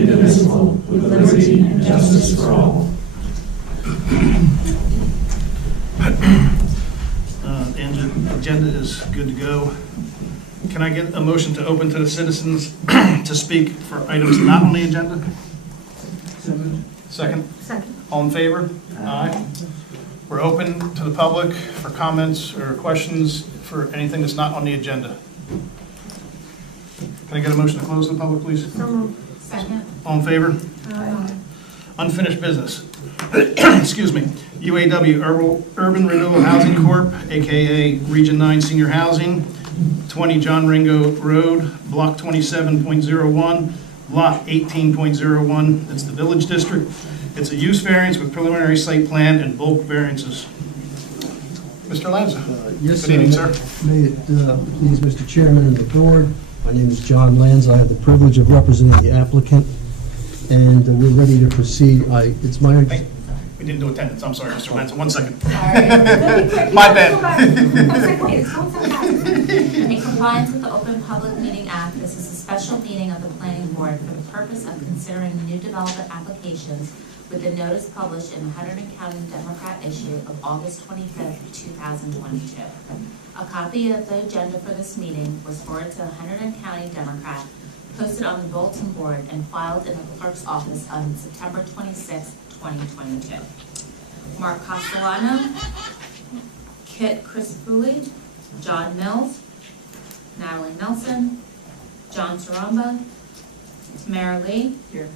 indivisible, with liberty and justice for all. The agenda is good to go. Can I get a motion to open to the citizens to speak for items not on the agenda? So moved. Second? Second. All in favor? Aye. We're open to the public for comments or questions for anything that's not on the agenda. Can I get a motion to close the public, please? So moved. Second. All in favor? Aye. Unfinished business. Excuse me. UAW Urban Renewal Housing Corp., AKA Region 9 Senior Housing, 20 John Ringo Road, Block 27.01, Lot 18.01. It's the Village District. It's a use variance with preliminary site plan and bulk variances. Mr. Lanza. Yes, Good evening, sir. May it please Mr. Chairman and the board, my name is John Lanza. I have the privilege of representing the applicant, and we're ready to proceed. It's my... Hey, we didn't do attendance. I'm sorry, Mr. Lanza. 1 second. Sorry. My bad. I was like, wait, it's so fast. In compliance with the Open Public Meeting Act, this is a special meeting of the Planning Board for the purpose of considering new development applications with the notice published in the Hunterdon County Democrat issue of August 25th, 2022. A copy of the agenda for this meeting was forwarded to the Hunterdon County Democrat, posted on the bulletin board, and filed in the clerk's office on September 26th, 2022. Mark Castellano, Kit Crispulli, John Mills, Natalie Nelson, John Saramba, Tamara Lee, Here.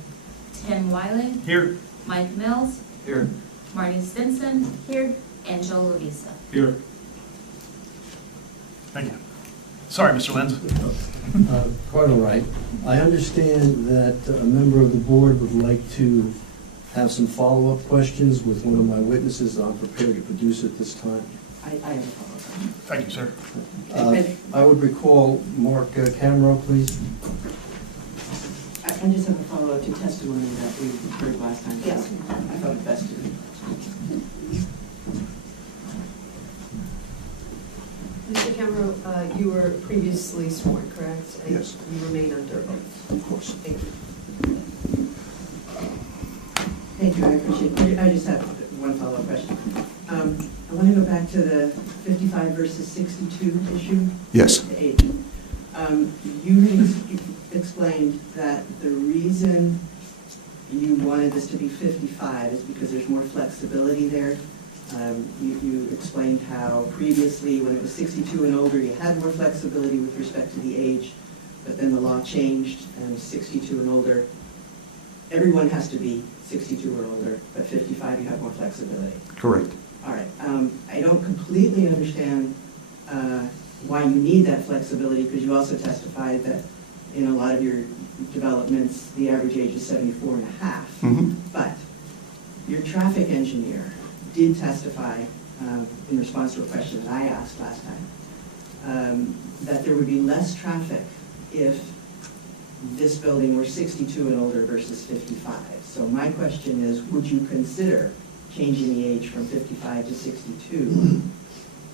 Tim Wiley, Here. Mike Mills, Here. Marty Stinson, here, and Joe Lavisa. Here. Thank you. Sorry, Mr. Lanza. Quite all right. I understand that a member of the board would like to have some follow-up questions with one of my witnesses. I'm prepared to produce at this time. I have a follow-up. Thank you, sir. I would recall Mark Camero, please. I just have a follow-up to testimony that we heard last time. Yes. I thought it best to. Mr. Camero, you were previously sworn, correct? And Yes. you remain under oath. Of course. Thank you. Thank you, I appreciate it. I just have one follow-up question. I want to go back to the 55 versus 62 issue. Yes. The age. You had explained that the reason you wanted this to be 55 is because there's more flexibility there. You explained how previously, when it was 62 and older, you had more flexibility with respect to the age, but then the law changed, and 62 and older, everyone has to be 62 or older, but 55, you have more flexibility. Correct. All right. I don't completely understand why you need that flexibility, because you also testified that in a lot of your developments, the average age is 74 and a half. Mm-hmm. But your traffic engineer did testify in response to a question that I asked last time, that there would be less traffic if this building were 62 and older versus 55. So my question is, would you consider changing the age from 55 to 62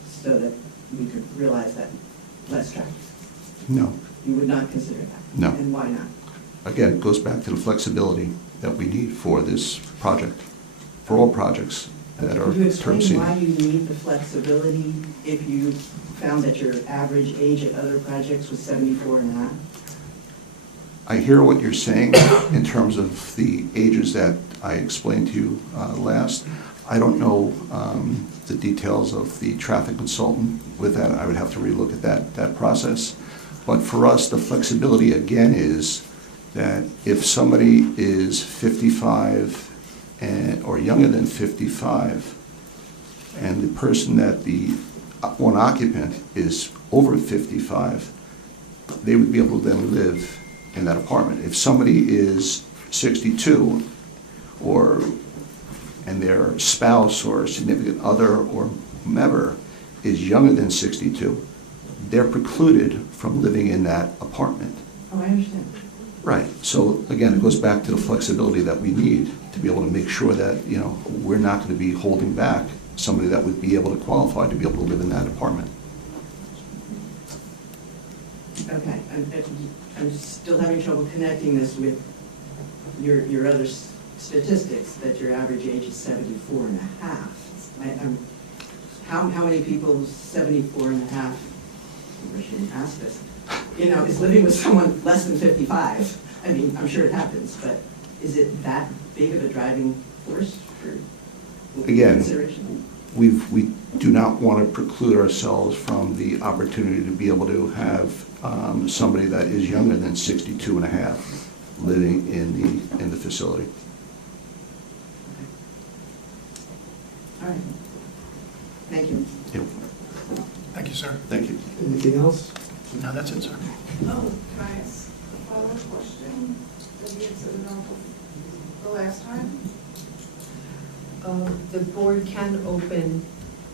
so that we could realize that less traffic? No. You would not consider that? No. And why not? Again, it goes back to the flexibility that we need for this project, for all projects that are Could you term explain scenic. why you need the flexibility if you found that your average age at other projects was 74 and a half? I hear what you're saying in terms of the ages that I explained to you last. I don't know the details of the traffic consultant with that. I would have to relook at that process. But for us, the flexibility again is that if somebody is 55 or younger than 55, and the person that the one occupant is over 55, they would be able to then live in that apartment. If somebody is 62 and their spouse or significant other or whomever is younger than 62, they're precluded from living in that apartment. Oh, I understand. Right. So again, it goes back to the flexibility that we need to be able to make sure that, you know, we're not going to be holding back somebody that would be able to qualify to be able to live in that apartment. Okay, I'm still having trouble connecting this with your other statistics, that your average age is 74 and a half. How many people 74 and a half, I shouldn't ask this, is living with someone less than 55? I mean, I'm sure it happens, but is it that big of a driving force for Again, consideration? we do not want to preclude ourselves from the opportunity to be able to have somebody that is younger than 62 and a half living in the facility. All right. Thank you. Yep. Thank you, sir. Thank you. Anything else? No, that's it, sir. Oh, can I ask a follow-up question that you answered on the last time? The board can open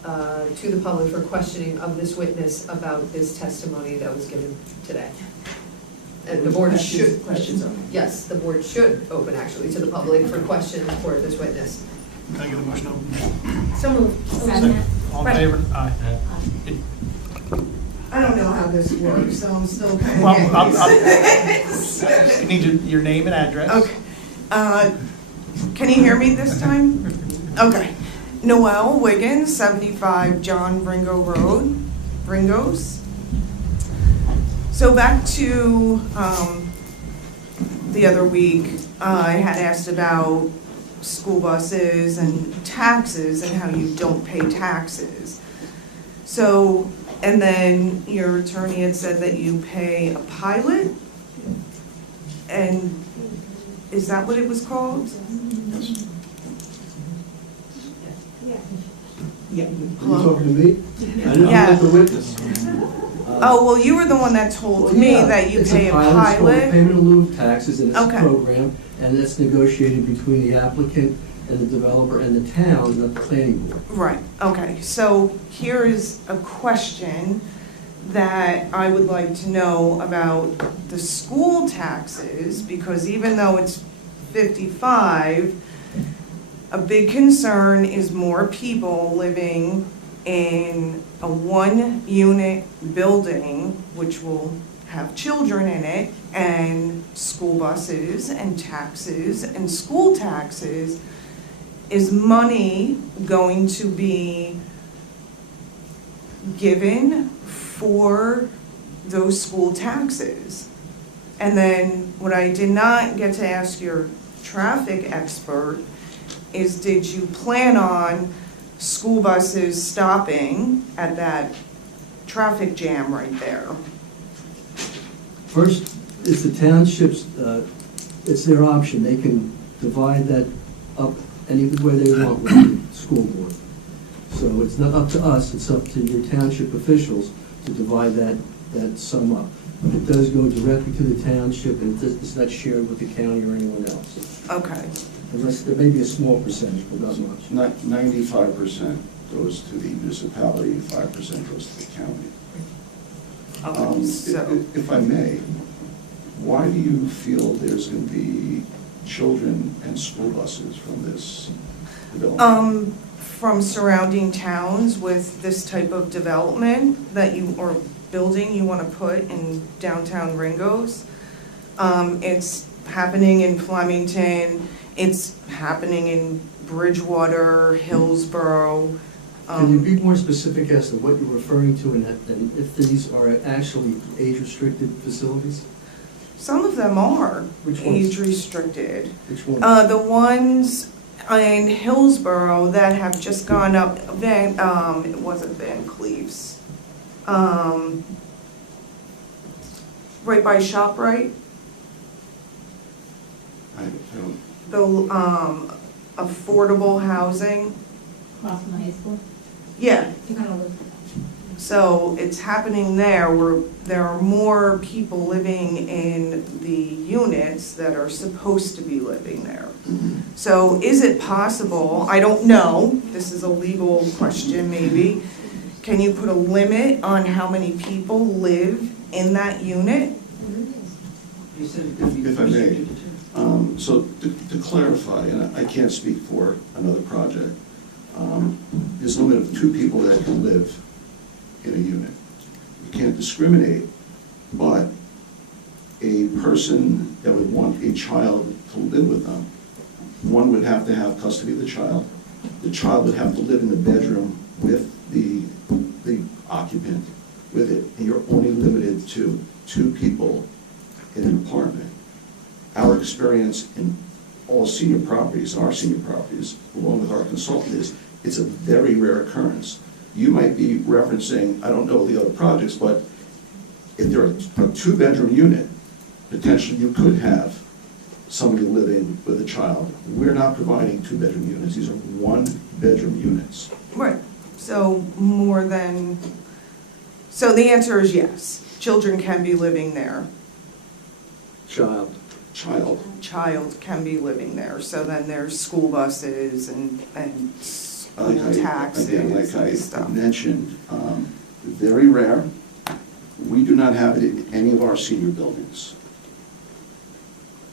to the public for questioning of this witness about this testimony that was given today. And the board should. Questions only. Yes, the board should open actually to the public for questions for this witness. Can I get a motion open? So moved. Second. All in favor? Aye. I don't know how this works, so I'm still kind of. Well, you need your name and address. Okay. Can you hear me this time? Okay. Noelle Wiggins, 75 John Ringo Road, Ringos. So back to the other week, I had asked about school buses and taxes and how you don't pay taxes. So, and then your attorney had said that you pay a pilot? And is that what it was called? Yes. Yeah. Are you talking to me? I know, I'm Yeah. not the witness. Oh, well, you were the one that told me that you pay a It's called pilot. payment in lieu of taxes, and it's a Okay. program, and it's negotiated between the applicant and the developer and the town, not the planning board. Right, okay, so here is a question that I would like to know about the school taxes, because even though it's 55, a big concern is more people living in a one-unit building, which will have children in it, and school buses, and taxes, and school taxes. Is money going to be given for those school taxes? And then what I did not get to ask your traffic expert is, did you plan on school buses stopping at that traffic jam right there? First, it's the township's, it's their option, they can divide that up any way they want with the school board. So it's not up to us, it's up to your township officials to divide that sum up. But it does go directly to the township, and it's not shared with the county or anyone else. Okay, Unless, there may be a small percentage, but not much. 95% goes to the municipality, and 5% goes to the county. okay, so, If I may, why do you feel there's going to be children and school buses from this development? from surrounding towns with this type of development that you, or building you want to put in downtown Ringos. It's happening in Flemington, it's happening in Bridgewater, Hillsborough. Can you be more specific as to what you're referring to, and if these are actually age-restricted facilities? Some of them are Which ones? age restricted. Which one? The ones in Hillsborough that have just gone up, it wasn't Van Cleef's. Right by ShopRite, I don't, the affordable housing. Across from the high school? Yeah, You gotta look. so it's happening there where there are more people living in the units that are supposed to be living there. So is it possible, I don't know, this is a legal question maybe, can you put a limit on how many people live in that unit? You said If I may, so to clarify, and I can't speak for another project, there's a limit of 2 people that can live in a unit. You can't discriminate, but a person that would want a child to live with them, one would have to have custody of the child. The child would have to live in the bedroom with the occupant with it, and you're only limited to 2 people in an apartment. Our experience in all senior properties, our senior properties, along with our consultant, is it's a very rare occurrence. You might be referencing, I don't know the other projects, but if there are a 2-bedroom unit, potentially you could have somebody living with a child. We're not providing 2-bedroom units. These are 1-bedroom units. Right, so so the answer is yes. Children can be living there. Child. Child can be living there, so then there's school buses and school taxes Again, like I and stuff. mentioned, very rare. We do not have it in any of our senior buildings.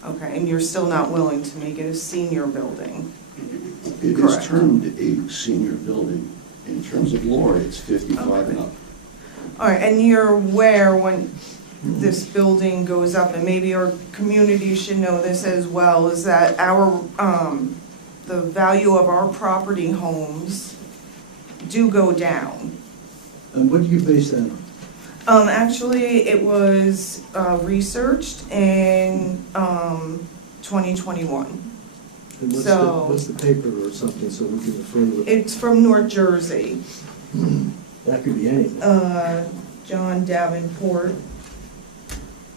Okay, and you're still not willing to make it a senior building? It is Correct. termed a senior building. In terms of law, it's 55 and up. All right, and you're aware when this building goes up, and maybe our community should know this as well, is that the value of our property homes do go down. And what do you base that on? Actually, it was researched in 2021. And what's the paper or something, so we can refer to it? It's from North Jersey, That could be anything. John Davenport.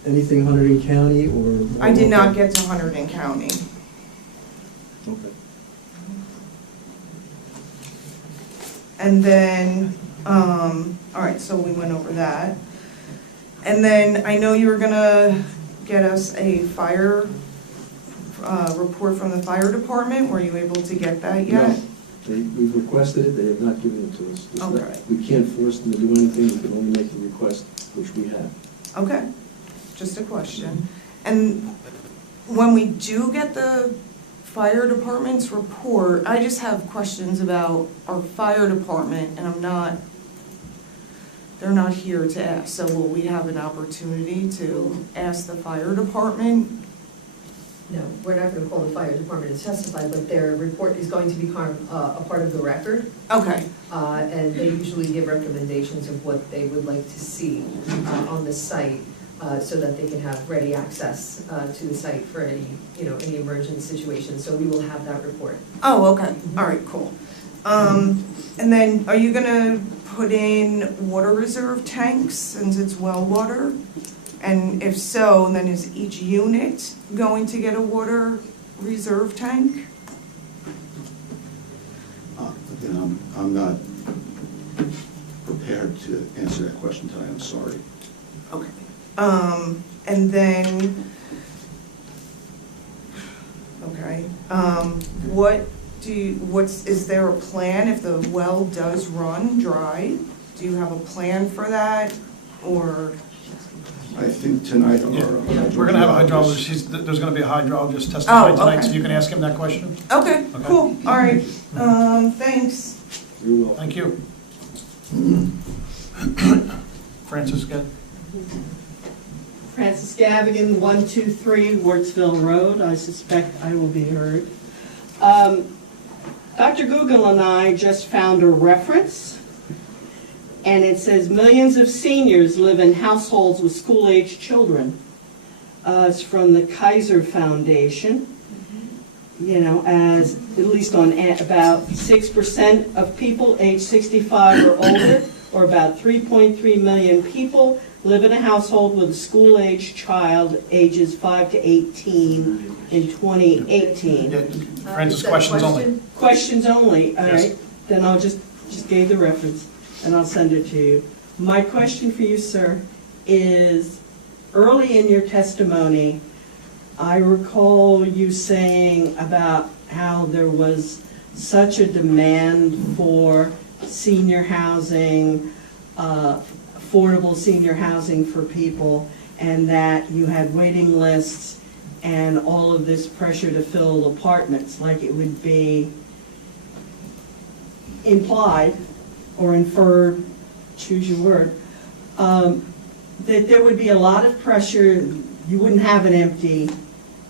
Anything Hunterdon County or? I did not get to Hunterdon County. Okay. And then, all right, so we went over that. And then I know you were gonna get us a fire report from the fire department. Were you able to get that yet? No. We've requested it, they have not given it to us. It's not- Okay. We can't force them to do anything, we can only make the request, which we have. Okay, just a question. And when we do get the fire department's report, I just have questions about our fire department, and they're not here to ask, so will we have an opportunity to ask the fire department? No, we're not gonna call the fire department to testify, but their report is going to become a part of the record. Okay, And they usually give recommendations of what they would like to see on the site, so that they can have ready access to the site for any emergent situation. So we will have that report. oh, okay, all right, cool. And then, are you gonna put in water reserve tanks since it's well water? And if so, then is each unit going to get a water reserve tank? Again, I'm not prepared to answer that question tonight, I'm sorry. Okay. And then, okay, is there a plan if the well does run dry? Do you have a plan for that, or? I think tonight our Yeah, we're gonna have a hydrologist, there's gonna be a hydrologist testifying tonight, so okay. you can ask him that question. Okay, Okay. cool, all right, thanks. You're welcome. Thank you. Francis, again? Francis Gavigan, 123 Wartsville Road. I suspect I will be heard. Dr. Google and I just found a reference, and it says millions of seniors live in households with school-age children. It's from the Kaiser Foundation. You know, as at least on about 6% of people age 65 or older, or about 3.3 million people, live in a household with a school-age child ages 5 to 18 in 2018. Yeah, Francis, Is that a questions only. question? Questions only, all Yes. right? Then I'll just gave the reference, and I'll send it to you. My question for you, sir, is early in your testimony, I recall you saying about how there was such a demand for senior housing, affordable senior housing for people, and that you had waiting lists and all of this pressure to fill apartments, like it would be implied or inferred, choose your word, that there would be a lot of pressure, you wouldn't have an empty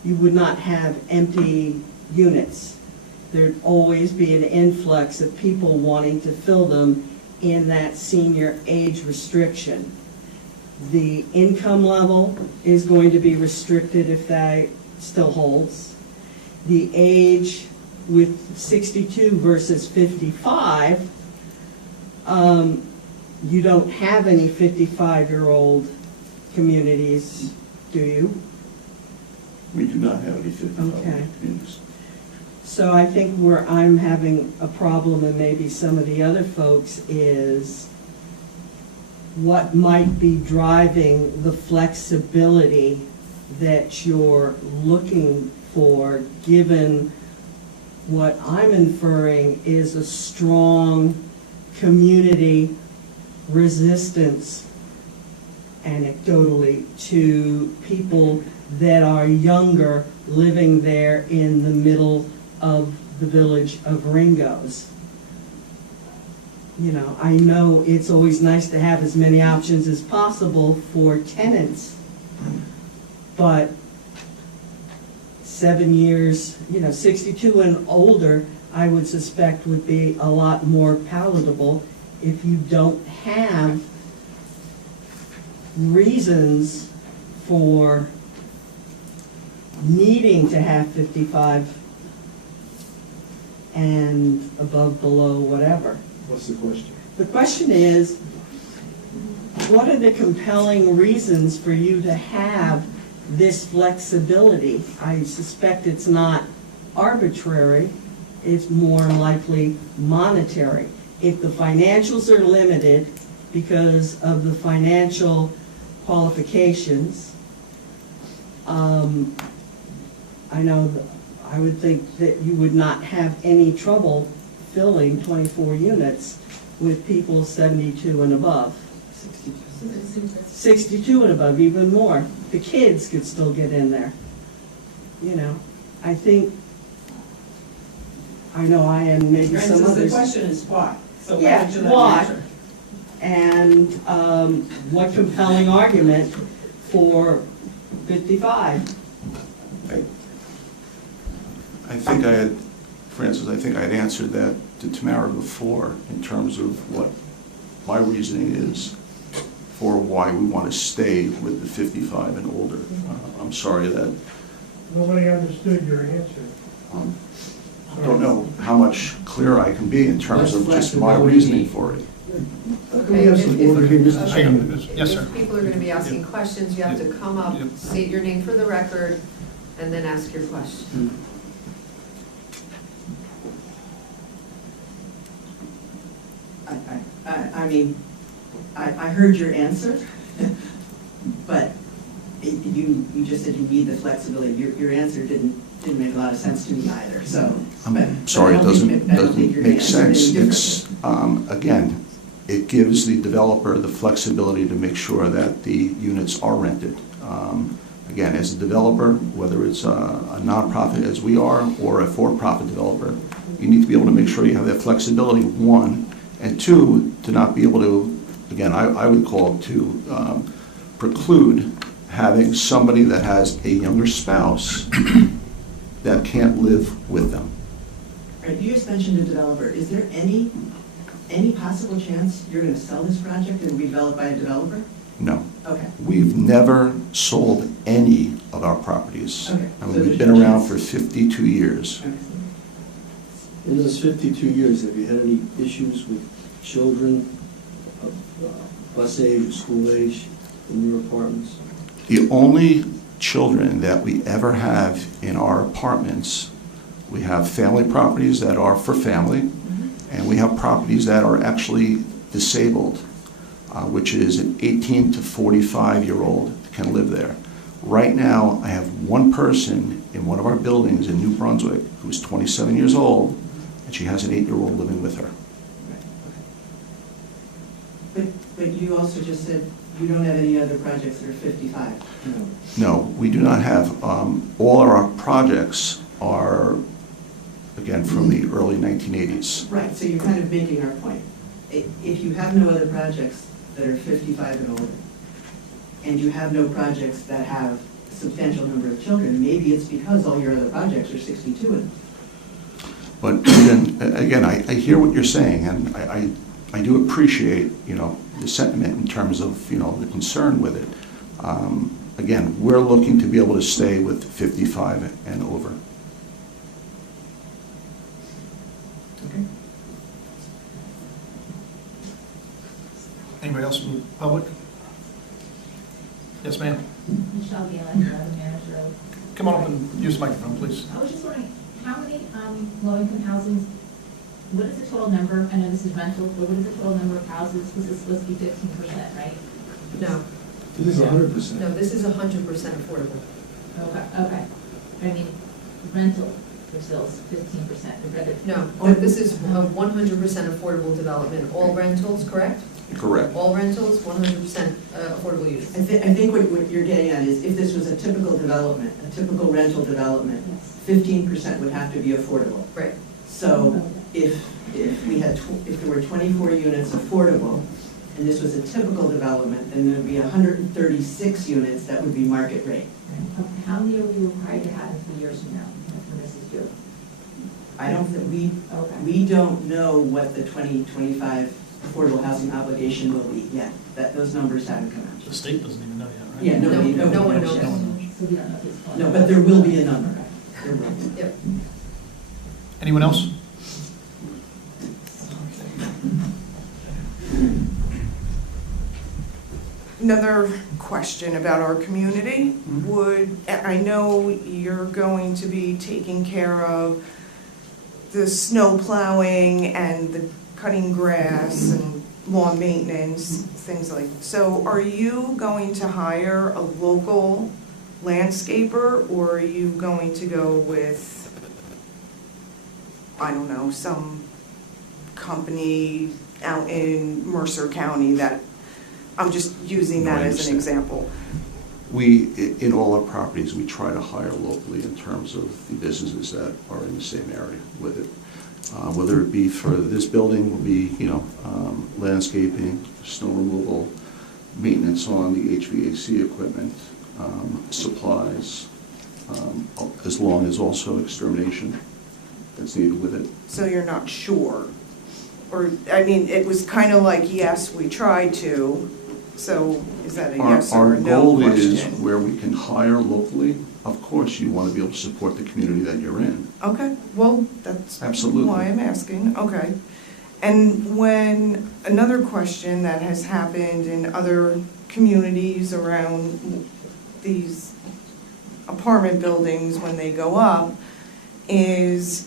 you would not have empty units. There'd always be an influx of people wanting to fill them in that senior age restriction. The income level is going to be restricted if that still holds. The age with 62 versus 55, you don't have any 55-year-old communities, do you? We do not have any 55 Okay. communities. So I think where I'm having a problem, and maybe some of the other folks, is what might be driving the flexibility that you're looking for, given what I'm inferring is a strong community resistance, anecdotally, to people that are younger living there in the middle of the village of Ringo's. You know, I know it's always nice to have as many options as possible for tenants, but 7 years, 62 and older, I would suspect would be a lot more palatable if you don't have reasons for needing to have 55 and above, below, whatever. What's the question? The question is, what are the compelling reasons for you to have this flexibility? I suspect it's not arbitrary, it's more likely monetary. If the financials are limited because of the financial qualifications, I know that I would think that you would not have any trouble filling 24 units with people 72 and above. 62 and above, even more. The kids could still get in there. I think, I know I and maybe some Francis, others. the question is why? So Yeah, would you let me why? answer? And what compelling argument for 55? I think I had, Francis, I think I had answered that to Tamara before in terms of what my reasoning is for why we want to stay with the 55 and older. I'm sorry that, Nobody understood your answer. I don't know how much clearer I can be in terms of just my reasoning for it. Can we have some order here, Mr. I Chairman? am. Yes, sir. If people are gonna be asking Yep. questions, you have to come up, Yep. state your name for the record, and then ask your question. I mean, I heard your answer, but you just said you need the flexibility. Your answer didn't make a lot of sense to me either, so. I'm sorry, it doesn't make sense. It's, again, it gives the developer the flexibility to make sure that the units are rented. Again, as a developer, whether it's a nonprofit as we are or a for-profit developer, you need to be able to make sure you have that flexibility, one, and two, to not be able to, again, I would call it to preclude having somebody that has a younger spouse that can't live with them. All right, you just mentioned a developer. Is there any possible chance you're going to sell this project and be developed by a developer? No. Okay. We've never sold any of our properties. Okay. I mean, So we've there's been no around chance. for 52 years. Okay. In those 52 years, have you had any issues with children of bus age or school age in your apartments? The only children that we ever have in our apartments, we have family properties that are for family, and we have properties that are actually disabled, which is an 18 to 45-year-old can live there. Right now, I have one person in one of our buildings in New Brunswick who's 27 years old, and she has an 8-year-old living with her. But you also just said you don't have any other projects that are 55. No, we do not have. All of our projects are, again, from the early 1980s. Right, so you're kind of making our point. If you have no other projects that are 55 and older, and you have no projects that have substantial number of children. Maybe it's because all your other projects are 62 in. But again, I hear what you're saying, and I do appreciate, the sentiment in terms of, the concern with it. Again, we're looking to be able to stay with 55 and over. Okay. Anybody else from the public? Yes, ma'am. Michelle Galen, the manager of. Come on up and use the microphone, please. I was just wondering, how many low-income housing, what is the total number, I know this is rental, but what is the total number of houses, this is supposed to be 15%, right? No, This is 100%. no, this is 100% affordable. Okay. I mean, rental, which still is 15%, No, this is a 100% affordable development, all rentals, correct? Correct. All rentals, 100% affordable use. I think what you're getting at is if this was a typical development, a typical rental development, Yes. 15% would have to be affordable. Right. So if there were 24 units affordable, and this was a typical development, then there would be 136 units that would be market rate. Okay, how many are we required to have in 3 years from now, when this is due? I don't think, Okay. we don't know what the 2025 affordable housing obligation will be yet. Those numbers haven't come out. The state doesn't even know yet, right? Yeah, No one nobody knows. yet. So we don't know if it's. No, but there will be a number. There will be. Yep. Anyone else? Another question about our community I know you're going to be taking care of the snow plowing and the cutting grass and lawn maintenance, things like, so are you going to hire a local landscaper, or are you going to go with, I don't know, some company out in Mercer County that, I'm just using No, I that as an understand. example. In all our properties, we try to hire locally in terms of the businesses that are in the same area with it. Whether it be for this building, will be, landscaping, snow removal, maintenance on the HVAC equipment, supplies, as long as also extermination that's needed with it. So you're not sure? Or, I mean, it was kind of like, yes, we tried to, so is that a yes or a no Our goal is question? where we can hire locally, of course, you want to be able to support the community that you're in. Okay, well, that's Absolutely. why I'm asking, okay. And when, another question that has happened in other communities around these apartment buildings when they go up, is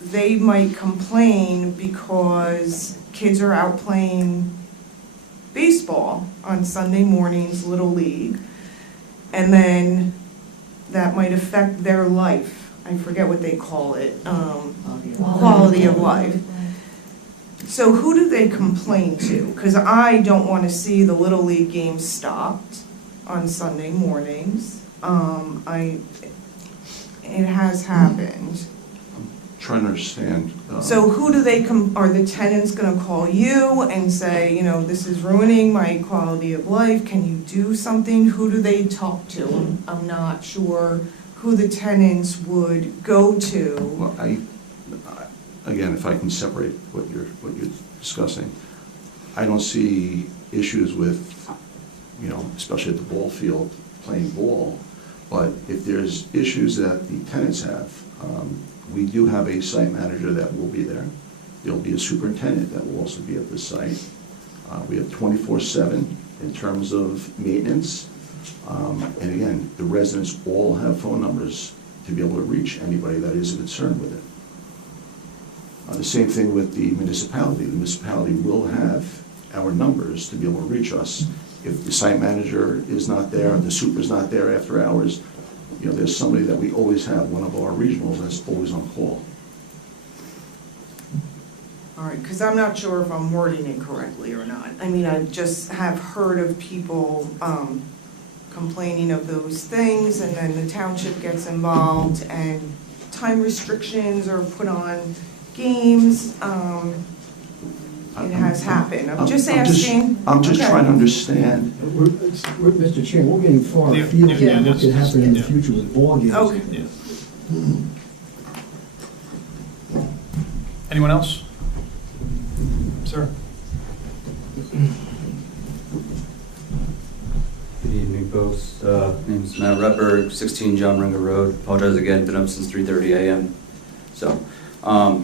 they might complain because kids are out playing baseball on Sunday mornings, Little League, and then that might affect their life. I forget what they call it, quality of life. So who do they complain to? Because I don't want to see the Little League games stopped on Sunday mornings. It has happened. Trying to understand. So who do they, are the tenants gonna call you and say, this is ruining my quality of life, can you do something? Who do they talk to? I'm not sure who the tenants would go to. Well, again, if I can separate what you're discussing, I don't see issues with, especially at the ball field, playing ball, but if there's issues that the tenants have, we do have a site manager that will be there. There'll be a superintendent that will also be at the site. We have 24/7 in terms of maintenance. And again, the residents all have phone numbers to be able to reach anybody that is concerned with it. The same thing with the municipality. The municipality will have our numbers to be able to reach us. If the site manager is not there, the super's not there after hours, there's somebody that we always have, one of our regionals that's always on call. All right, because I'm not sure if I'm wording it correctly or not. I mean, I just have heard of people complaining of those things, and then the township gets involved, and time restrictions are put on games. it has happened. I'm just I'm asking. I'm just Okay. trying to understand. Mr. Chairman, we're getting far Yeah, afield yeah, here on what that's- could happen in the yeah. future with ball games. Okay. Yeah. Anyone else? Sir? Good evening, folks. Name is Matt Repper, 16 John Ringo Road. Apologize again, been up since 3:30 a.m. So, I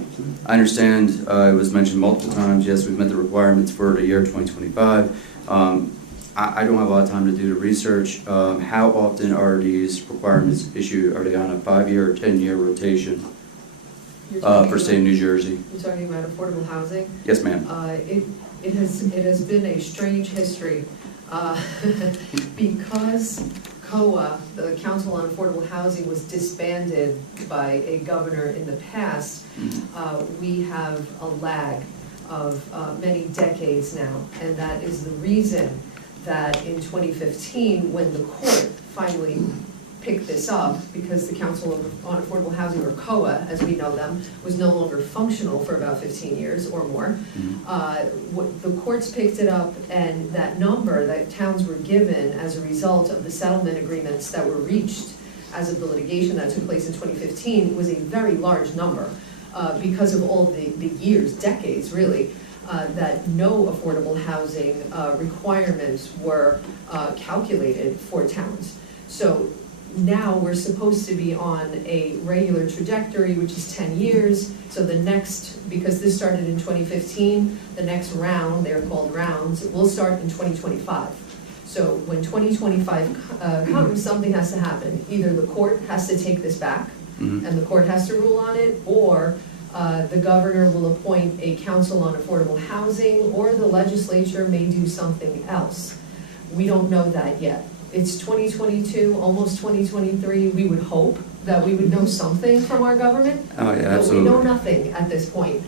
understand it was mentioned multiple times, yes, we've met the requirements for the year 2025. I don't have a lot of time to do the research. How often are these requirements issued? Are they on a 5-year or 10-year rotation You're talking for state of New Jersey? You're talking about affordable housing? Yes, ma'am. It has been a strange history. Because COA, the Council on Affordable Housing, was disbanded by a governor in the past, we have a lag of many decades now, and that is the reason that in 2015, when the court finally picked this up, because the Council on Affordable Housing, or COA, as we know them, was no longer functional for about 15 years or more, the courts picked it up, and that number that towns were given as a result of the settlement agreements that were reached as of the litigation that took place in 2015 was a very large number because of all the years, decades really, that no affordable housing requirements were calculated for towns. So now we're supposed to be on a regular trajectory, which is 10 years. So the next, because this started in 2015, the next round, they're called rounds, will start in 2025. So when 2025 comes, something has to happen. Either the court has to take this back, and the court has to rule on it, or the governor will appoint a council on affordable housing, or the legislature may do something else. We don't know that yet. It's 2022, almost 2023. We would hope that we would know something from our government. Oh, yeah, but absolutely. we know nothing at this point.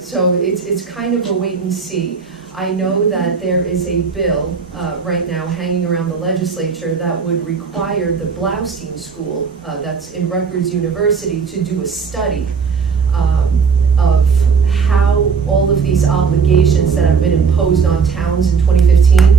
So it's kind of a wait and see. I know that there is a bill right now hanging around the legislature that would require the Blaustein School, that's in Rutgers University, to do a study of how all of these obligations that have been imposed on towns in 2015,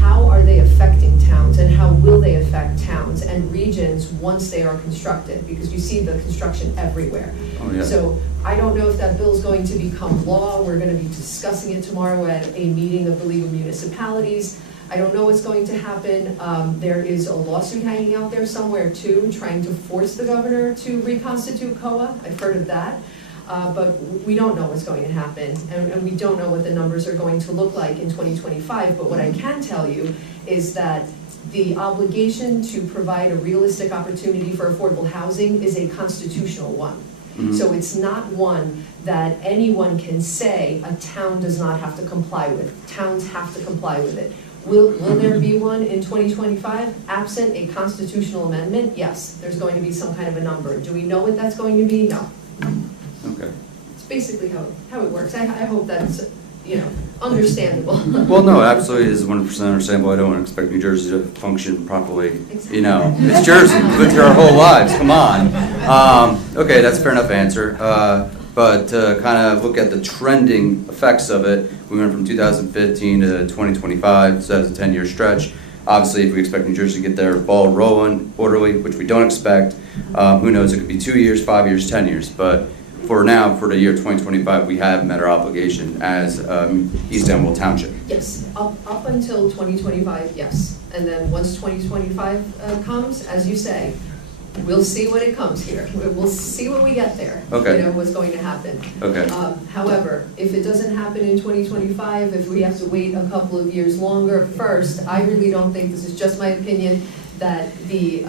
how are they affecting towns, and how will they affect towns and regions once they are constructed? Because you see the construction everywhere. Oh, yeah. So I don't know if that bill is going to become law. We're going to be discussing it tomorrow at a meeting of the League of Municipalities. I don't know what's going to happen. There is a lawsuit hanging out there somewhere too, trying to force the governor to reconstitute COA. I've heard of that. But we don't know what's going to happen, and we don't know what the numbers are going to look like in 2025. But what I can tell you is that the obligation to provide a realistic opportunity for affordable housing is a constitutional one. So it's not one that anyone can say a town does not have to comply with. Towns have to comply with it. Will there be one in 2025? Absent a constitutional amendment, yes, there's going to be some kind of a number. Do we know what that's going to be? No. Okay. It's basically how it works. I hope that's, understandable. Well, no, absolutely, it is 100% understandable. I don't expect New Jersey to function properly. It's Jersey, we've lived here our whole lives, come on. Okay, that's a fair enough answer. But to kind of look at the trending effects of it, we went from 2015 to 2025, so that's a 10-year stretch. Obviously, if we expect New Jersey to get their ball rolling orderly, which we don't expect, who knows, it could be 2 years, 5 years, 10 years. But for now, for the year 2025, we have met our obligation as East Elmwood Township. Yes, up until 2025, yes. And then once 2025 comes, as you say, we'll see when it comes here. We'll see when we get there. Okay. What's going to happen. Okay. However, if it doesn't happen in 2025, if we have to wait a couple of years longer, first, I really don't think, this is just my opinion, that the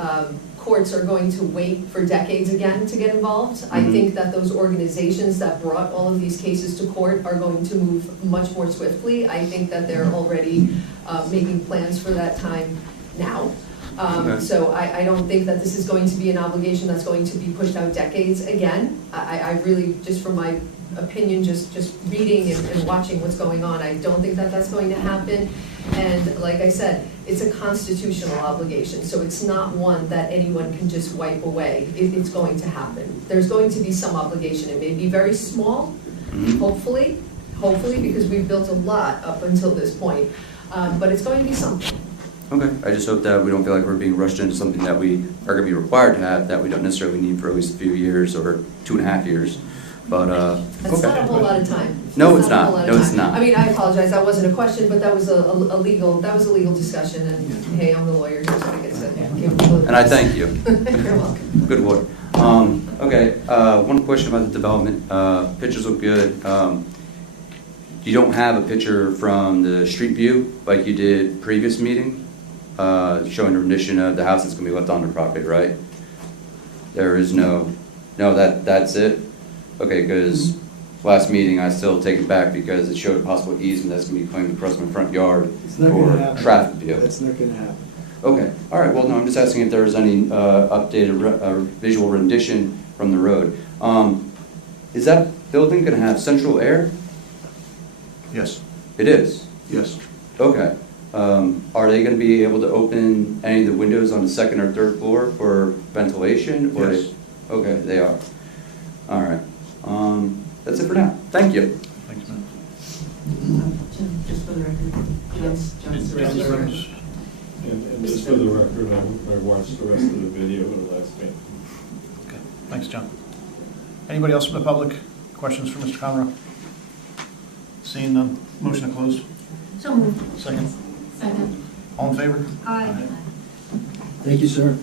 courts are going to wait for decades again to get involved. I think that those organizations that brought all of these cases to court are going to move much more swiftly. I think that they're already making plans for that time now. So I don't think that this is going to be an obligation that's going to be pushed out decades again. I really, just from my opinion, just reading and watching what's going on, I don't think that that's going to happen. And like I said, it's a constitutional obligation, so it's not one that anyone can just wipe away. It's going to happen. There's going to be some obligation. It may be very small, hopefully, hopefully, because we've built a lot up until this point, but it's going to be something. Okay, I just hope that we don't feel like we're being rushed into something that we are gonna be required to have, that we don't necessarily need for at least a few years or 2.5 years, but, That's not a okay. whole lot of time. No, it's a not. whole lot of No, it's time. not. I mean, I apologize, that wasn't a question, but that was a legal discussion, and hey, I'm the lawyer, so I get to give a little. And I thank you. You're welcome. Good work. Okay, one question about the development. Pictures look good. You don't have a picture from the street view like you did previous meeting, showing the rendition of the house that's gonna be left on the property, right? There is no, that's it? Okay, because last meeting I still take it back because it showed a possible easement that's gonna be claimed across my front yard It's not for gonna happen. traffic view. That's not gonna happen. Okay, all right, well, no, I'm just asking if there was any updated visual rendition from the road. Is that building gonna have central air? Yes, It is? yes. Okay. Are they gonna be able to open any of the windows on the second or third floor for ventilation? or Yes. Okay, they are. All right. That's it for now. Thank you. Thanks, man. Just for the record, John's the And just for the record, I watched the rest of the video of the last meeting. Okay, thanks, John. Anybody else from the public? Questions for Mr. Conroe? Seeing none, motion to close. So moved. Second. Second. All in favor? Aye. Thank you, sir.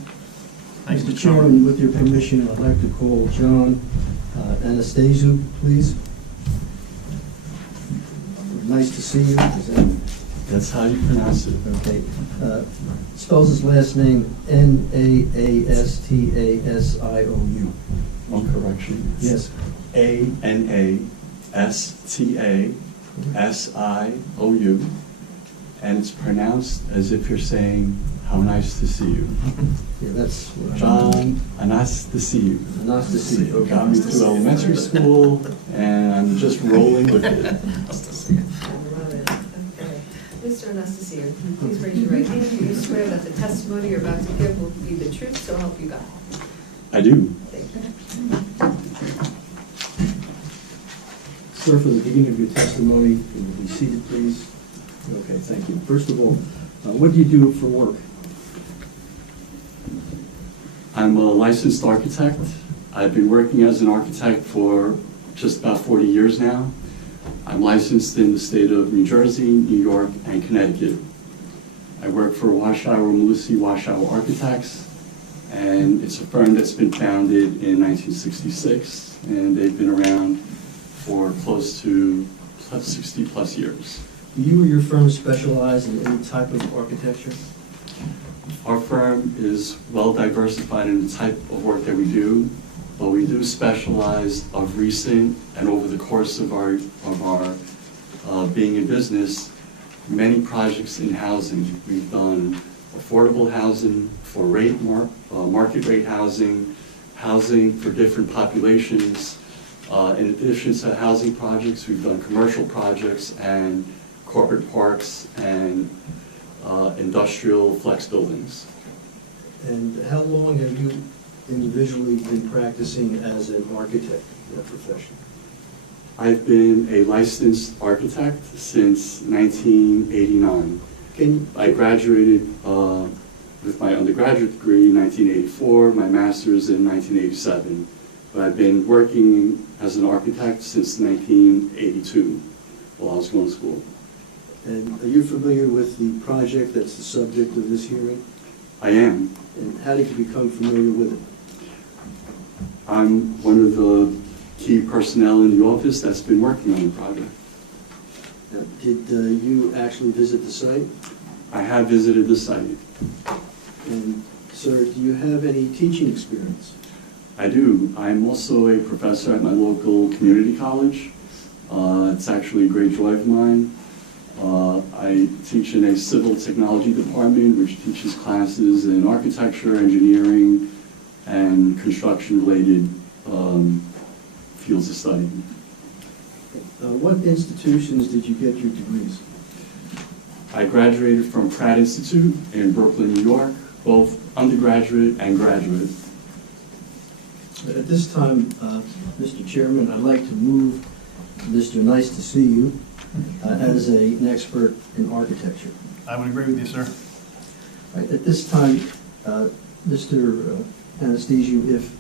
Thanks, Mr. Mr. Chairman, with your permission, I'd like to call John Anastasiou, please. Nice to see you. Is that- That's how you pronounce it. Okay. Spells his last name N-A-A-S-T-A-S-I-O-U. One correction. Yes. A-N-A-S-T-A-S-I-O-U. And it's pronounced as if you're saying, "How nice to see you." Yeah, that's what I... John Anastasiou. Anastasiou. Got me through elementary school, and I'm just rolling with it. I love it. Okay. Mr. Anastasiou, please raise your right hand. Do you swear that the testimony you're about to give will be the truth, so help you God? I do. Thank you. Sir, for the beginning of your testimony, can you be seated, please? Okay, thank you. First of all, what do you do for work? I'm a licensed architect. I've been working as an architect for just about 40 years now. I'm licensed in the state of New Jersey, New York, and Connecticut. I work for Washour Malusi Washour Architects, and it's a firm that's been founded in 1966, and they've been around for close to 60 plus years. Do you or your firm specialize in any type of architecture? Our firm is well diversified in the type of work that we do, but we do specialize of recent and over the course of our being in business, many projects in housing. We've done affordable housing for market rate housing, housing for different populations. In addition to housing projects, we've done commercial projects and corporate parks and industrial flex buildings. And how long have you individually been practicing as an architect in that profession? I've been a licensed architect since 1989. I graduated with my undergraduate degree in 1984, my master's in 1987. But I've been working as an architect since 1982 while I was going to school. And are you familiar with the project that's the subject of this hearing? I am. And how did you become familiar with it? I'm one of the key personnel in the office that's been working on the project. Did you actually visit the site? I have visited the site. And, sir, do you have any teaching experience? I do. I'm also a professor at my local community college. It's actually a great joy of mine. I teach in a civil technology department, which teaches classes in architecture, engineering, and construction-related fields of study. What institutions did you get your degrees? I graduated from Pratt Institute in Brooklyn, New York, both undergraduate and graduate. At this time, Mr. Chairman, I'd like to move Mr. Nice to see you, as an expert in architecture. I would agree with you, sir. Right, at this time, Mr. Anastasio, if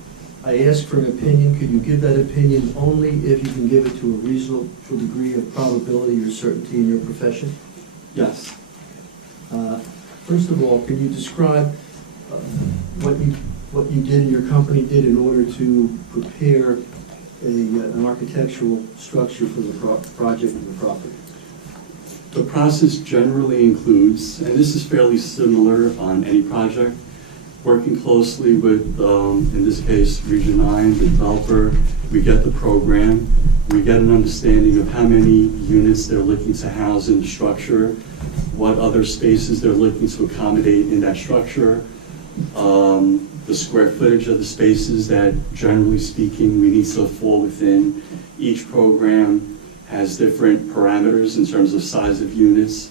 I ask for an opinion, could you give that opinion only if you can give it to a reasonable degree of probability or certainty in your profession? Yes. First of all, can you describe what you did and your company did in order to prepare an architectural structure for the project and the property? The process generally includes, and this is fairly similar on any project, working closely with, in this case, Region 9, the developer. We get the program. We get an understanding of how many units they're looking to house in the structure, what other spaces they're looking to accommodate in that structure, the square footage of the spaces that, generally speaking, we need to fall within. Each program has different parameters in terms of size of units.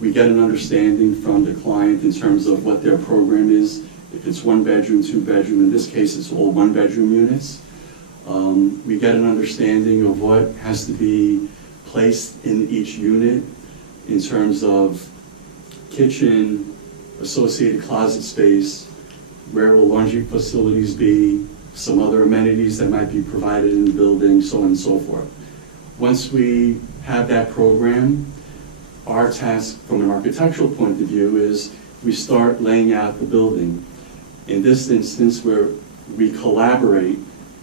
We get an understanding from the client in terms of what their program is. If it's 1 bedroom, 2 bedroom, in this case, it's all 1 bedroom units. We get an understanding of what has to be placed in each unit in terms of kitchen, associated closet space, where will laundry facilities be, some other amenities that might be provided in the building, so on and so forth. Once we have that program, our task from an architectural point of view is we start laying out the building. In this instance, where we collaborate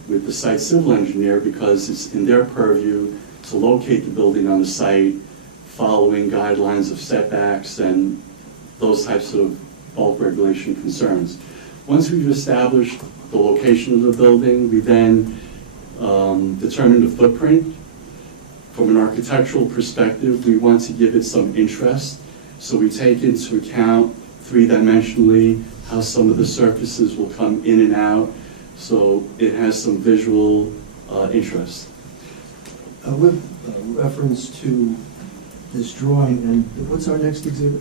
with the site civil engineer because it's in their purview to locate the building on the site, following guidelines of setbacks and those types of bulk regulation concerns. Once we've established the location of the building, we then determine the footprint. From an architectural perspective, we want to give it some interest, so we take into account three-dimensionally how some of the surfaces will come in and out, so it has some visual interest. With reference to this drawing, and what's our next exhibit?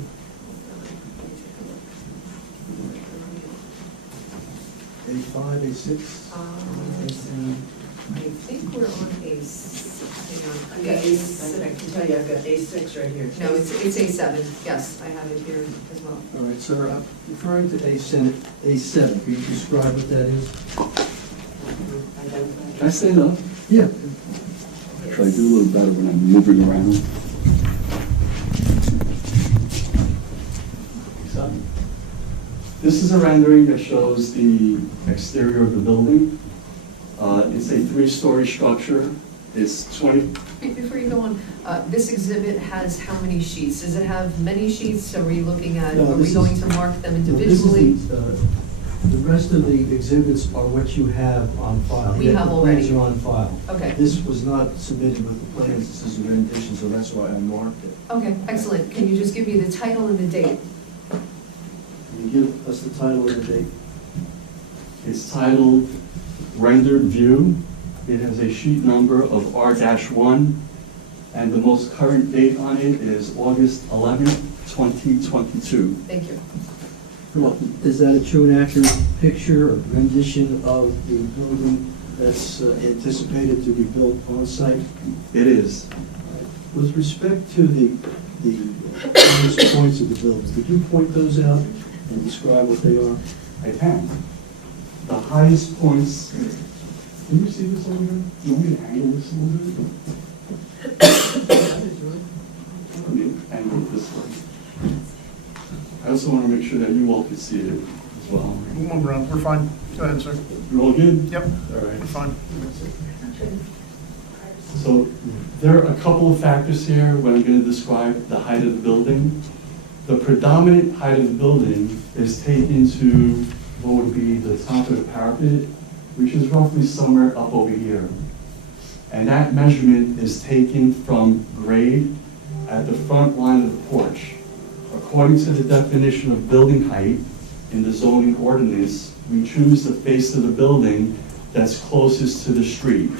A5, A6? I think we're on hang on, I've got A6, I can tell you, I've got A6 right here. no, it's A7, yes, I have it here as well. All right, sir, referring to A7, can you describe what that is? Can I stand up? Yeah. Try to do a little better when I'm moving around. This is a rendering that shows the exterior of the building. It's a 3-story structure. It's 20. Before you go on, this exhibit has how many sheets? Does it have many sheets? Are we looking at, No, are we this going is- to mark them No, individually? this is the rest of the exhibits are what you have on file. We Yeah, have the already. plans are on file. Okay. This was not submitted with the plans, this is a rendition, so that's why I marked it. Okay, excellent. Can you just give me the title and the date? Can you give us the title and the date? It's titled Rendered View. It has a sheet number of R-1, and the most current date on it is August 11th, 2022. Thank you. Well, is that a true and accurate picture or rendition of the building that's anticipated to be built on site? It is. With respect to the highest points of the buildings, could you point those out and describe what they are? I can. The highest points, can you see this over here? You want me to angle this a little bit? Let me angle it this way. I also want to make sure that you all can see it as well. We'll move around, we're fine. Go ahead, sir. You all good? Yep, All right. we're fine. So there are a couple of factors here when I'm going to describe the height of the building. The predominant height of the building is taken to what would be the top of the parapet, which is roughly somewhere up over here. And that measurement is taken from grade at the front line of the porch. According to the definition of building height in the zoning ordinance, we choose the face of the building that's closest to the street.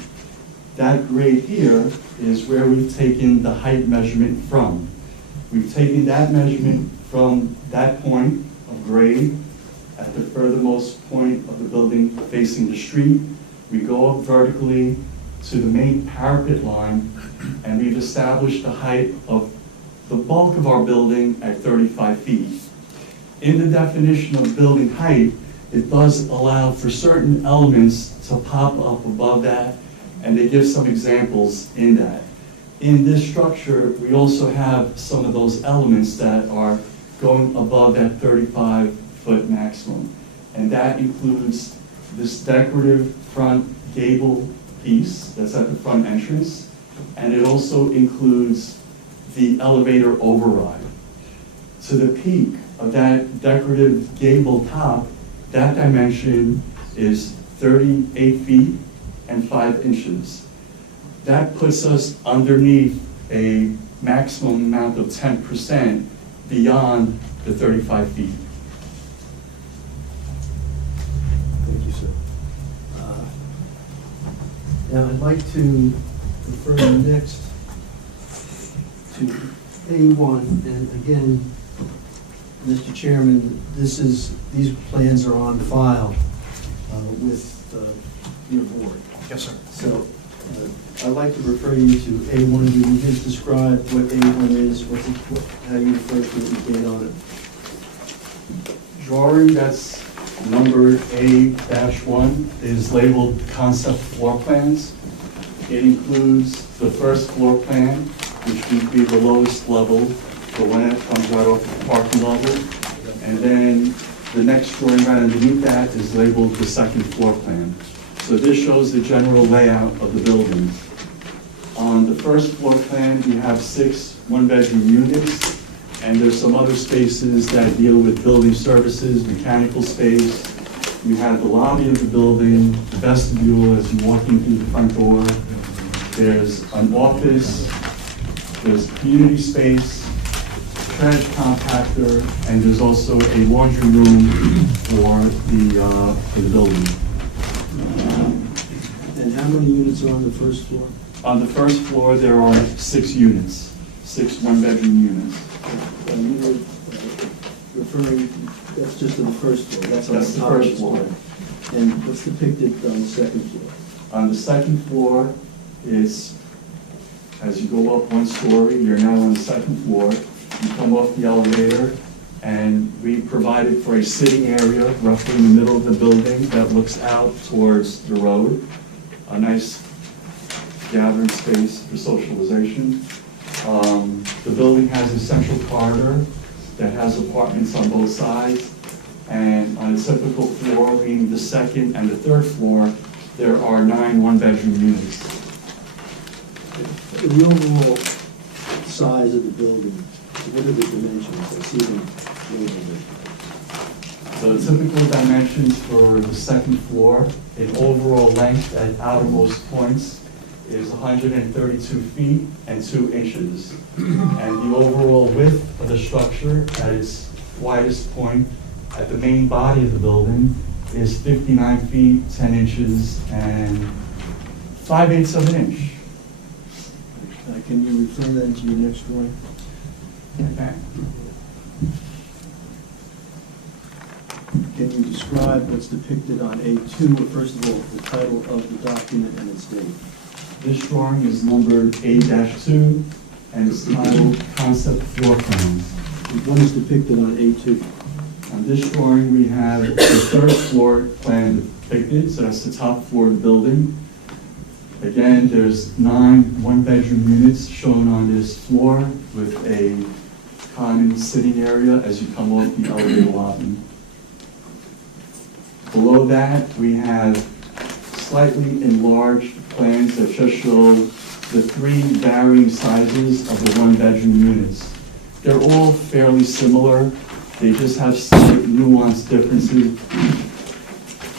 That grade here is where we've taken the height measurement from. We've taken that measurement from that point of grade at the furthermost point of the building facing the street. We go up vertically to the main parapet line, and we've established the height of the bulk of our building at 35 feet. In the definition of building height, it does allow for certain elements to pop up above that, and they give some examples in that. In this structure, we also have some of those elements that are going above that 35-foot maximum. And that includes this decorative front gable piece that's at the front entrance, and it also includes the elevator override. To the peak of that decorative gable top, that dimension is 38 feet and 5 inches. That puts us underneath a maximum amount of 10% beyond the 35 feet. Thank you, sir. Now, I'd like to refer you next to A1, and again, Mr. Chairman, these plans are on file with your board. Yes, sir. So, I'd like to refer you to A1. You can just describe what A1 is, how you refer to it, and date on it. Drawing that's numbered A-1 is labeled concept floor plans. It includes the first floor plan, which would be the lowest level, the one that comes right off the parking level. And then the next drawing right underneath that is labeled the second floor plan. So this shows the general layout of the building. On the first floor plan, we have 6 one-bedroom units, and there's some other spaces that deal with building services, mechanical space. You have the lobby of the building, the vestibule as you walk in through the front door. There's an office, there's community space, trash compactor, and there's also a laundry room for the building. And how many units are on the first floor? On the first floor, there are 6 units, 6 one-bedroom units. You were referring, that's just to the first floor, that's on That's the the top of first the floor. floor. And what's depicted on the second floor? On the second floor, it's, as you go up 1 story, you're now on the second floor. You come off the elevator, and we provided for a sitting area roughly in the middle of the building that looks out towards the road. A nice gathering space for socialization. The building has a central corridor that has apartments on both sides. And on a typical floor, meaning the second and the third floor, there are 9 one-bedroom units. The overall size of the building, what are the dimensions? I see them labeled. The typical dimensions for the second floor in overall length at outermost points is 132 feet and 2 inches. And the overall width of the structure at its widest point at the main body of the building is 59 feet, 10 inches, and 5/8 of an inch. Can you refer that into your next drawing? Okay. Can you describe what's depicted on A2, first of all, the title of the document and its date? This drawing is numbered A-2, and it's titled Concept Floor Plans. What is depicted on A2? On this drawing, we have the third floor plan depicted, so that's the top floor of the building. Again, there's 9 one-bedroom units shown on this floor with a common sitting area as you come off the elevator lobby. Below that, we have slightly enlarged plans that just show the 3 varying sizes of the one-bedroom units. They're all fairly similar. They just have slight nuanced differences.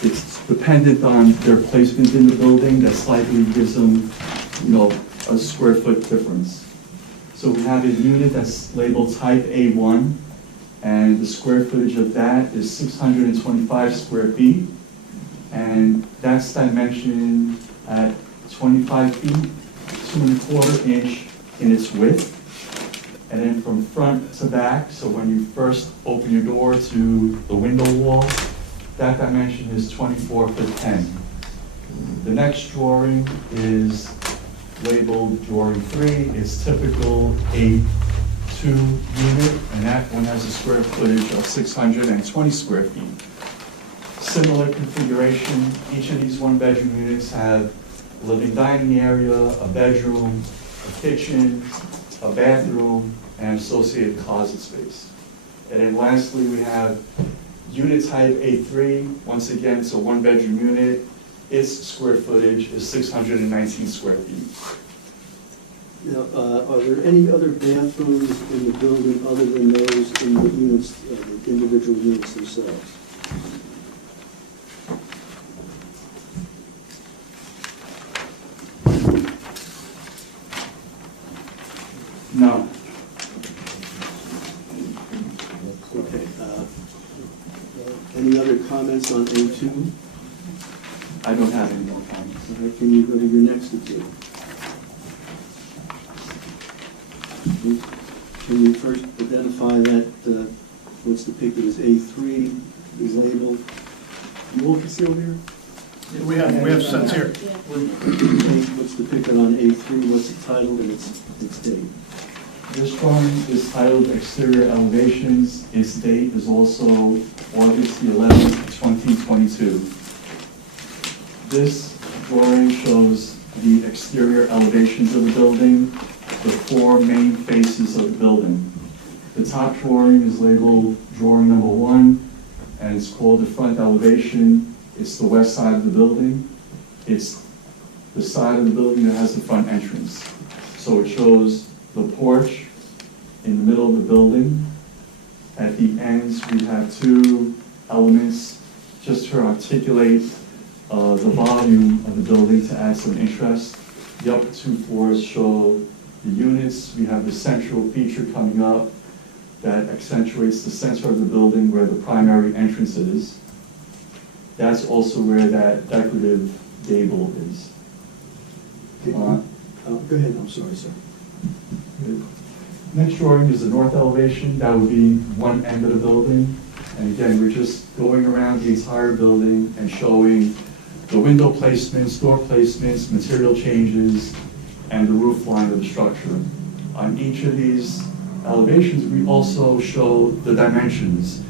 It's dependent on their placement in the building that slightly gives them, a square foot difference. So we have a unit that's labeled type A1, and the square footage of that is 625 square feet. And that's dimensioned at 25 feet, 2¼ inch in its width. And then from front to back, so when you first open your door to the window wall, that dimension is 24 foot 10. The next drawing is labeled drawing 3. It's typical A2 unit, and that one has a square footage of 620 square feet. Similar configuration, each of these one-bedroom units have a living dining area, a bedroom, a kitchen, a bathroom, and associated closet space. And then lastly, we have unit type A3. Once again, it's a one-bedroom unit. Its square footage is 619 square feet. Now, are there any other bathrooms in the building other than those in the units, the individual units themselves? No. Okay. Any other comments on A2? I don't have any more comments. All right, can you go to your next appeal? Can you first identify that what's depicted as A3 is labeled? You all can see over here? We have sets here. What's depicted on A3, what's the title and its date? This drawing is titled Exterior Elevations. Its date is also August the 11th, 2022. This drawing shows the exterior elevations of the building, the 4 main faces of the building. The top drawing is labeled drawing number 1, and it's called the front elevation. It's the west side of the building. It's the side of the building that has the front entrance. So it shows the porch in the middle of the building. At the ends, we have 2 elements just to articulate the volume of the building to add some interest. The upper 2 floors show the units. We have the central feature coming up that accentuates the center of the building where the primary entrance is. That's also where that decorative gable is. Go ahead, I'm sorry, sir. Next drawing is the north elevation. That would be one end of the building. And again, we're just going around the entire building and showing the window placements, door placements, material changes, and the roof line of the structure. On each of these elevations, we also show the dimensions.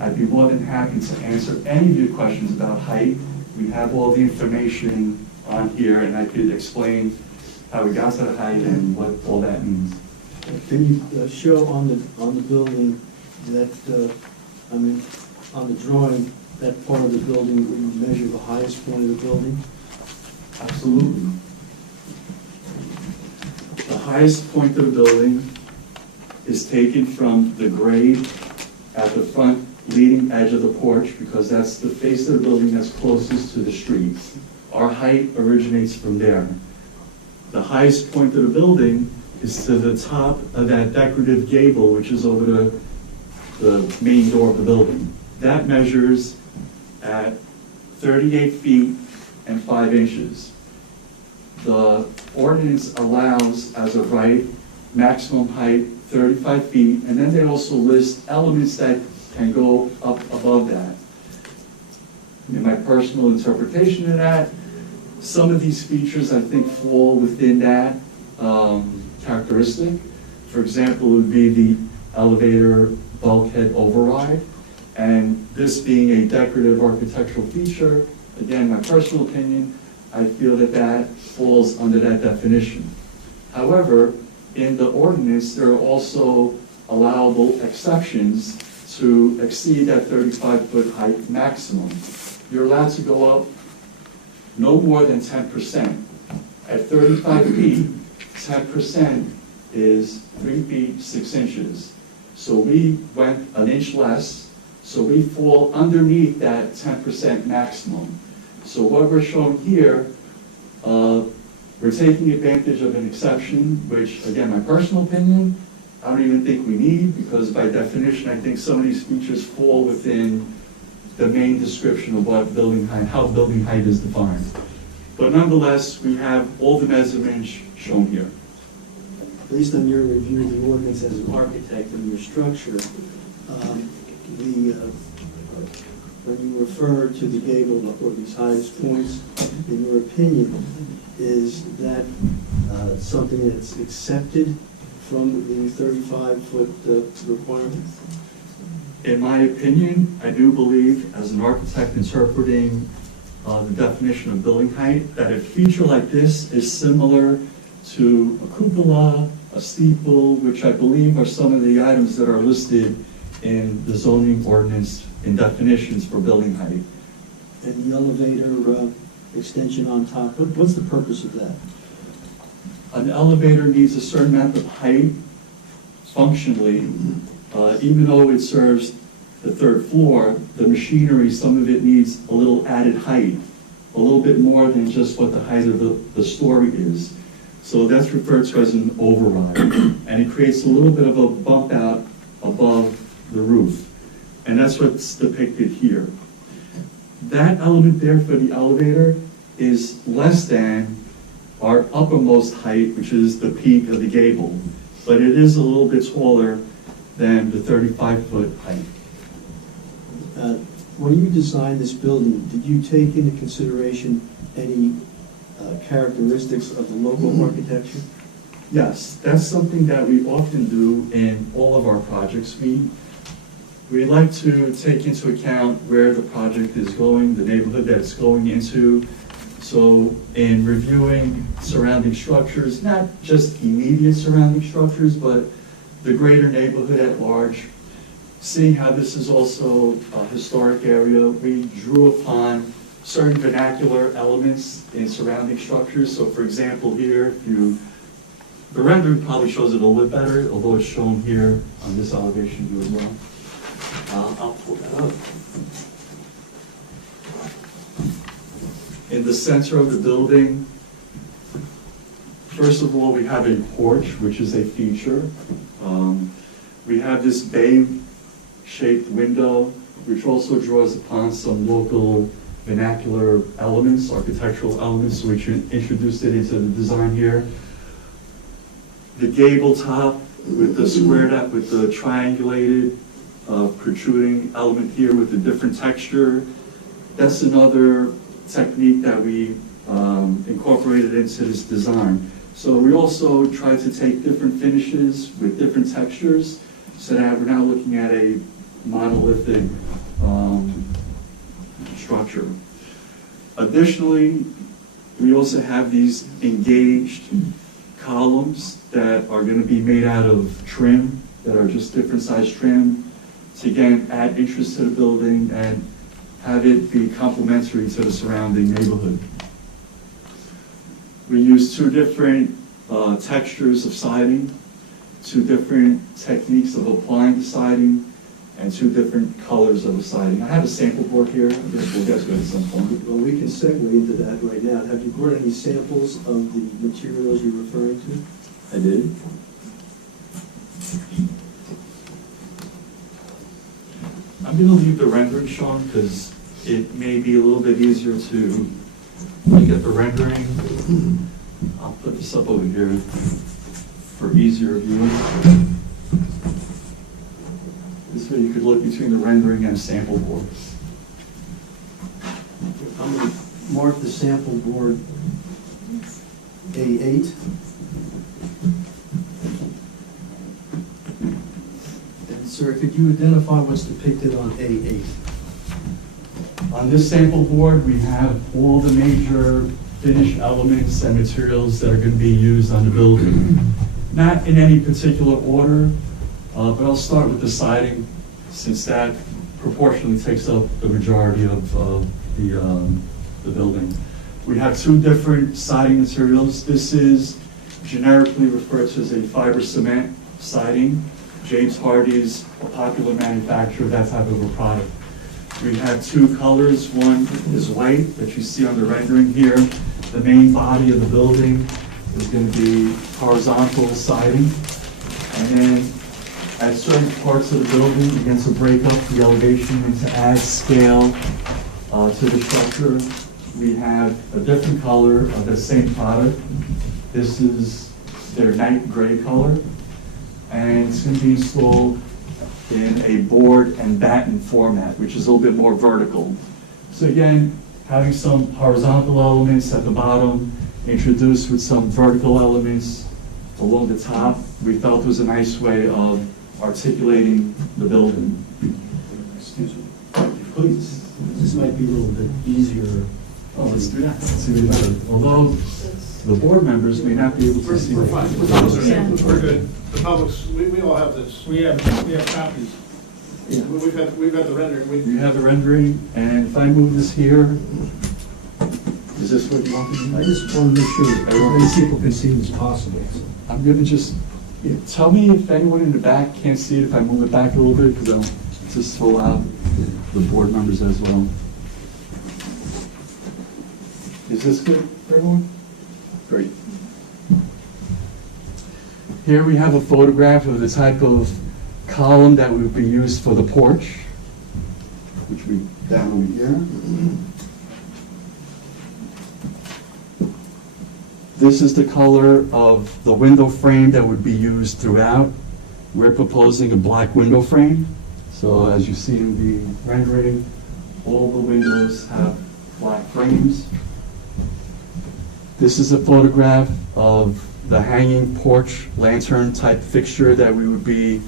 I'd be more than happy to answer any of your questions about height. We have all the information on here, and I could explain how we got to the height and what all that means. Can you show on the building that, on the drawing, that part of the building where you measure the highest point of the building? Absolutely. The highest point of the building is taken from the grade at the front leading edge of the porch, because that's the face of the building that's closest to the street. Our height originates from there. The highest point of the building is to the top of that decorative gable, which is over the main door of the building. That measures at 38 feet and 5 inches. The ordinance allows, as of right, maximum height 35 feet, and then they also list elements that can go up above that. In my personal interpretation of that, some of these features I think fall within that characteristic. For example, it would be the elevator bulkhead override, and this being a decorative architectural feature, again, my personal opinion, I feel that that falls under that definition. However, in the ordinance, there are also allowable exceptions to exceed that 35-foot height maximum. You're allowed to go up no more than 10%. At 35 feet, 10% is 3 feet 6 inches. So we went an inch less, so we fall underneath that 10% maximum. So what we're showing here, we're taking advantage of an exception, which, again, my personal opinion, I don't even think we need, because by definition, I think some of these features fall within the main description of what building height, how building height is defined. But nonetheless, we have all the measurements shown here. Based on your review of the ordinance as an architect and your structure, when you refer to the gable or these highest points, in your opinion, is that something that's accepted from the 35-foot requirement? In my opinion, I do believe, as an architect interpreting the definition of building height, that a feature like this is similar to a cupola, a steeple, which I believe are some of the items that are listed in the zoning ordinance in definitions for building height. And the elevator extension on top, what's the purpose of that? An elevator needs a certain amount of height functionally, even though it serves the third floor, the machinery, some of it needs a little added height, a little bit more than just what the height of the story is. So that's referred to as an override, and it creates a little bit of a bump out above the roof, and that's what's depicted here. That element there for the elevator is less than our uppermost height, which is the peak of the gable, but it is a little bit taller than the 35-foot height. When you designed this building, did you take into consideration any characteristics of the local architecture? Yes, that's something that we often do in all of our projects. We like to take into account where the project is going, the neighborhood that it's going into. So in reviewing surrounding structures, not just immediate surrounding structures, but the greater neighborhood at large, seeing how this is also a historic area, we drew upon certain vernacular elements in surrounding structures. So for example, here, the rendering probably shows it a little bit better, although it's shown here on this elevation view as well. I'll pull that up. In the center of the building, first of all, we have a porch, which is a feature. We have this bay-shaped window, which also draws upon some local vernacular elements, architectural elements, which introduced it into the design here. The gable top with the squared up, with the triangulated protruding element here with a different texture. That's another technique that we incorporated into this design. So we also tried to take different finishes with different textures, so that we're now looking at a monolithic structure. Additionally, we also have these engaged columns that are going to be made out of trim, that are just different size trim, to again add interest to the building and have it be complementary to the surrounding neighborhood. We use two different textures of siding, two different techniques of applying the siding, and two different colors of the siding. I have a sample board here. I guess we'll get to it at some point. Well, we can segue into that right now. Have you brought any samples of the materials you're referring to? I did. I'm going to leave the rendering shown because it may be a little bit easier to look at the rendering. I'll put this up over here for easier viewing. This way you could look between the rendering and a sample board. I'm going to mark the sample board A8. And sir, could you identify what's depicted on A8? On this sample board, we have all the major finished elements and materials that are going to be used on the building. Not in any particular order, but I'll start with the siding, since that proportionally takes up the majority of the building. We have two different siding materials. This is generically referred to as a fiber cement siding. James Hardie's a popular manufacturer of that type of a product. We have two colors. One is white that you see on the rendering here. The main body of the building is going to be horizontal siding. And then at certain parts of the building, begin to break up the elevation and to add scale to the structure. We have a different color of the same product. This is their night gray color. And it's going to be installed in a board and batten format, which is a little bit more vertical. So again, having some horizontal elements at the bottom, introduced with some vertical elements along the top, we felt was a nice way of articulating the building. Excuse me. Please. This might be a little bit easier. Oh, let's do that. Let's see what we got. Although the board members may not be able to see. We're fine. We're good. The public's, we all have this. We have copies. Yeah. We've got the rendering. You have the rendering, and if I move this here, is this what you want to do? I just want to make sure that as many people can see it as possible. I'm gonna just, tell me if anyone in the back can't see it, if I move it back a little bit, because I'll just to allow the board members as well. Is this good for everyone? Great. Here we have a photograph of the type of column that would be used for the porch, which we down over here. This is the color of the window frame that would be used throughout. We're proposing a black window frame. So as you see in the rendering, all the windows have black frames. This is a photograph of the hanging porch lantern type fixture that we would be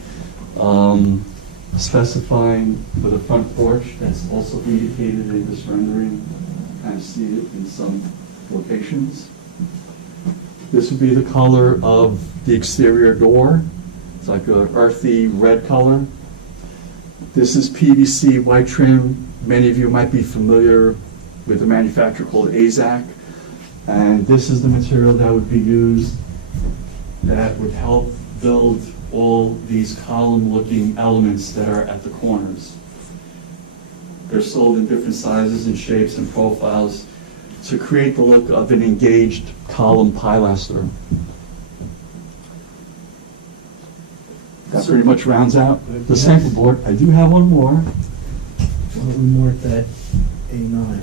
specifying for the front porch. That's also indicated in this rendering. You kind of see it in some locations. This would be the color of the exterior door. It's like an earthy red color. This is PVC white trim. Many of you might be familiar with a manufacturer called AZAC. And this is the material that would be used that would help build all these column-looking elements that are at the corners. They're sold in different sizes and shapes and profiles to create the look of an engaged column pilaster. That pretty much rounds out the sample board. I do have one more. Why don't we mark that A9?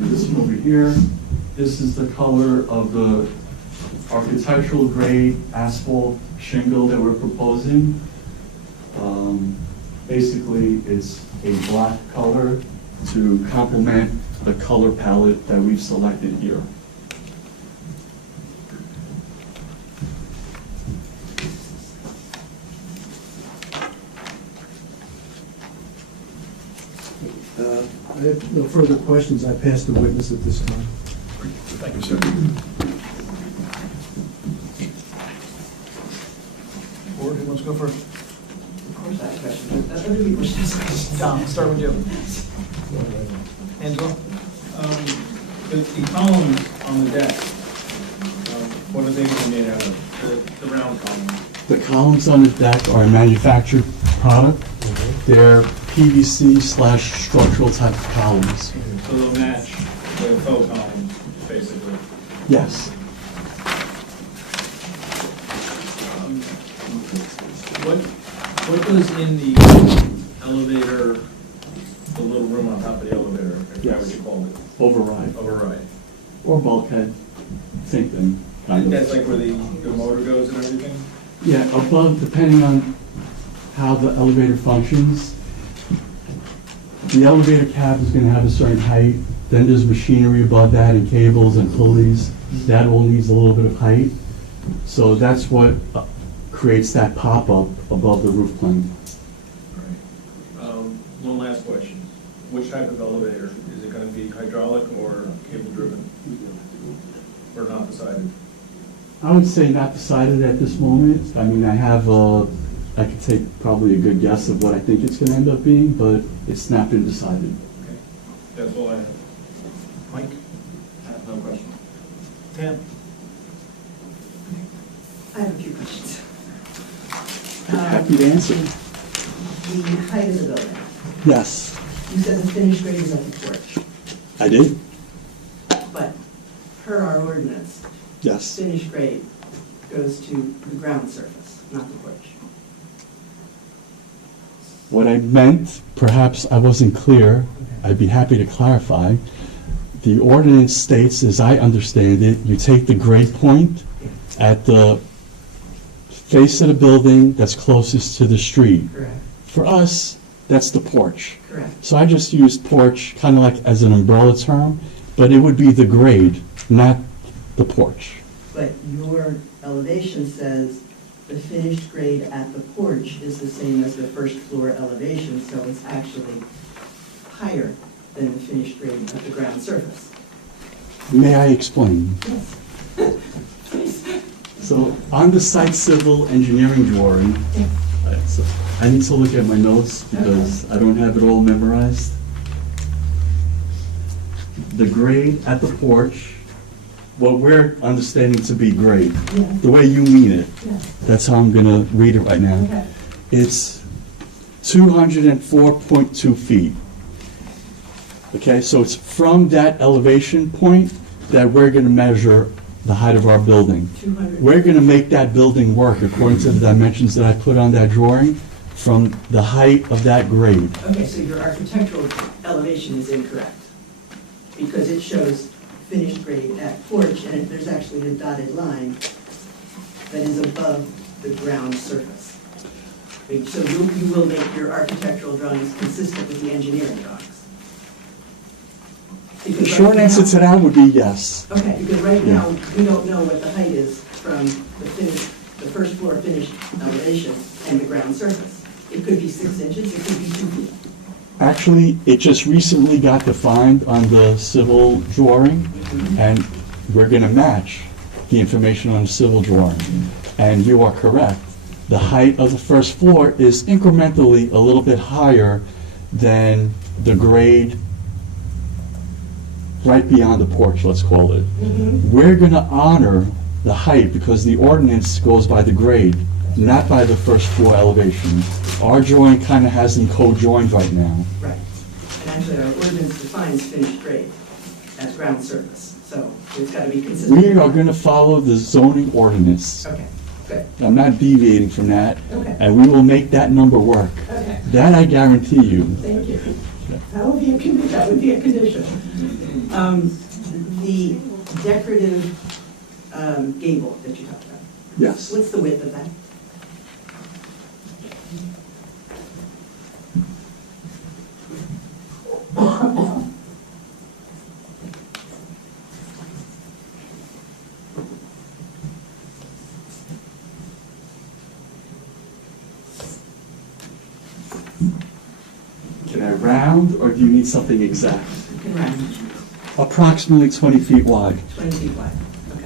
This one over here, this is the color of the architectural grade asphalt shingle that we're proposing. Basically, it's a black color to complement the color palette that we've selected here. I have no further questions. I pass the witness at this time. Thank you, sir. Board, who wants to go first? Of course, I have questions. Everybody questions. John, start with you. Angela? The columns on the deck, what are they made out of? The round columns? The columns on the deck are a manufactured product. They're PVC/structural type of columns. So they'll match the faux columns, basically. Yes. What goes in the elevator, the little room on top of the elevator, if that's what you call it? Override. Override. Or bulkhead, same thing. Kind of. That's like where the motor goes and everything? Yeah, above, depending on how the elevator functions. The elevator cap is going to have a certain height. Then there's machinery above that and cables and pulleys. That all needs a little bit of height. So that's what creates that pop-up above the roof plane. One last question. Which type of elevator? Is it going to be hydraulic or cable-driven? Or not decided? I would say not decided at this moment. I mean, I could take probably a good guess of what I think it's going to end up being, but it's not been decided. Okay. That's all I have. Mike? I have no question. Tam? I have a few questions. Happy to answer. The height of the building. Yes, You said the finished grade is at the porch, I did. but per our ordinance, Yes. finished grade goes to the ground surface, not the porch. What I meant, perhaps I wasn't clear, I'd be happy to clarify. The ordinance states, as I understand it, you take the grade point at the face of the building that's closest to the street. Correct, For us, that's the porch. correct. So I just used porch kind of like as an umbrella term, but it would be the grade, not the porch. But your elevation says the finished grade at the porch is the same as the first floor elevation, so it's actually higher than the finished grade of the ground surface. May I explain? Yes. Please. So on the site civil engineering drawing, so I need to look at my notes because I don't have it all memorized. The grade at the porch, what we're understanding to be grade, Yes. the way you mean it, Yes. that's how I'm gonna read it right now. Okay. It's 204.2 feet. Okay, so it's from that elevation point that we're gonna measure the height of our building. 200. We're gonna make that building work according to the dimensions that I put on that drawing from the height of that grade. Okay, so your architectural elevation is incorrect, because it shows finished grade at porch, and there's actually a dotted line that is above the ground surface. So you will make your architectural drawings consistent with the engineering drawings. The Because short right answer now- to that would be yes. Okay, because right now, we don't know what the height is from the first floor finished elevation and the ground surface. It could be 6 inches, it could be 2 feet. Actually, it just recently got defined on the civil drawing, and we're gonna match the information on the civil drawing. And you are correct. The height of the first floor is incrementally a little bit higher than the grade right beyond the porch, let's call it. We're gonna honor the height because the ordinance goes by the grade, not by the first floor elevation. Our drawing kind of has them co-joined right now. Right. And actually, our ordinance defines finished grade as ground surface, so it's got to be consistent. We are gonna follow the zoning ordinance. Okay, good. I'm not deviating from that, Okay. and we will make that number work. Okay, That I guarantee you. thank you. That would be a condition. The decorative gable that you talked about, Yes. what's the width of that? Can I round, or do you need something exact? You can round, Approximately 20 feet wide. 20 feet wide. Okay,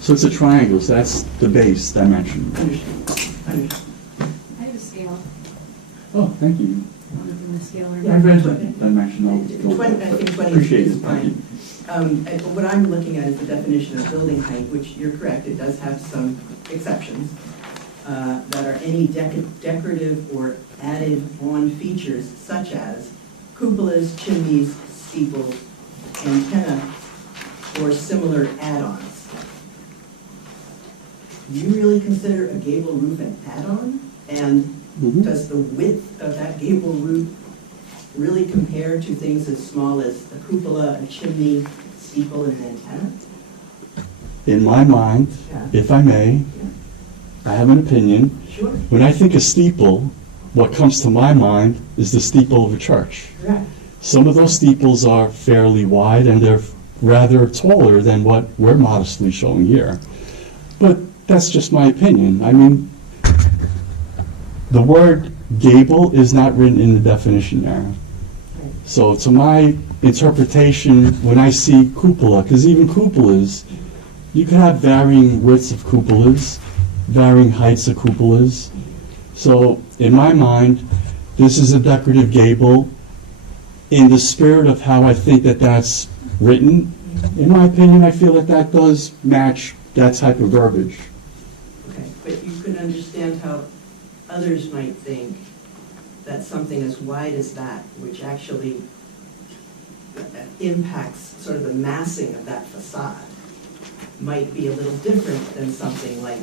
So it's a triangle, so that's the base dimension. understood, understood. I have a scale. Oh, thank you. On the scale or Yeah, I read the dimension. I'll go for it, 20, I think but 20 Appreciate is it, thank you. fine. And what I'm looking at is the definition of building height, which you're correct, it does have some exceptions, that are any decorative or added on features such as cupolas, chimneys, steeples, antenna, or similar add-ons. Do you really consider a gable roof an add-on? And Mhm. does the width of that gable roof really compare to things as small as a cupola, a chimney, steeple, and an antenna? In my mind, Yeah. if I may, I have an opinion. Sure. When I think of steeple, what comes to my mind is the steeple of a church. Correct. Some of those steeples are fairly wide and they're rather taller than what we're modestly showing here. But that's just my opinion. I mean, the word gable is not written in the definition there. So to my interpretation, when I see cupola, because even cupolas, you can have varying widths of cupolas, varying heights of cupolas. So in my mind, this is a decorative gable. In the spirit of how I think that that's written, in my opinion, I feel that that does match that type of verbiage. Okay, but you can understand how others might think that something as wide as that, which actually impacts sort of the massing of that facade, might be a little different than something like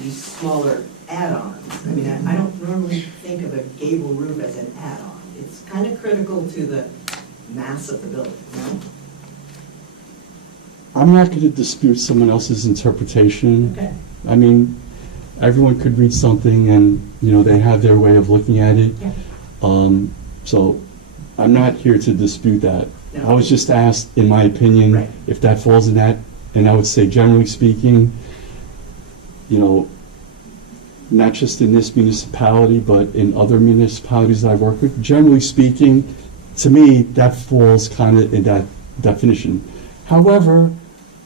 these smaller add-ons. I mean, I don't normally think of a gable roof as an add-on. It's kind of critical to the mass of the building, no? I'm not going to dispute someone else's interpretation. Okay. I mean, everyone could read something and, they have their way of looking at it. Yeah. So I'm not here to dispute that. No. I was just asked, in my opinion, Right. if that falls in that, and I would say, generally speaking, not just in this municipality, but in other municipalities that I've worked with, generally speaking, to me, that falls kind of in that definition. However,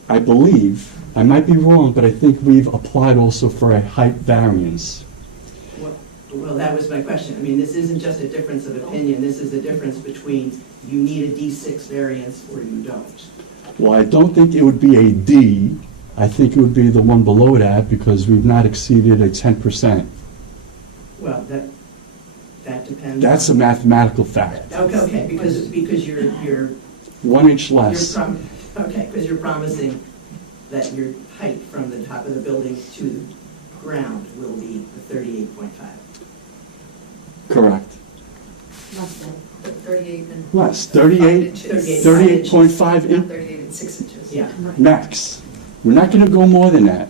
I believe, I might be wrong, but I think we've applied also for a height variance. Well, that was my question. I mean, this isn't just a difference of opinion, this is a difference between you need a D6 variance or you don't. Well, I don't think it would be a D. I think it would be the one below that because we've not exceeded a 10%. Well, that depends. That's a mathematical fact. Okay, because you're 1 inch less. Okay, because you're promising that your height from the top of the building to the ground will be 38.5. Correct. Less than, 38 and. Less, 38, 38.5 Not in 38 and 6 inches. Yeah, max. We're not going to go more than that.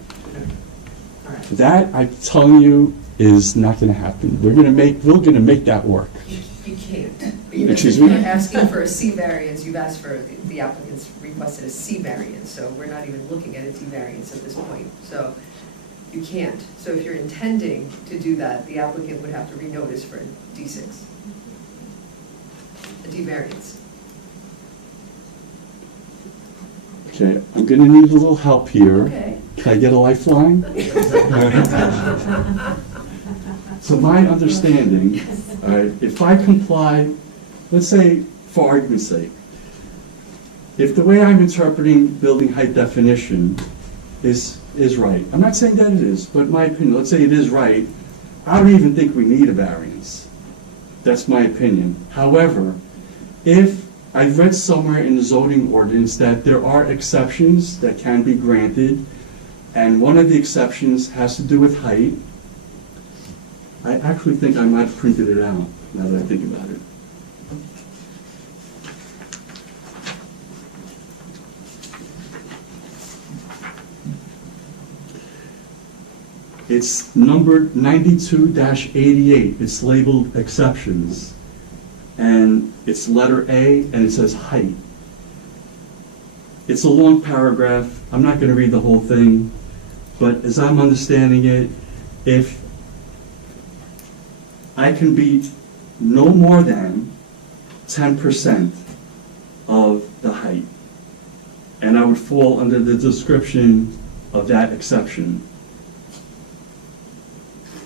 all right. That, I'm telling you, is not going to happen. We're going to make that work. You can't. Even if Excuse you're me? asking for a C variance, you've asked for, the applicant's requested a C variance, so we're not even looking at a D variance at this point. So you can't. So if you're intending to do that, the applicant would have to renotice for a D6. A D variance. Okay, I'm going to need a little help here. Okay. Can I get a lifeline? So my understanding, all right, if I comply, let's say, for argument's sake, if the way I'm interpreting building height definition is right, I'm not saying that it is, but my opinion, let's say it is right, I don't even think we need a variance. That's my opinion. However, if I've read somewhere in the zoning ordinance that there are exceptions that can be granted, and one of the exceptions has to do with height. I actually think I might have printed it out, now that I think about it. It's numbered 92-88. It's labeled exceptions. And it's letter A, and it says height. It's a long paragraph. I'm not going to read the whole thing. But as I'm understanding it, if I can beat no more than 10% of the height, and I would fall under the description of that exception.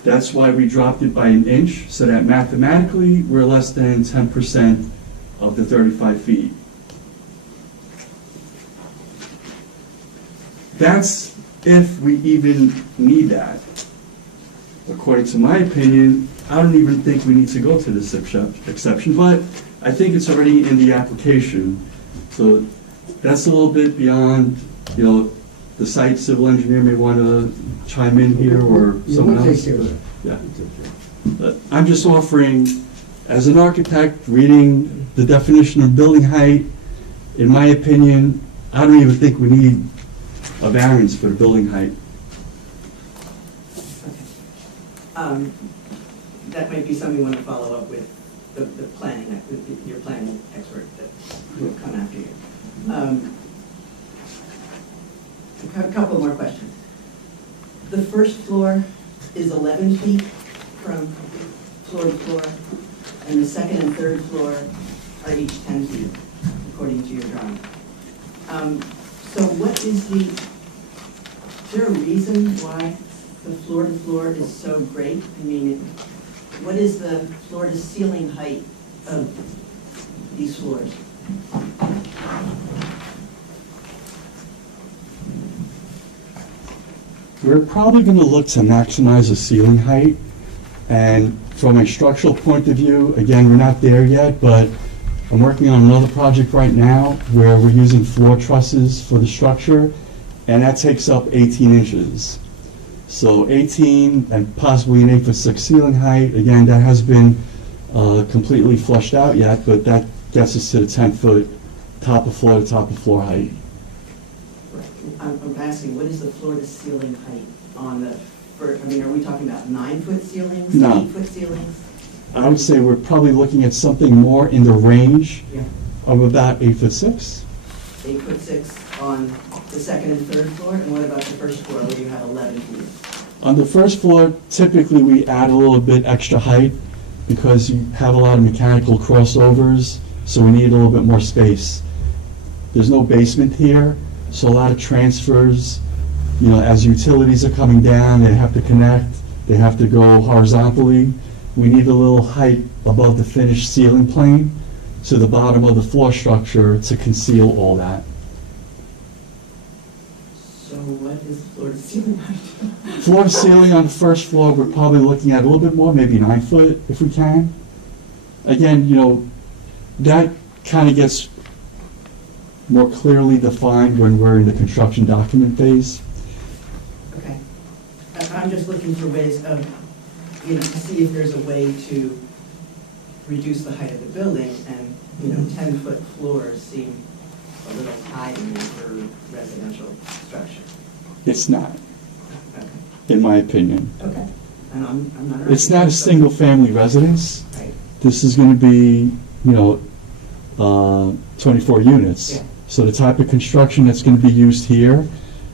That's why we dropped it by an inch, so that mathematically we're less than 10% of the 35 feet. That's if we even need that. According to my opinion, I don't even think we need to go to this exception, but I think it's already in the application. So that's a little bit beyond, the site civil engineer may want to chime in here or someone We'll else. take care of that. Yeah. But I'm just offering, as an architect, reading the definition of building height, in my opinion, I don't even think we need a variance for the building height. That might be something you want to follow up with the planning, with your planning expert that will come after you. A couple more questions. The first floor is 11 feet from floor to floor, and the second and third floor are each 10 feet, according to your drawing. So what is there a reason why the floor to floor is so great? I mean, what is the floor to ceiling height of these floors? We're probably going to look to maximize the ceiling height, and from a structural point of view, again, we're not there yet, but I'm working on another project right now where we're using floor trusses for the structure, and that takes up 18 inches. So 18 and possibly an 8'6" ceiling height. Again, that has been completely flushed out yet, but that gets us to the 10-foot top of floor to top of floor height. I'm asking, what is the floor-to-ceiling height on the, I mean, are we talking about 9-foot ceilings, No. 8-foot ceilings? I would say we're probably looking at something more in the range Yeah, of about 8'6". 8'6" on the second and third floor, and what about the first floor, where you have 11 feet? On the first floor, typically we add a little bit extra height because you have a lot of mechanical crossovers, so we need a little bit more space. There's no basement here, so a lot of transfers, you know, as utilities are coming down, they have to connect, they have to go horizontally. We need a little height above the finished ceiling plane to the bottom of the floor structure to conceal all that. So what is floor-to-ceiling height? Floor to ceiling on the first floor, we're probably looking at a little bit more, maybe 9 foot if we can. Again, you know, that kind of gets more clearly defined when we're in the construction document phase. Okay. I'm just looking for ways of, you know, to see if there's a way to reduce the height of the building, and, you know, 10-foot floors seem a little high to me for residential structure. It's not, Okay. in my opinion. Okay. And I'm not. It's not a single-family residence. Right. This is going to be, you know, 24 units. Yeah. So the type of construction that's going to be used here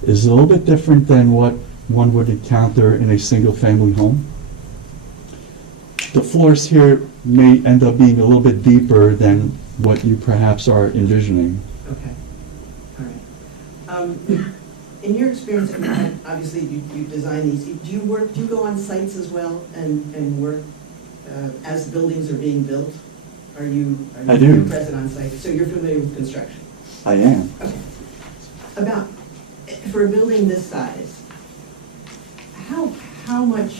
is a little bit different than what one would encounter in a single-family home. The floors here may end up being a little bit deeper than what you perhaps are envisioning. Okay. All right. In your experience, I mean, obviously you design these, do you go on sites as well and work as buildings are being built? Are you I do. present on site? So you're familiar with construction? I am. Okay. About, for a building this size, how much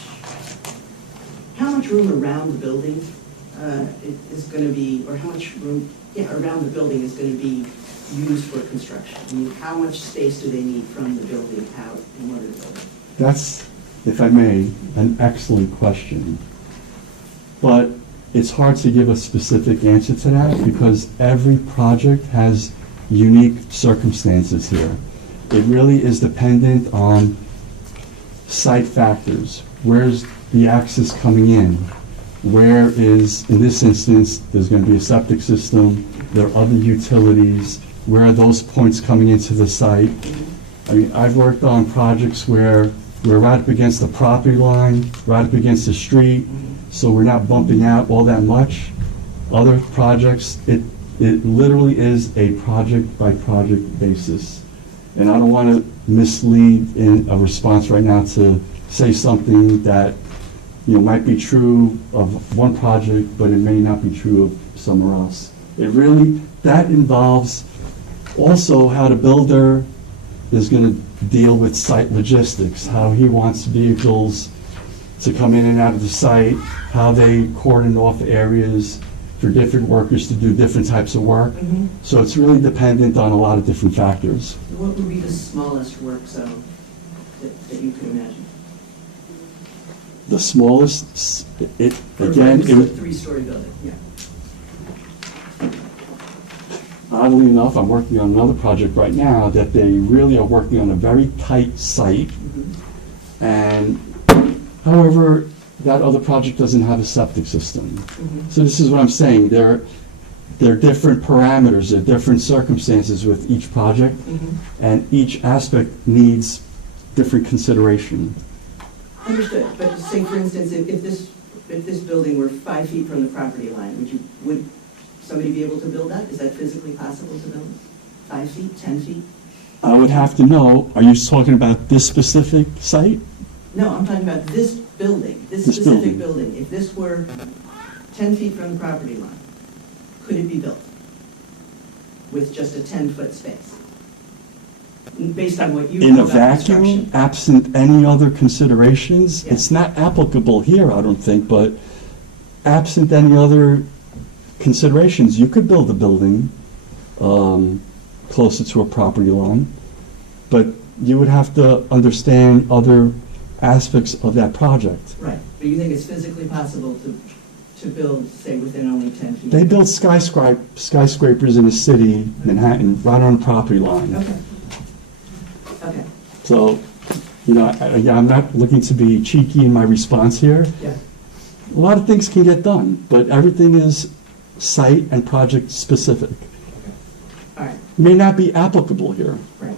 room around the building is going to be, or how much room, around the building is going to be used for construction? I mean, how much space do they need from the building out in order to build it? That's, if I may, an excellent question. But it's hard to give a specific answer to that because every project has unique circumstances here. It really is dependent on site factors. Where's the access coming in? Where is, in this instance, there's going to be a septic system, there are other utilities, where are those points coming into the site? I mean, I've worked on projects where we're right up against the property line, right up against the street, so we're not bumping out all that much. Other projects, it literally is a project-by-project basis. And I don't want to mislead in a response right now to say something that, you know, might be true of one project, but it may not be true of somewhere else. It really, that involves also how the builder is going to deal with site logistics, how he wants vehicles to come in and out of the site, how they cordon off areas for different workers to do different types of work. Mm-hmm. So it's really dependent on a lot of different factors. What would be the smallest work zone that you could imagine? The smallest, it, For again, a it would, three-story building, yeah. oddly enough, I'm working on another project right now that they really are working on a very tight site. Mm-hmm. And however, that other project doesn't have a septic system. Mm-hmm. So this is what I'm saying. There are different parameters, there are different circumstances with each project, Mm-hmm. and each aspect needs different consideration. Understood, but say for instance, if this building were 5 feet from the property line, would somebody be able to build that? Is that physically possible to build? 5 feet, 10 feet? I would have to know, are you talking about this specific site? No, I'm talking about this building, this This specific building. building. If this were 10 feet from the property line, could it be built with just a 10-foot space? Based on what you In know a about vacuum, construction. absent any other considerations, Yeah. it's not applicable here, I don't think, but absent any other considerations, you could build a building closer to a property line, but you would have to understand other aspects of that project. Right, but you think it's physically possible to build, say, within only 10 feet? They built skyscrapers in the city, Manhattan, right on the property line. Okay. So, I'm not looking to be cheeky in my response here. Yeah. A lot of things can get done, but everything is site and project specific. All right, May not be applicable here. right.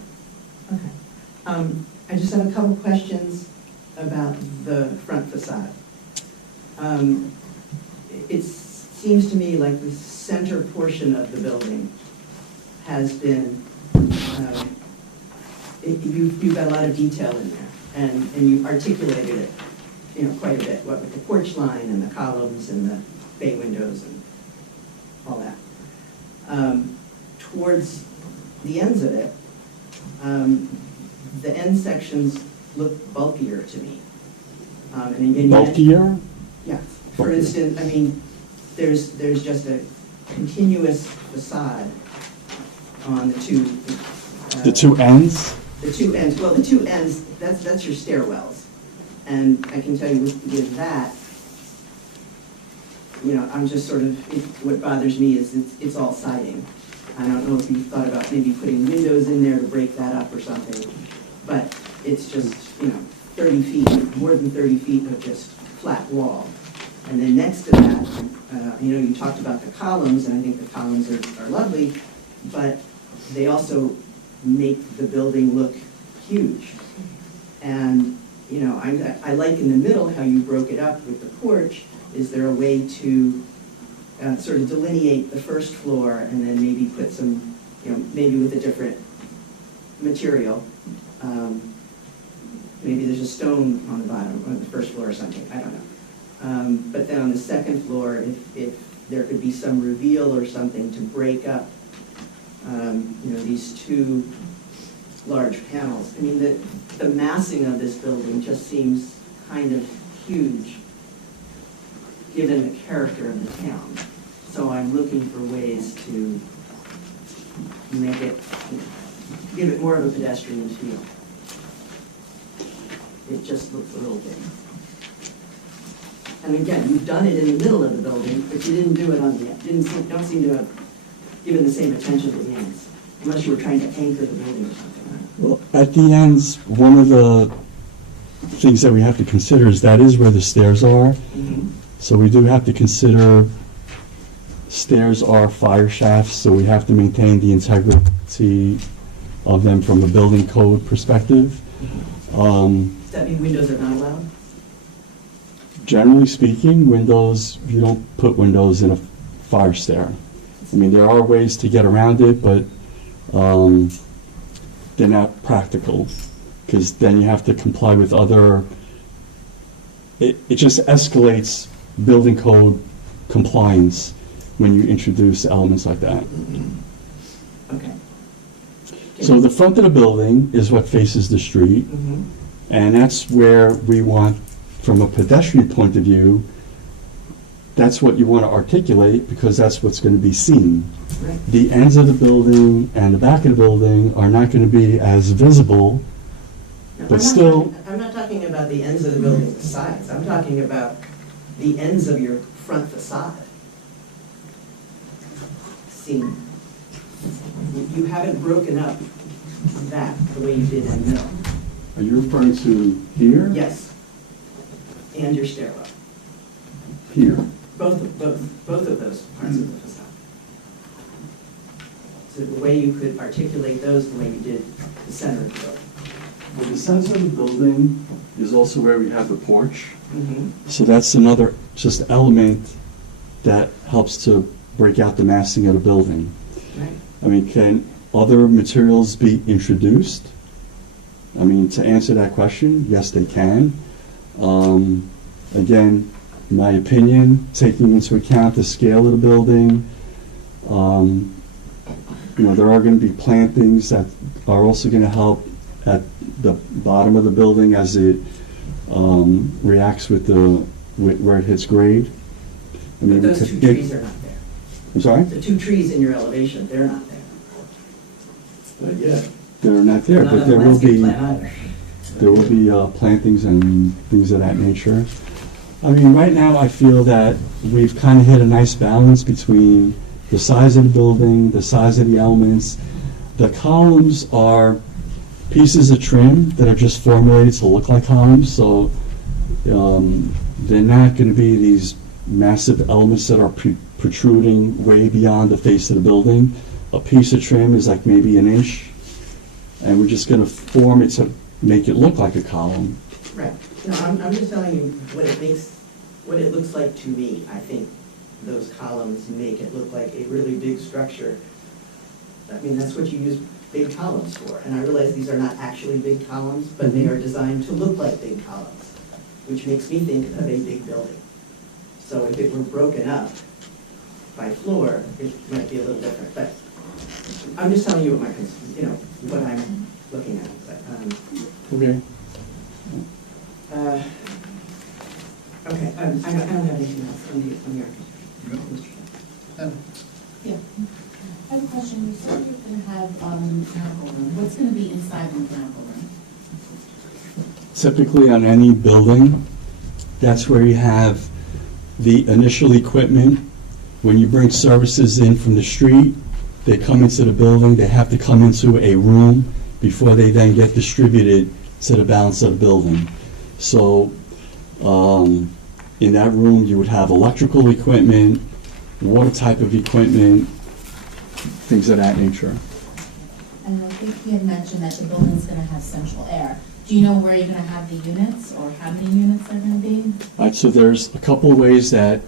Okay. I just have a couple questions about the front facade. It seems to me like the center portion of the building has been, you've got a lot of detail in there, and you've articulated it, quite a bit, what with the porch line and the columns and the bay windows and all that. Towards the ends of it, the end sections look bulkier to me. And again, Bulkier? yeah, for instance, I mean, there's just a continuous facade on the two. The two ends? The two ends, well, the two ends, that's your stairwells. And I can tell you with that, I'm just sort of, what bothers me is it's all siding. I don't know if you thought about maybe putting windows in there to break that up or something, but it's just, 30 feet, more than 30 feet of just flat wall. And then next to that, you talked about the columns, and I think the columns are lovely, but they also make the building look huge. And, I like in the middle how you broke it up with the porch. Is there a way to sort of delineate the first floor and then maybe put some, maybe with a different material? Maybe there's a stone on the bottom, on the first floor or something, I don't know. But then on the second floor, if there could be some reveal or something to break up, these two large panels. I mean, the massing of this building just seems kind of huge, given the character of the town. So I'm looking for ways to make it, give it more of a pedestrian feel. It just looks a little big. And again, you've done it in the middle of the building, but you didn't do it on the end. Don't seem to have given the same attention to the ends, unless you were trying to anchor the building or something. Well, at the ends, one of the things that we have to consider is that is where the stairs are. Mm-hmm. So we do have to consider stairs are fire shafts, so we have to maintain the integrity of them from a building code perspective. Does that mean windows are not allowed? Generally speaking, windows, you don't put windows in a fire stair. I mean, there are ways to get around it, but they're not practical, because then you have to comply with other, it just escalates building code compliance when you introduce elements like that. Okay. So the front of the building is what faces the street, Mm-hmm. and that's where we want, from a pedestrian point of view, that's what you want to articulate, because that's what's going to be seen. Right. The ends of the building and the back of the building are not going to be as visible, but still, I'm not talking about the ends of the building, the sides. I'm talking about the ends of your front facade. See, you haven't broken up that the way you did in the middle. are you referring to here? Yes. And your stairwell. Here. Both of those parts of the facade. So the way you could articulate those the way you did the center of the building. Well, the center of the building is also where we have the porch. Mm-hmm. So that's another just element that helps to break out the massing of the building. Right. I mean, can other materials be introduced? I mean, to answer that question, yes, they can. Again, in my opinion, taking into account the scale of the building, there are going to be plantings that are also going to help at the bottom of the building as it reacts with where it hits grade. I mean, But those two trees are not there. I'm sorry? The two trees in your elevation, they're not there. Not yet. They're not there, Not but on the there will landscape be, plan either. there will be plantings and things of that nature. I mean, right now, I feel that we've kind of hit a nice balance between the size of the building, the size of the elements. The columns are pieces of trim that are just formulated to look like columns, so they're not going to be these massive elements that are protruding way beyond the face of the building. A piece of trim is like maybe an inch, and we're just going to form it to make it look like a column. Right. No, I'm just telling you what it looks like to me. I think those columns make it look like a really big structure. I mean, that's what you use big columns for. And I realize these are not actually big columns, but they are designed to look like big columns, which makes me think of a big building. So if it were broken up by floor, it might be a little different. But I'm just telling you what what I'm looking at. But, Okay. okay, I don't have anything else on the architecture. Yeah. I have a question. You said you're going to have mechanical room. What's going to be inside the mechanical room? Typically on any building, that's where you have the initial equipment. When you bring services in from the street, they come into the building, they have to come into a room before they then get distributed to the balance of the building. So in that room, you would have electrical equipment, water type of equipment, things of that nature. And I think he had mentioned that the building's going to have central air. Do you know where you're going to have the units or how many units they're going to be? All right, so there's a couple of ways that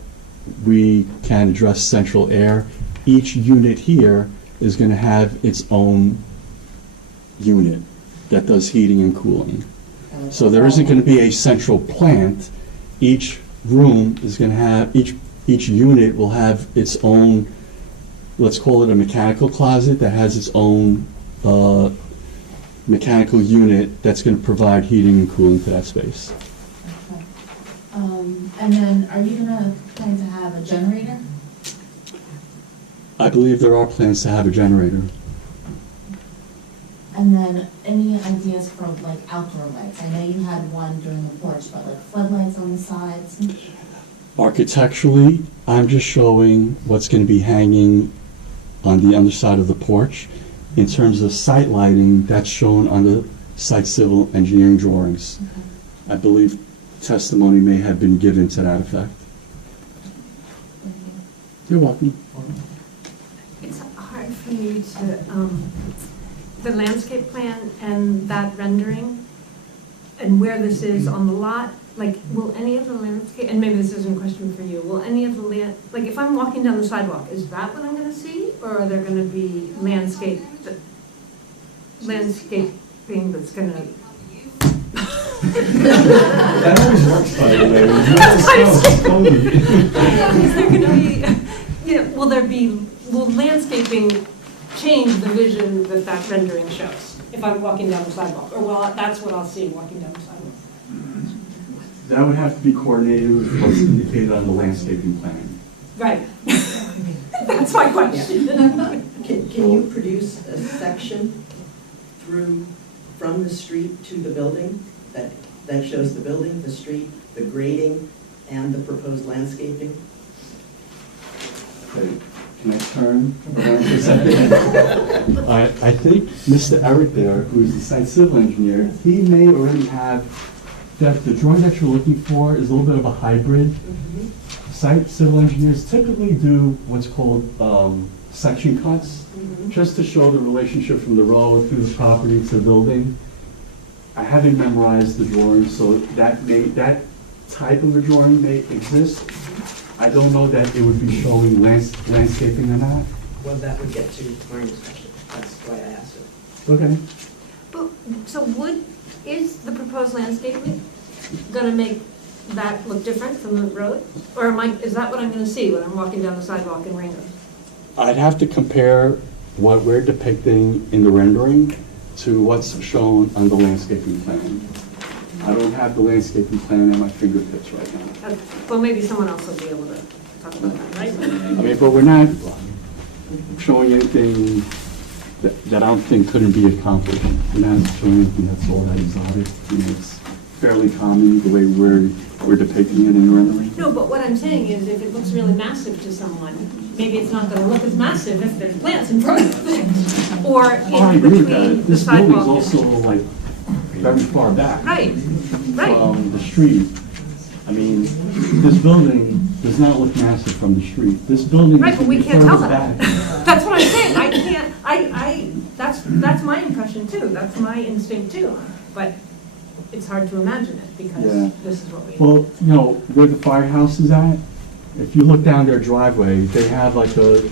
we can address central air. Each unit here is going to have its own unit that does heating and cooling. So there isn't going to be a central plant. Each room is going to have, each unit will have its own, let's call it a mechanical closet that has its own mechanical unit that's going to provide heating and cooling to that space. Okay. And then are you going to plan to have a generator? I believe there are plans to have a generator. And then any ideas for like outdoor lights? I know you had one during the porch, but like floodlights on the sides? Architecturally, I'm just showing what's going to be hanging on the underside of the porch. In terms of site lighting, that's shown on the site civil engineering drawings. Okay. I believe testimony may have been given to that effect. You're welcome. It's hard for me to, the landscape plan and that rendering and where this is on the lot, like, will any of the landscape, and maybe this isn't a question for you, will any of the like, if I'm walking down the sidewalk, is that what I'm gonna see? Or are there gonna be landscaping that's gonna? That always works, by the way. When you Is there gonna be, will landscaping change the vision that rendering shows if I'm walking down the sidewalk? Or well, that's what I'll see walking down the sidewalk? That would have to be coordinated with what's indicated on the landscaping plan. Right. That's my question. Can you produce a section from the street to the building that shows the building, the street, the grading, and the proposed landscaping? Okay. Can I turn around for a second? I think Mr. Eric there, who's the site civil engineer, he may already have, that the drawing that you're looking for is a little bit of a hybrid. Site civil engineers typically do what's called section cuts, just to show the relationship from the road through the property to the building. I haven't memorized the drawing, so that type of a drawing may exist. I don't know that it would be showing landscaping or not. Well, that would get to Marnie's question. That's why I asked it. Okay. But, so is the proposed landscaping gonna make that look different from the road? Or is that what I'm gonna see when I'm walking down the sidewalk in Ringo? I'd have to compare what we're depicting in the rendering to what's shown on the landscaping plan. I don't have the landscaping plan at my fingertips right now. Well, maybe someone else will be able to talk about that, right? I mean, but we're not showing anything that I don't think couldn't be accomplished. We're not showing anything that's all that exotic. fairly common, the way we're depicting it in the rendering. No, but what I'm saying is if it looks really massive to someone, maybe it's not gonna look as massive if there's plants in front of it. Or I in agree with between that. the This building's sidewalk. also like very far back. Right, right. From the street. I mean, this building does not look massive from the street. This building Right, is but we can't tell further that. back. That's what I'm saying, I can't, that's my impression too, that's my instinct too. But it's hard to imagine it Yeah. because this is what we. Well, you know, where the firehouse is at, if you look down their driveway, they have like a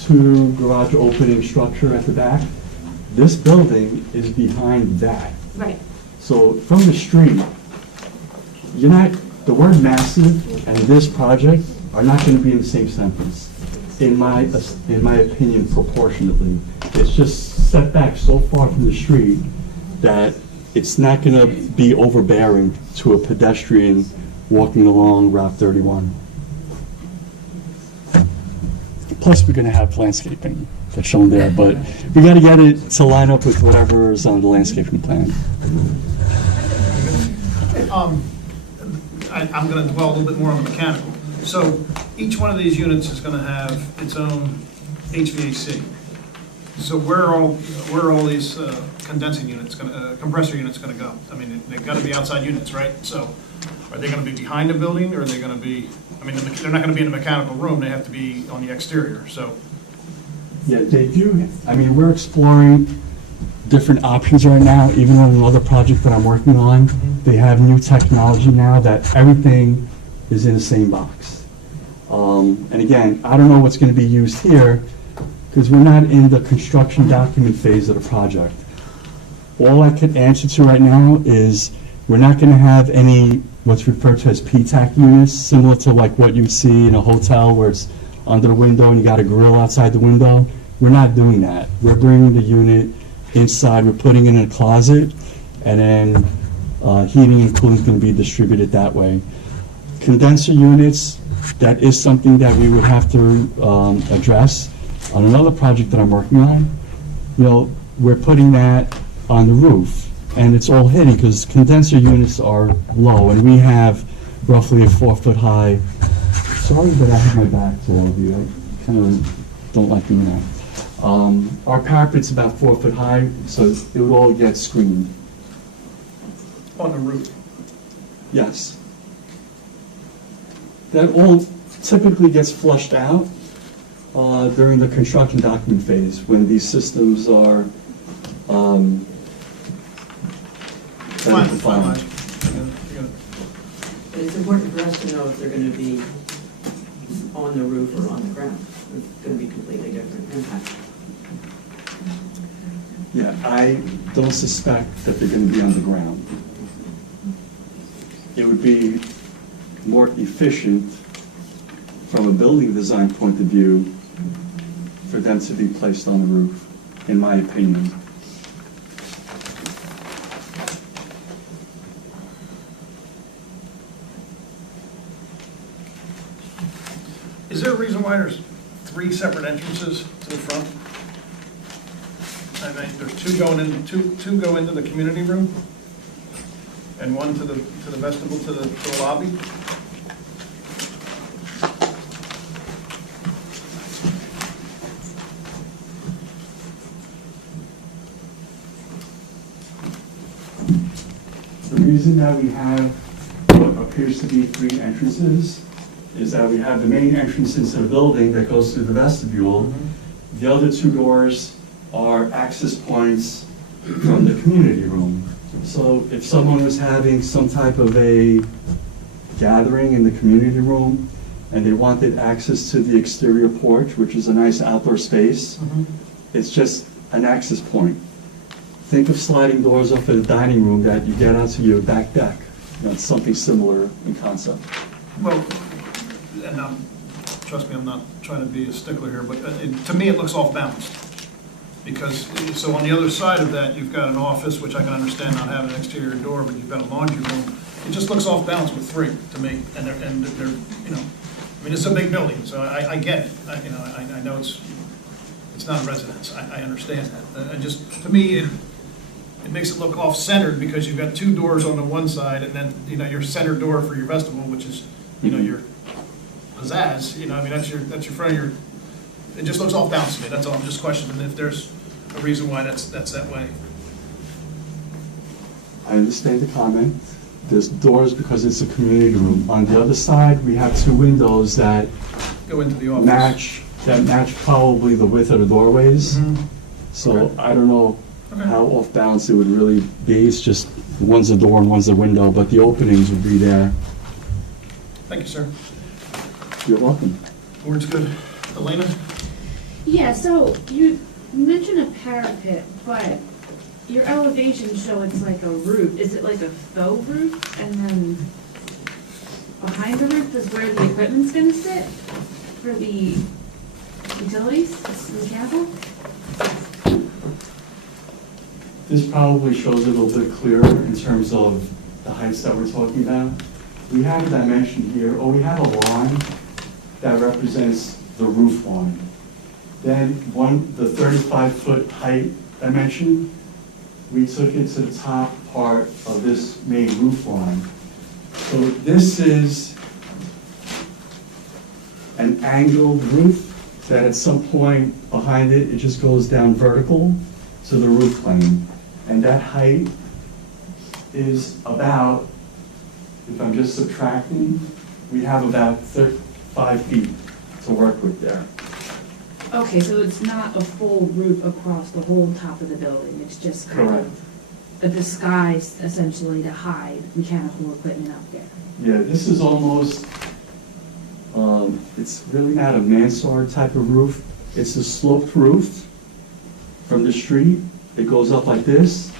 2 garage opening structure at the back. This building is behind that. Right. So from the street, you're not, the word massive and this project are not going to be in the same sentence, in my opinion, proportionately. It's just set back so far from the street that it's not going to be overbearing to a pedestrian walking along Route 31. Plus, we're going to have landscaping that's shown there, but we got to get it to line up with whatever is on the landscaping plan. I'm going to dwell a little bit more on the mechanical. So each one of these units is going to have its own HVAC. So where are all these condensing units, compressor units going to go? I mean, they've got to be outside units, right? So are they going to be behind the building, or are they going to be, I mean, they're not going to be in the mechanical room, they have to be on the exterior, so. Yeah, they do. I mean, we're exploring different options right now, even on another project that I'm working on. They have new technology now that everything is in the same box. And again, I don't know what's going to be used here because we're not in the construction document phase of the project. All I can answer to right now is we're not going to have any what's referred to as PTAC units, similar to like what you see in a hotel where it's under the window and you got a grill outside the window. We're not doing that. We're bringing the unit inside, we're putting it in a closet, and then heating and cooling is going to be distributed that way. Condenser units, that is something that we would have to address on another project that I'm working on. You know, we're putting that on the roof, and it's all hidden because condenser units are low, and we have roughly a 4-foot high. Sorry that I have my back to all of you. I kind of don't like doing that. Our parapet's about 4 foot high, so it would all get screened. On the roof? Yes. That all typically gets flushed out during the construction document phase when these systems are defined. But it's important for us to know if they're going to be on the roof or on the ground. It's going to be completely different impact. Yeah, I don't suspect that they're going to be on the ground. It would be more efficient from a building design point of view for them to be placed on the roof, in my opinion. Is there a reason why there's 3 separate entrances to the front? I mean, there's two go into the community room, and one to the vestibule, to the lobby. The reason that we have what appears to be 3 entrances is that we have the main entrance into the building that goes through the vestibule. The other 2 doors are access points from the community room. So if someone was having some type of a gathering in the community room and they wanted access to the exterior porch, which is a nice outdoor space, it's just an access point. Think of sliding doors up in the dining room that you get onto your back deck. You know, it's something similar in concept. Well, and trust me, I'm not trying to be a stickler here, but to me, it looks off balance. Because, so on the other side of that, you've got an office, which I can understand not having an exterior door, but you've got a laundry room. It just looks off balance with 3 to me, and they're, you know, I mean, it's a big building, so I get it. I know it's not a residence. I understand that. And just, to me, it makes it look off-centered because you've got two doors on the one side and then, you know, your center door for your vestibule, which is, you know, your pizzazz, you know, I mean, that's your front of your, it just looks off balance to me, that's all. I'm just questioning if there's a reason why that's that way. I understand the comment. There's doors because it's a community room. On the other side, we have two windows that Go into the office. match probably the width of the doorways. Mhm. So Okay. I don't know Okay. how off balance it would really be. It's just one's a door and one's a window, but the openings would be there. Thank you, sir. You're welcome. Board's good. Elena? Yeah, so you mentioned a parapet, but your elevations show it's like a roof. Is it like a faux roof? And then behind the roof is where the equipment's gonna sit for the utilities, the mechanical? This probably shows it a little bit clearer in terms of the heights that we're talking about. We have a dimension here, or we have a line that represents the roof line. Then the 35-foot height dimension, we took it to the top part of this main roof line. So this is an angled roof that at some point behind it, it just goes down vertical to the roof plane. And that height is about, if I'm just subtracting, we have about 5 feet to work with there. Okay, so it's not a full roof across the whole top of the building. It's just kind Correct. of a disguise essentially to hide mechanical equipment up there. Yeah, this is almost, it's really not a mansard type of roof. It's a sloped roof from the street. It goes up like this,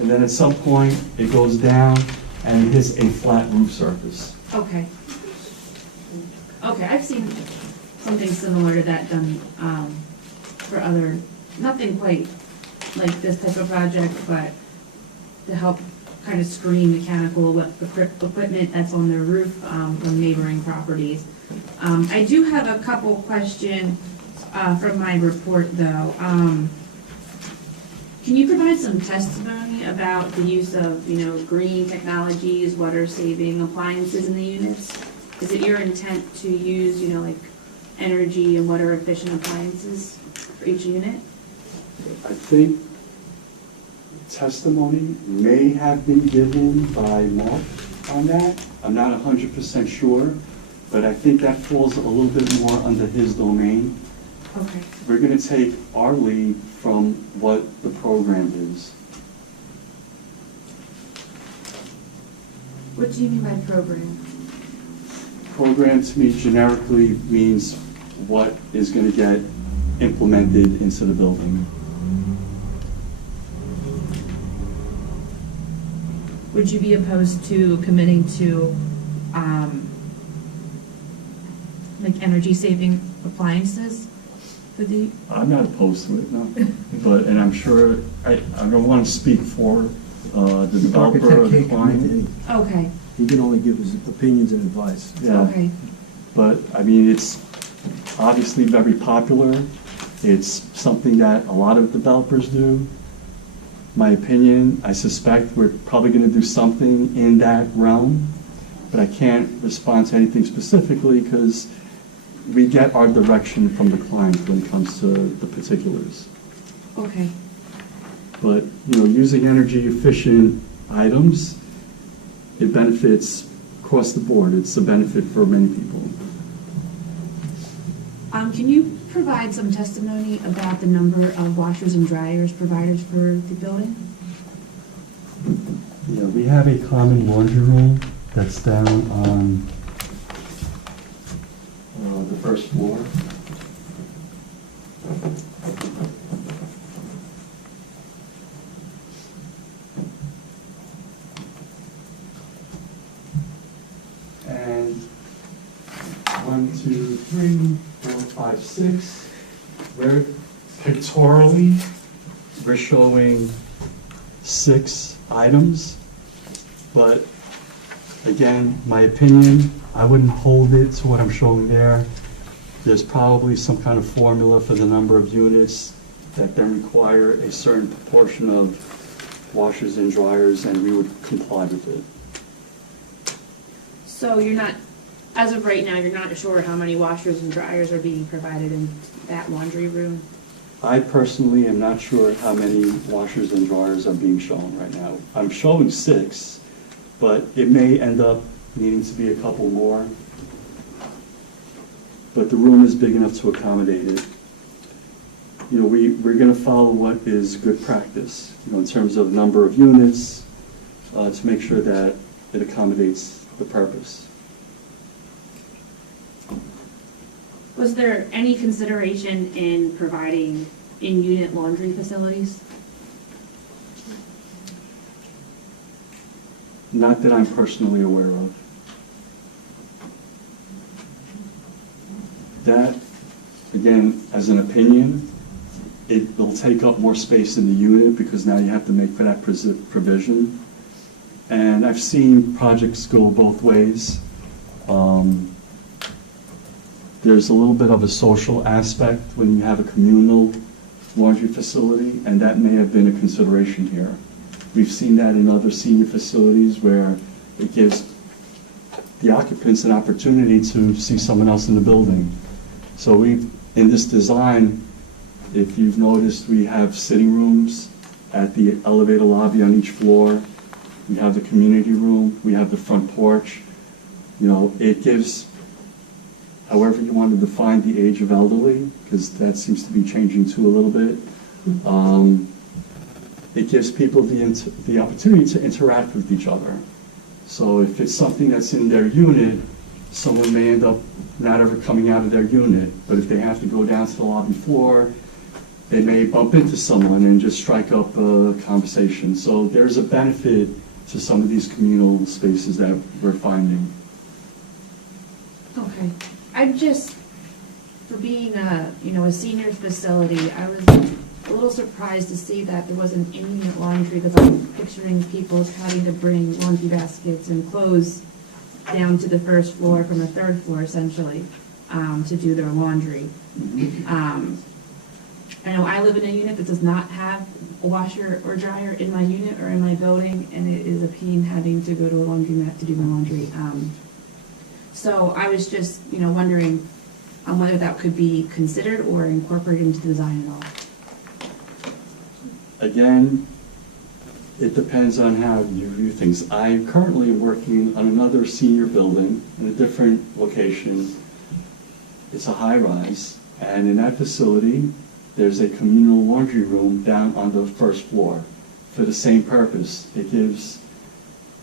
and then at some point, it goes down and it hits a flat roof surface. Okay. Okay, I've seen something similar to that done for other, nothing quite like this type of project, but to help kind of screen mechanical equipment that's on their roof from neighboring properties. I do have a couple questions from my report, though. Can you provide some testimony about the use of, you know, green technologies, water-saving appliances in the units? Is it your intent to use, you know, like energy and water-efficient appliances for each unit? I think testimony may have been given by Mark on that. I'm not 100% sure, but I think that falls a little bit more under his domain. Okay. We're going to take our lead from what the program is. What do you mean by program? Program to me generically means what is going to get implemented into the building. Would you be opposed to committing to, like energy-saving appliances for the? I'm not opposed to it, no. But, and I'm sure, I don't want to speak for the developer or the client. Okay, He can only give his opinions and advice. Yeah. okay. But, I mean, it's obviously very popular. It's something that a lot of developers do. My opinion, I suspect we're probably going to do something in that realm, but I can't respond to anything specifically because we get our direction from the client when it comes to the particulars. Okay. But, you know, using energy efficient items, it benefits across the board. It's a benefit for many people. Can you provide some testimony about the number of washers and dryers provided for the building? Yeah, we have a common laundry room that's down on the first floor. And 1, 2, 3, 4, 5, 6. We're pictorially, we're showing 6 items, but again, my opinion, I wouldn't hold it to what I'm showing there. There's probably some kind of formula for the number of units that then require a certain proportion of washers and dryers, and we would comply with it. So you're not, as of right now, you're not sure how many washers and dryers are being provided in that laundry room? I personally am not sure how many washers and dryers are being shown right now. I'm showing 6, but it may end up needing to be a couple more. But the room is big enough to accommodate it. You know, we're going to follow what is good practice, you know, in terms of number of units, to make sure that it accommodates the purpose. Was there any consideration in providing in-unit laundry facilities? Not that I'm personally aware of. That, again, as an opinion, it will take up more space in the unit because now you have to make for that provision. And I've seen projects go both ways. There's a little bit of a social aspect when you have a communal laundry facility, and that may have been a consideration here. We've seen that in other senior facilities where it gives the occupants an opportunity to see someone else in the building. So we've, in this design, if you've noticed, we have sitting rooms at the elevator lobby on each floor. We have the community room, we have the front porch. You know, it gives, however you want to define the age of elderly, because that seems to be changing too a little bit. It gives people the opportunity to interact with each other. So if it's something that's in their unit, someone may end up not ever coming out of their unit. But if they have to go down to the lobby floor, they may bump into someone and just strike up a conversation. So there's a benefit to some of these communal spaces that we're finding. Okay. I'm just, for being a senior facility, I was a little surprised to see that there wasn't in-unit laundry, because I'm picturing people having to bring laundry baskets and clothes down to the first floor from the third floor, essentially, to do their laundry. I know I live in a unit that does not have a washer or dryer in my unit or in my building, and it is a pain having to go to a laundromat to do my laundry. So I was just, wondering whether that could be considered or incorporated into the design at all. Again, it depends on how you view things. I'm currently working on another senior building in a different location. It's a high-rise, and in that facility, there's a communal laundry room down on the first floor for the same purpose. It gives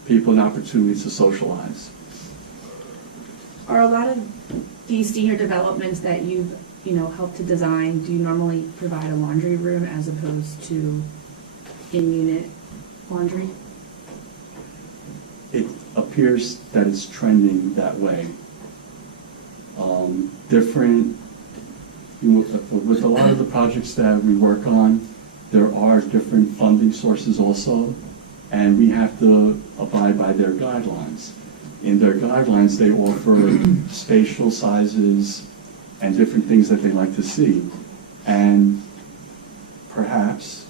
people an opportunity to socialize. Are a lot of these senior developments that you've, helped to design, do you normally provide a laundry room as opposed to in-unit laundry? It appears that it's trending that way. With a lot of the projects that we work on, there are different funding sources also, and we have to abide by their guidelines. In their guidelines, they offer spatial sizes and different things that they like to see. And perhaps,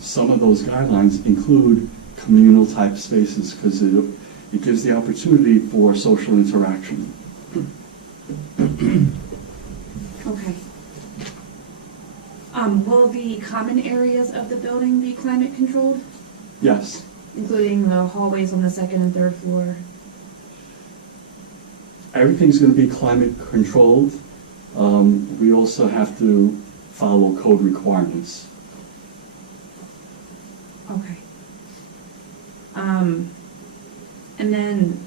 some of those guidelines include communal type spaces because it gives the opportunity for social interaction. Okay. Will the common areas of the building be climate controlled, Yes. including the hallways on the second and third floor? Everything's going to be climate controlled. We also have to follow code requirements. Okay. And then,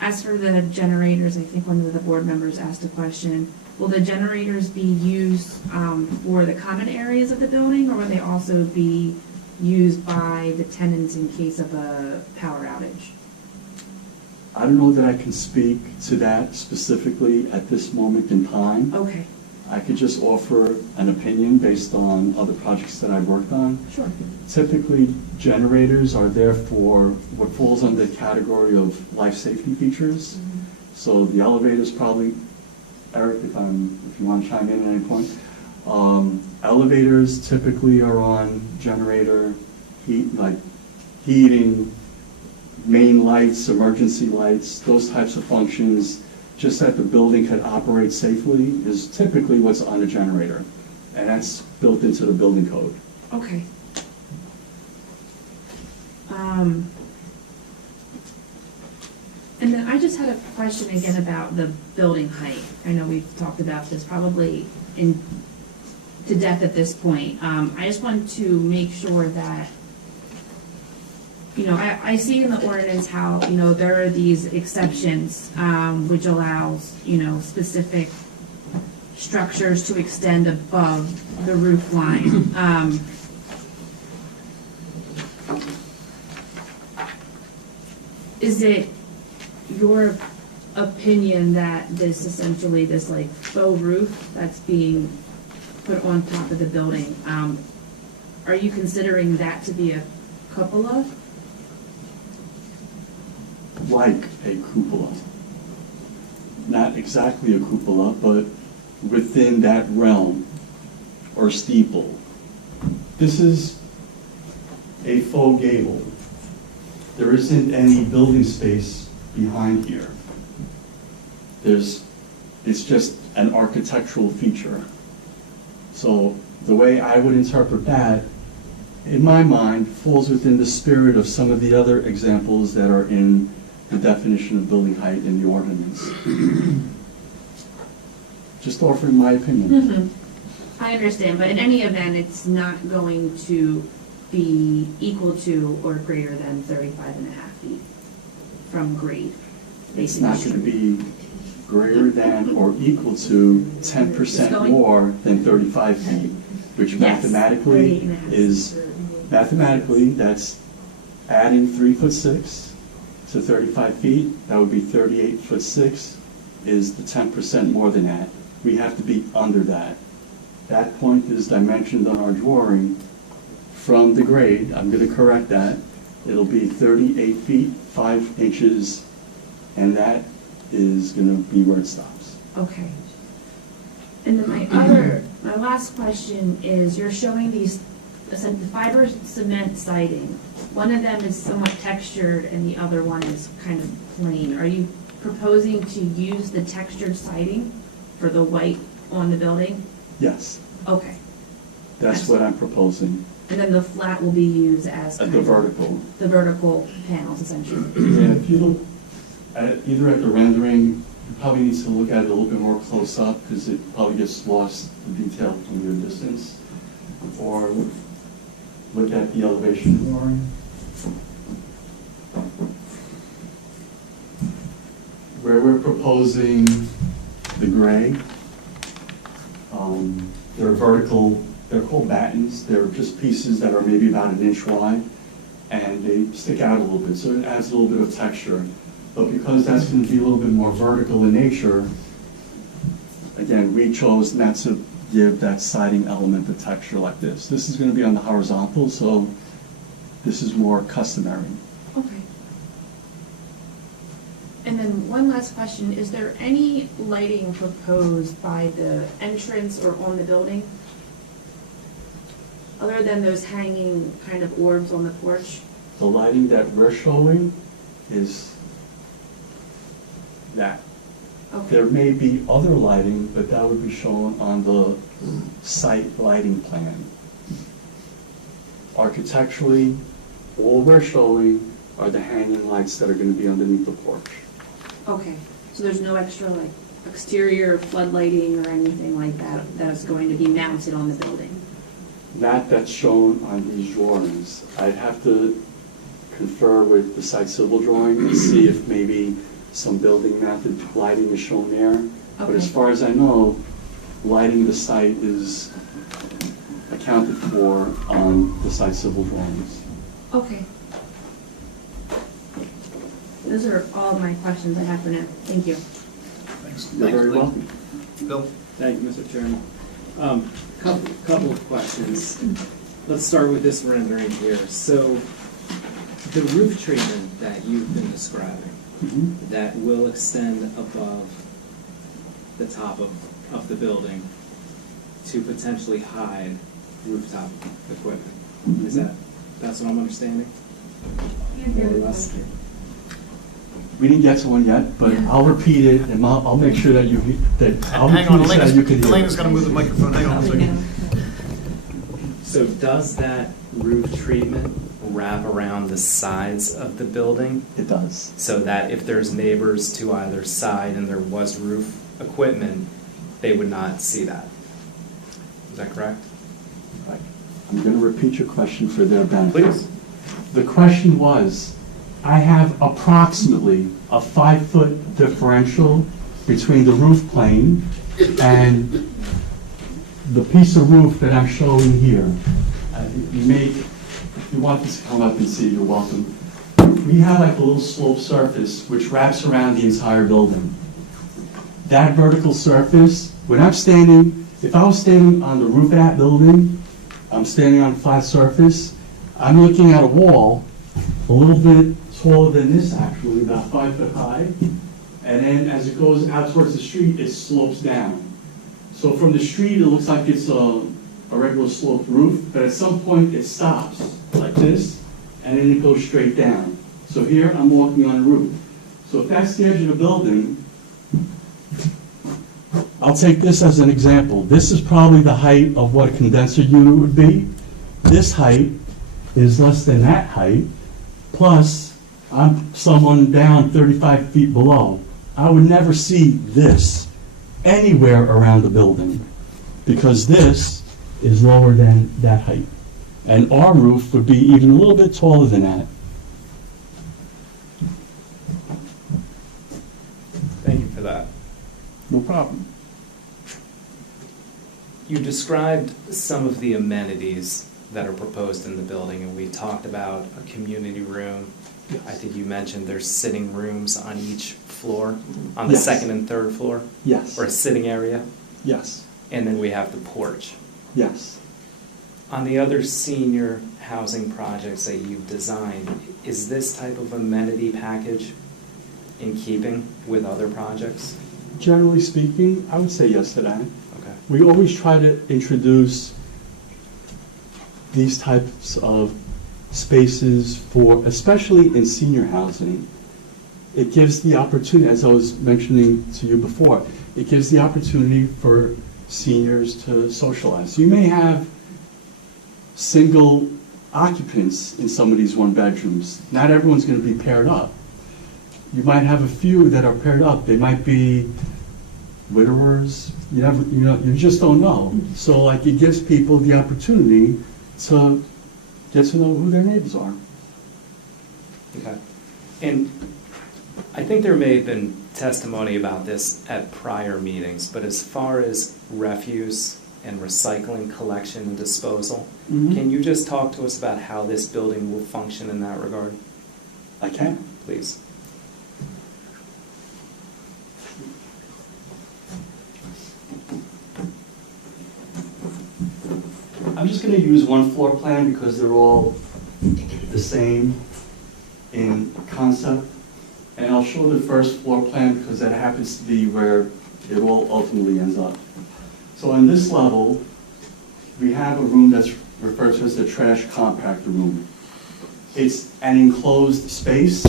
as for the generators, I think one of the board members asked a question. Will the generators be used for the common areas of the building, or will they also be used by the tenants in case of a power outage? I don't know that I can speak to that specifically at this moment in time. Okay. I could just offer an opinion based on other projects that I've worked on. Sure. Typically, generators are there for what falls under the category of life safety features. Mm-hmm. So the elevators probably, Eric, if you want to chime in at any point. Elevators typically are on generator. heating, main lights, emergency lights, those types of functions, just that the building could operate safely, is typically what's on a generator. And that's built into the building code. Okay. And then I just had a question again about the building height. I know we've talked about this probably to death at this point. I just want to make sure that, I see in the ordinance how, there are these exceptions, which allows, specific structures to extend above the roof line. Is it your opinion that this like faux roof that's being put on top of the building, are you considering that to be a cupola? Like a cupola. Not exactly a cupola, but within that realm, or steeple. This is a faux gable. There isn't any building space behind here. It's just an architectural feature. So the way I would interpret that, in my mind, falls within the spirit of some of the other examples that are in the definition of building height in the ordinance. Just offering my opinion. Mm-hmm. I understand, but in any event, it's not going to be equal to or greater than 35 and a half feet from grade. It's not going to be greater than or equal to 10% more than 35 feet, which mathematically that's adding 3'6" to 35 feet. That would be 38'6" is the 10% more than that. We have to be under that. That point is dimensioned on our drawing from the grade. I'm going to correct that. It'll be 38 feet, 5 inches, and that is going to be where it stops. Okay. And then my last question is, you're showing the fiber cement siding. One of them is somewhat textured and the other one is kind of plain. Are you proposing to use the textured siding for the white on the building? Yes. Okay. That's what I'm proposing. And then the flat will be used as the vertical. The vertical panels, essentially. And if you look at either at the rendering, you probably need to look at it a little bit more close up because it probably gets lost the detail from your distance. Or look at the elevation drawing. Where we're proposing the gray, they're vertical. They're called battens. They're just pieces that are maybe about 1 inch wide, and they stick out a little bit, so it adds a little bit of texture. But because that's going to be a little bit more vertical in nature, again, we chose not to give that siding element the texture like this. This is going to be on the horizontal, so this is more customary. Okay. And then one last question, is there any lighting proposed by the entrance or on the building? Other than those hanging kind of orbs on the porch? The lighting that we're showing is that. Okay. There may be other lighting, but that would be shown on the site lighting plan. Architecturally, all we're showing are the hanging lights that are going to be underneath the porch. Okay, so there's no extra like exterior floodlighting or anything like that that's going to be mounted on the building? That's shown on these drawings. I'd have to confer with the site civil drawing and see if maybe some building mounted lighting is shown there. Okay. But as far as I know, lighting the site is accounted for on the site civil drawings. Okay. Those are all my questions I have for now. Thank you. Thanks. You're very welcome. Bill? Thank you, Mr. Chairman. Couple of questions. Let's start with this rendering here. So the roof treatment that you've been describing, that will extend above the top of the building to potentially hide rooftop equipment. Is that That's what I'm understanding? More or less. We didn't get to one yet, but I'll repeat it, and I'll make sure that I'll Hang on, repeat it so that you can hear. Elena's gonna move the microphone, hang on a second. So does that roof treatment wrap around the sides of the building? It does. So that if there's neighbors to either side and there was roof equipment, they would not see that? Is that correct? I'm going to repeat your question for their benefit. Please. The question was, I have approximately a 5-foot differential between the roof plane and the piece of roof that I'm showing here. If you want this to come up and see, you're welcome. We have like a little slope surface which wraps around the entire building. That vertical surface, when I'm standing, if I was standing on the roof of that building, I'm standing on a flat surface, I'm looking at a wall a little bit taller than this actually, about 5 foot high, and then as it goes out towards the street, it slopes down. So from the street, it looks like it's a regular sloped roof, but at some point it stops like this, and then it goes straight down. So here I'm walking on a roof. So if that's the edge of the building, I'll take this as an example. This is probably the height of what a condenser unit would be. This height is less than that height, plus I'm someone down 35 feet below. I would never see this anywhere around the building because this is lower than that height. And our roof would be even a little bit taller than that. Thank you for that. No problem. You described some of the amenities that are proposed in the building, and we talked about a community room. Yes. I think you mentioned there's sitting rooms on each floor, on the Yes. second and third floor? Yes. Or a sitting area? Yes. And then we have the porch. Yes. On the other senior housing projects that you've designed, is this type of amenity package in keeping with other projects? Generally speaking, I would say yes to that. Okay. We always try to introduce these types of spaces for, especially in senior housing. It gives the opportunity, as I was mentioning to you before, it gives the opportunity for seniors to socialize. You may have single occupants in some of these one bedrooms. Not everyone's going to be paired up. You might have a few that are paired up. They might be widowers. You just don't know. So like it gives people the opportunity to get to know who their neighbors are. Okay. And I think there may have been testimony about this at prior meetings, but as far as refuse and recycling collection and disposal, can you just talk to us about how this building will function in that regard? I can. Please. I'm just going to use one floor plan because they're all the same in concept. And I'll show the first floor plan because that happens to be where it all ultimately ends up. So on this level, we have a room that's referred to as the trash compactor room. It's an enclosed space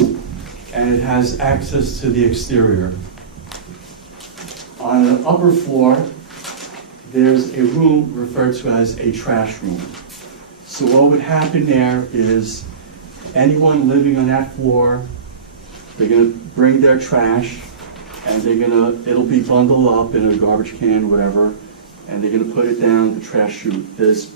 and it has access to the exterior. On the upper floor, there's a room referred to as a trash room. So what would happen there is anyone living on that floor, they're gonna bring their trash and it'll be bundled up in a garbage can, whatever, and they're gonna put it down the trash chute. There's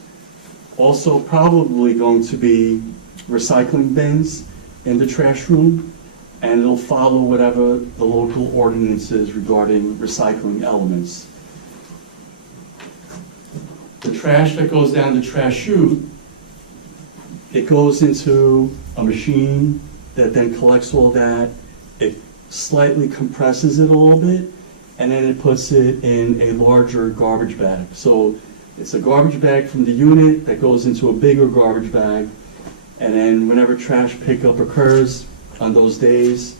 also probably going to be recycling bins in the trash room, and it'll follow whatever the local ordinance is regarding recycling elements. The trash that goes down the trash chute, it goes into a machine that then collects all that. It slightly compresses it a little bit, and then it puts it in a larger garbage bag. So it's a garbage bag from the unit that goes into a bigger garbage bag, and then whenever trash pickup occurs on those days,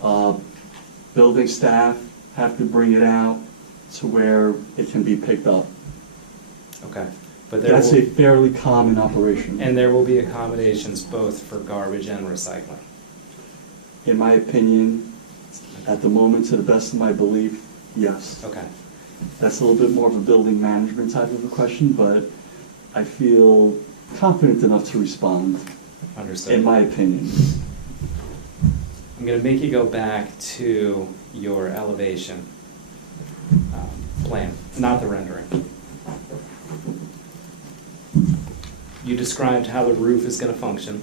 building staff have to bring it out to where it can be picked up. Okay. But that's a fairly common operation. And there will be accommodations both for garbage and recycling. In my opinion, at the moment, to the best of my belief, yes. Okay. That's a little bit more of a building management type of a question, but I feel confident enough to respond. Understood. In my opinion. I'm going to make you go back to your elevation plan, not the rendering. You described how the roof is going to function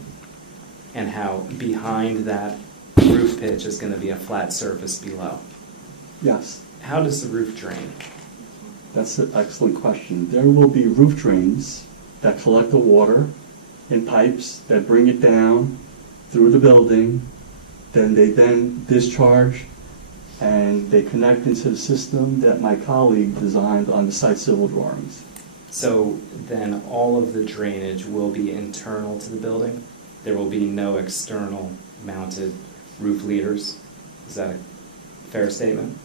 and how behind that roof pitch is going to be a flat surface below. Yes. How does the roof drain? That's an excellent question. There will be roof drains that collect the water in pipes that bring it down through the building. Then they discharge and they connect into the system that my colleague designed on the site civil drawings. So then all of the drainage will be internal to the building? There will be no external mounted roof leaders? Is that a fair statement?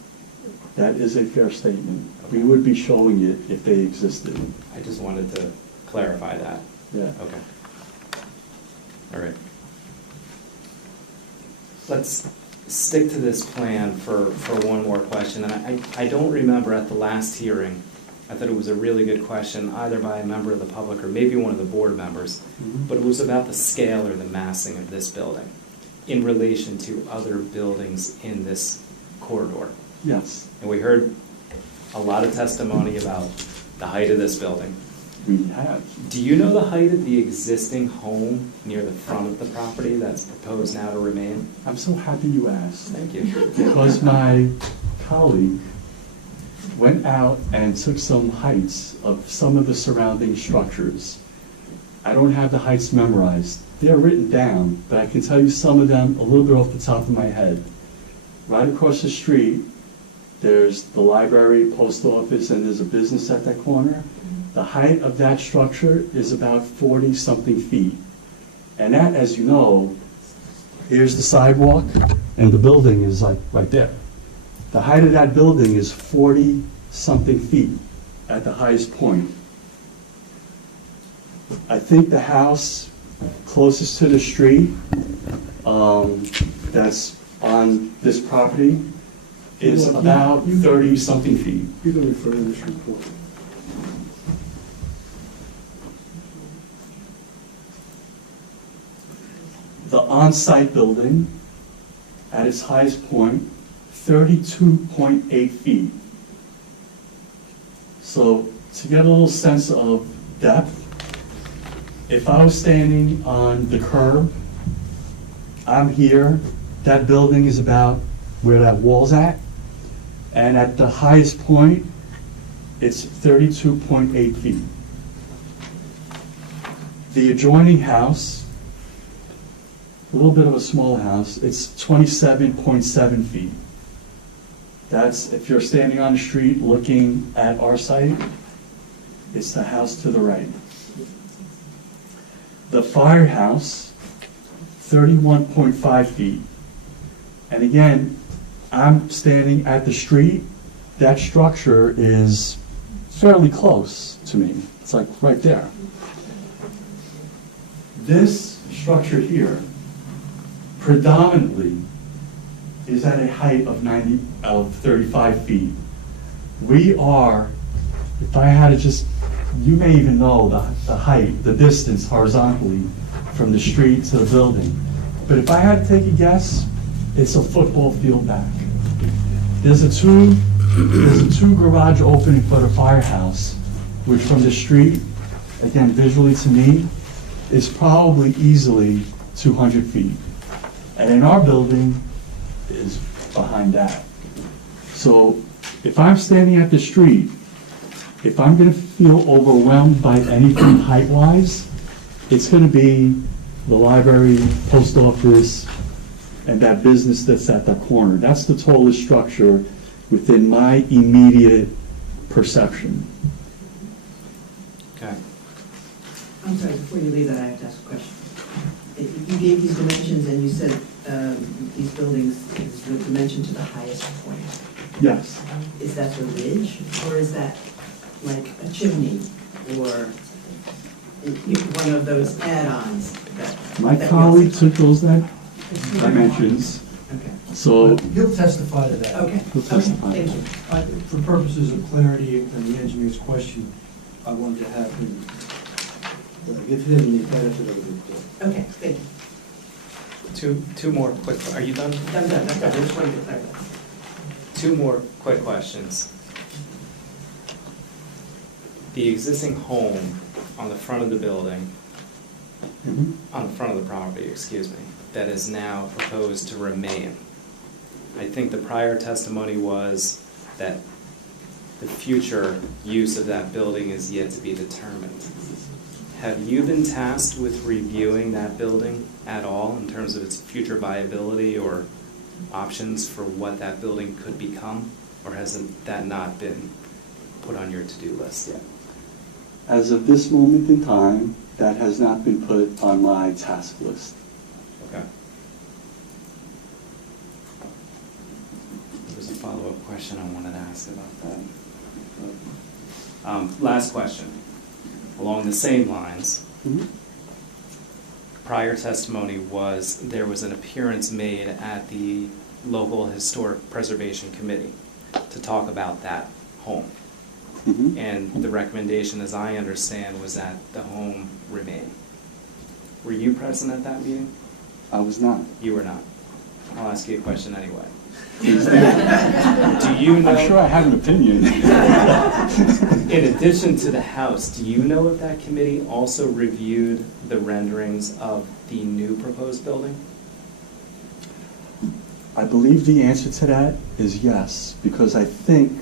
That is a fair statement. We would be showing it if they existed. I just wanted to clarify that. Yeah. Okay. All right. Let's stick to this plan for one more question. And I don't remember at the last hearing, I thought it was a really good question, either by a member of the public or maybe one of the board members, but it was about the scale or the massing of this building in relation to other buildings in this corridor. Yes. And we heard a lot of testimony about the height of this building. We have. Do you know the height of the existing home near the front of the property that's proposed now to remain? I'm so happy you asked. Thank you. Because my colleague went out and took some heights of some of the surrounding structures. I don't have the heights memorized. They're written down, but I can tell you some of them a little bit off the top of my head. Right across the street, there's the library, post office, and there's a business at that corner. The height of that structure is about 40-something feet. And that, as you know, here's the sidewalk, and the building is like right there. The height of that building is 40-something feet at the highest point. I think the house closest to the street that's on this property is about 30-something feet. You can refer to this report. The on-site building, at its highest point, 32.8 feet. So to get a little sense of depth, if I was standing on the curb, I'm here, that building is about where that wall's at, and at the highest point, it's 32.8 feet. The adjoining house, a little bit of a small house, it's 27.7 feet. That's, if you're standing on the street looking at our site, it's the house to the right. The firehouse, 31.5 feet. And again, I'm standing at the street. That structure is fairly close to me. It's like right there. This structure here predominantly is at a height of 35 feet. We are, if I had to just, you may even know the height, the distance horizontally from the street to the building. But if I had to take a guess, it's a football field back. There's a two garage opening for the firehouse, which from the street, again, visually to me, is probably easily 200 feet. And in our building is behind that. So if I'm standing at the street, if I'm gonna feel overwhelmed by anything height-wise, it's gonna be the library, post office, and that business that's at the corner. That's the tallest structure within my immediate perception. Okay. I'm sorry, before you leave that, I have to ask a question. You gave these dimensions and you said these buildings would dimension to the highest point. Yes. Is that the ridge, or is that like a chimney, or one of those add-ons that. My that we colleague also- took those dimensions, Okay. so He'll testify to that. Okay. he'll testify. Thank you. For purposes of clarity and the engineer's question, I wanted to have him, give him the benefit of the report. Okay, thank you. Two more quick, are you done? I'm done. I just wanted to clarify. Two more quick questions. The existing home on the front of the building, on the front of the property, excuse me, that is now proposed to remain. I think the prior testimony was that the future use of that building is yet to be determined. Have you been tasked with reviewing that building at all in terms of its future viability or options for what that building could become? Or has that not been put on your to-do list yet? As of this moment in time, that has not been put on my task list. Okay. There's a follow-up question I wanted to ask about that. Last question. Along the same lines, prior testimony was there was an appearance made at the local historic preservation committee to talk about that home. And the recommendation, as I understand, was that the home remain. Were you present at that meeting? I was not. You were not. I'll ask you a question anyway. Do you know? I'm sure I have an opinion. In addition to the house, do you know if that committee also reviewed the renderings of the new proposed building? I believe the answer to that is yes, because I think,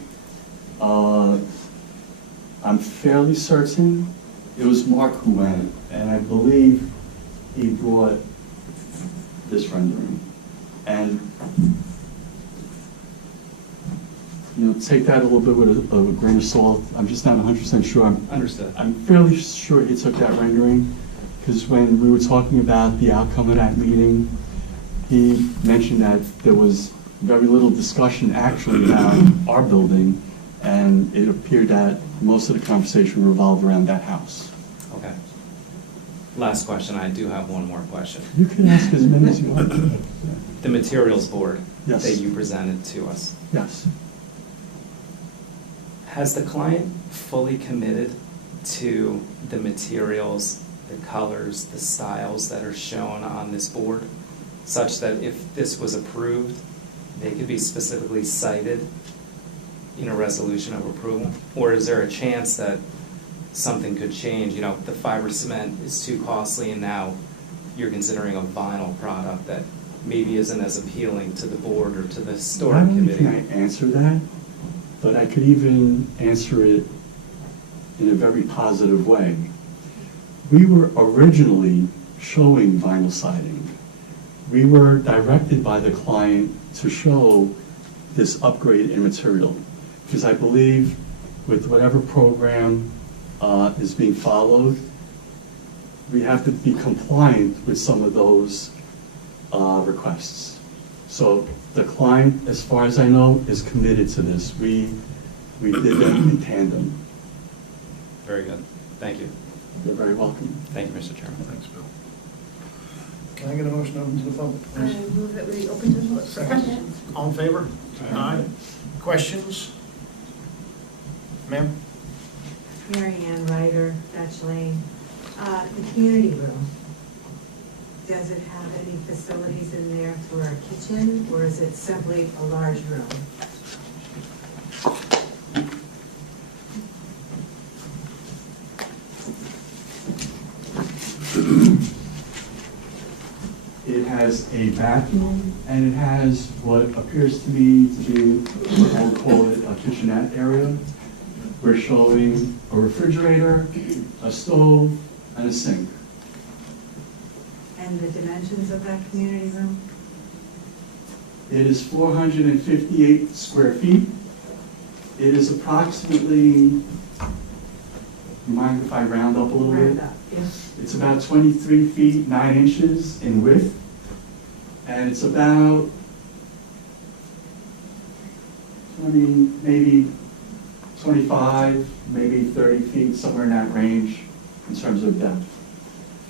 I'm fairly certain it was Mark who went, and I believe he brought this rendering. And, take that a little bit with a grain of salt. I'm just not 100% sure. Understood. I'm fairly sure he took that rendering, because when we were talking about the outcome of that meeting, he mentioned that there was very little discussion actually about our building, and it appeared that most of the conversation revolved around that house. Okay. Last question. I do have one more question. You can ask as many as you want. The materials board Yes. that you presented to us. Yes. Has the client fully committed to the materials, the colors, the styles that are shown on this board, such that if this was approved, they could be specifically cited in a resolution of approval? Or is there a chance that something could change? The fiber cement is too costly and now you're considering a vinyl product that maybe isn't as appealing to the board or to the historic Not only committee. can I answer that, but I could even answer it in a very positive way. We were originally showing vinyl siding. We were directed by the client to show this upgrade in material, because I believe with whatever program is being followed, we have to be compliant with some of those requests. So the client, as far as I know, is committed to this. We did them in tandem. Very good. Thank you. You're very welcome. Thank you, Mr. Chairman. Thanks, Bill. Can I get a motion open to the public, I please? move that we open to the public for Second. questions. All in favor? Aye. Questions? Ma'am? Mary Ann Ryder, Dutch Lane. The community room, does it have any facilities in there for a kitchen, or is it simply a large room? It has a bathroom, and it has what appears to me to be, what I would call it, a kitchenette area. We're showing a refrigerator, a stove, and a sink. And the dimensions of that community room? It is 458 square feet. It is approximately, mind if I round up a little bit? Round up, yeah. It's about 23 feet, 9 inches in width, and it's about 20, maybe 25, maybe 30 feet, somewhere in that range in terms of depth?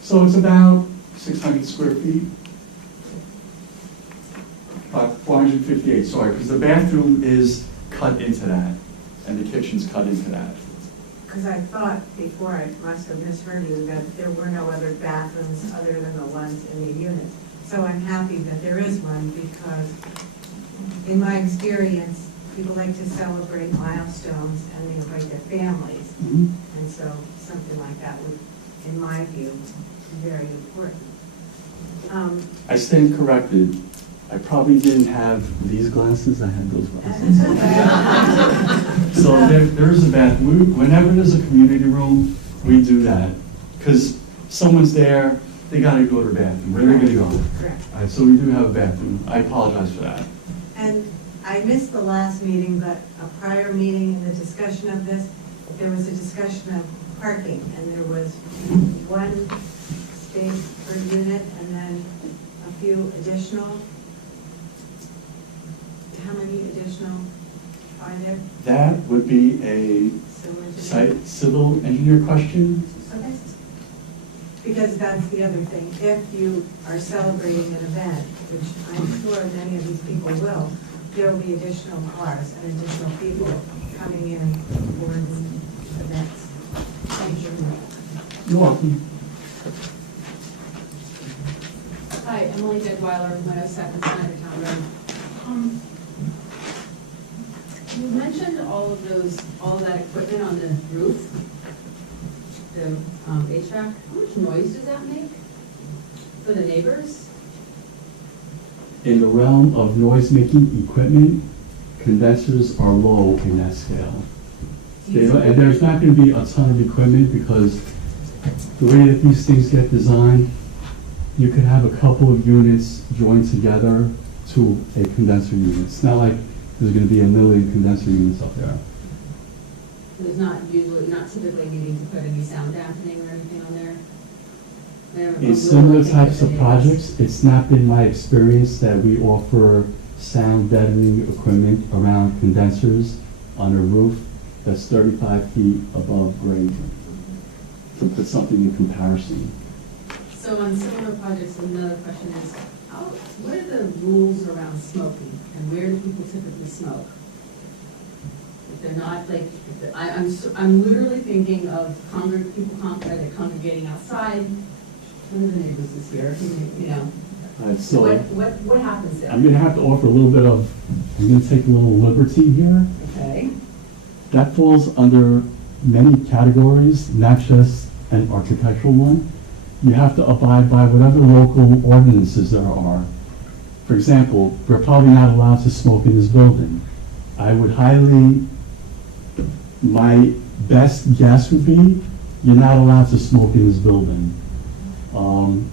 So it's about 600 square feet. 458, sorry, because the bathroom is cut into that, and the kitchen's cut into that. Because I thought before, I must have misheard you, that there were no other bathrooms other than the ones in the units. So I'm happy that there is one, because in my experience, people like to celebrate milestones and they invite their families. And so something like that would, in my view, be very important. I stand corrected. I probably didn't have these glasses, I had those glasses. So there's a bathroom. Whenever there's a community room, we do that. Because someone's there, they gotta go to the bathroom. Where are they gonna go? Correct. All right, so we do have a bathroom. I apologize for that. And I missed the last meeting, but a prior meeting in the discussion of this, there was a discussion of parking, and there was one space per unit and then a few additional. How many additional are there? That would be a civil engineer question. Okay. Because that's the other thing. If you are celebrating an event, which I'm sure many of these people will, there will be additional cars and additional people coming in for the events. Thank you. You're welcome. Hi, Emily Deadweiler, 107 Town Road. You mentioned all of that equipment on the roof, the HVAC. How much noise does that make for the neighbors? In the realm of noise-making equipment, condensers are low in that scale. And there's not going to be a ton of equipment because the way that these things get designed, you could have a couple of units joined together to a condenser unit. It's not like there's going to be a million condenser units up there. There's not typically needing to put any sound dampening or anything on there? In similar types of projects, it's not been my experience that we offer sound deadening equipment around condensers on a roof that's 35 feet above grade, to put something in comparison. So on similar projects, another question is, what are the rules around smoking, and where do people typically smoke? If they're not, like, I'm literally thinking of people congregating outside. One of the neighbors is here, you know. So What happens there? I'm going to have to offer a little bit of, I'm going to take a little liberty here. Okay. That falls under many categories, not just an architectural one. You have to abide by whatever local ordinances there are. For example, we're probably not allowed to smoke in this building. I would my best guess would be, you're not allowed to smoke in this building.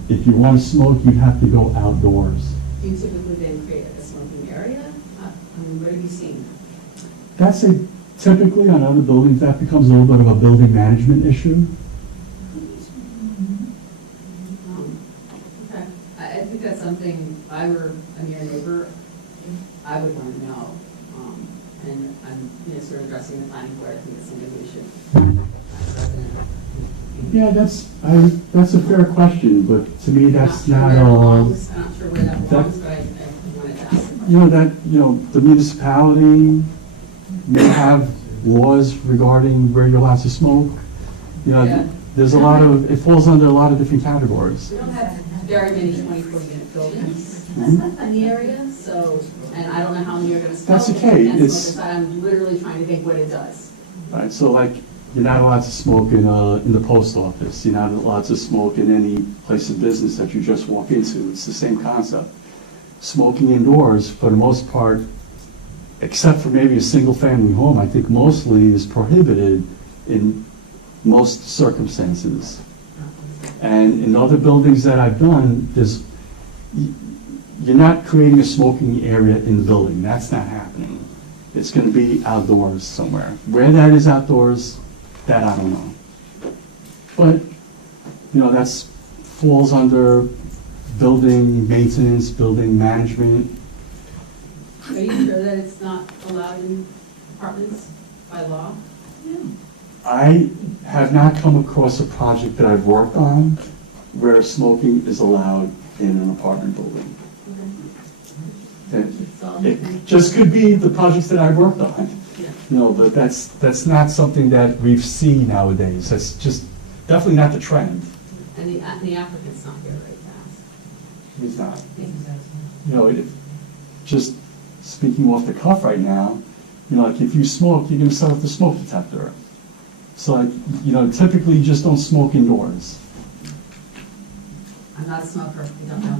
If you want to smoke, you'd have to go outdoors. Do you typically then create a smoking area? Where have you seen That's typically on other buildings, that becomes a little bit of a building management issue. Okay, I think that's something, if I were a near neighbor, I would want to know. And I'm, sort of addressing the planning board, I think it's something we should. Yeah, that's a fair question, but to me, that's not, I'm not sure where that belongs, but I wanted to ask. the municipality may have laws regarding where you're allowed to smoke. There's a lot of, it falls under a lot of different categories. We don't have very many 24-unit buildings in the area, so, and I don't know how many are going to smoke. That's okay. I'm literally trying to think what it does. Right, so like, you're not allowed to smoke in the post office. You're not allowed to smoke in any place of business that you just walk into. It's the same concept. Smoking indoors, for the most part, except for maybe a single-family home, I think mostly is prohibited in most circumstances. And in other buildings that I've done, you're not creating a smoking area in the building. That's not happening. It's going to be outdoors somewhere. Where that is outdoors, that I don't know. But, that's falls under building maintenance, building management. Are you sure that it's not allowed in apartments by law? I have not come across a project that I've worked on where smoking is allowed in an apartment building. It just could be the projects that I've worked on. No, but that's not something that we've seen nowadays. That's just definitely not the trend. And the applicant's not here right now. It's not. You know, just speaking off the cuff right now, you know, like if you smoke, you're gonna start with the smoke detector. So like, you know, typically you just don't smoke indoors. I'm not a smoker, I don't know.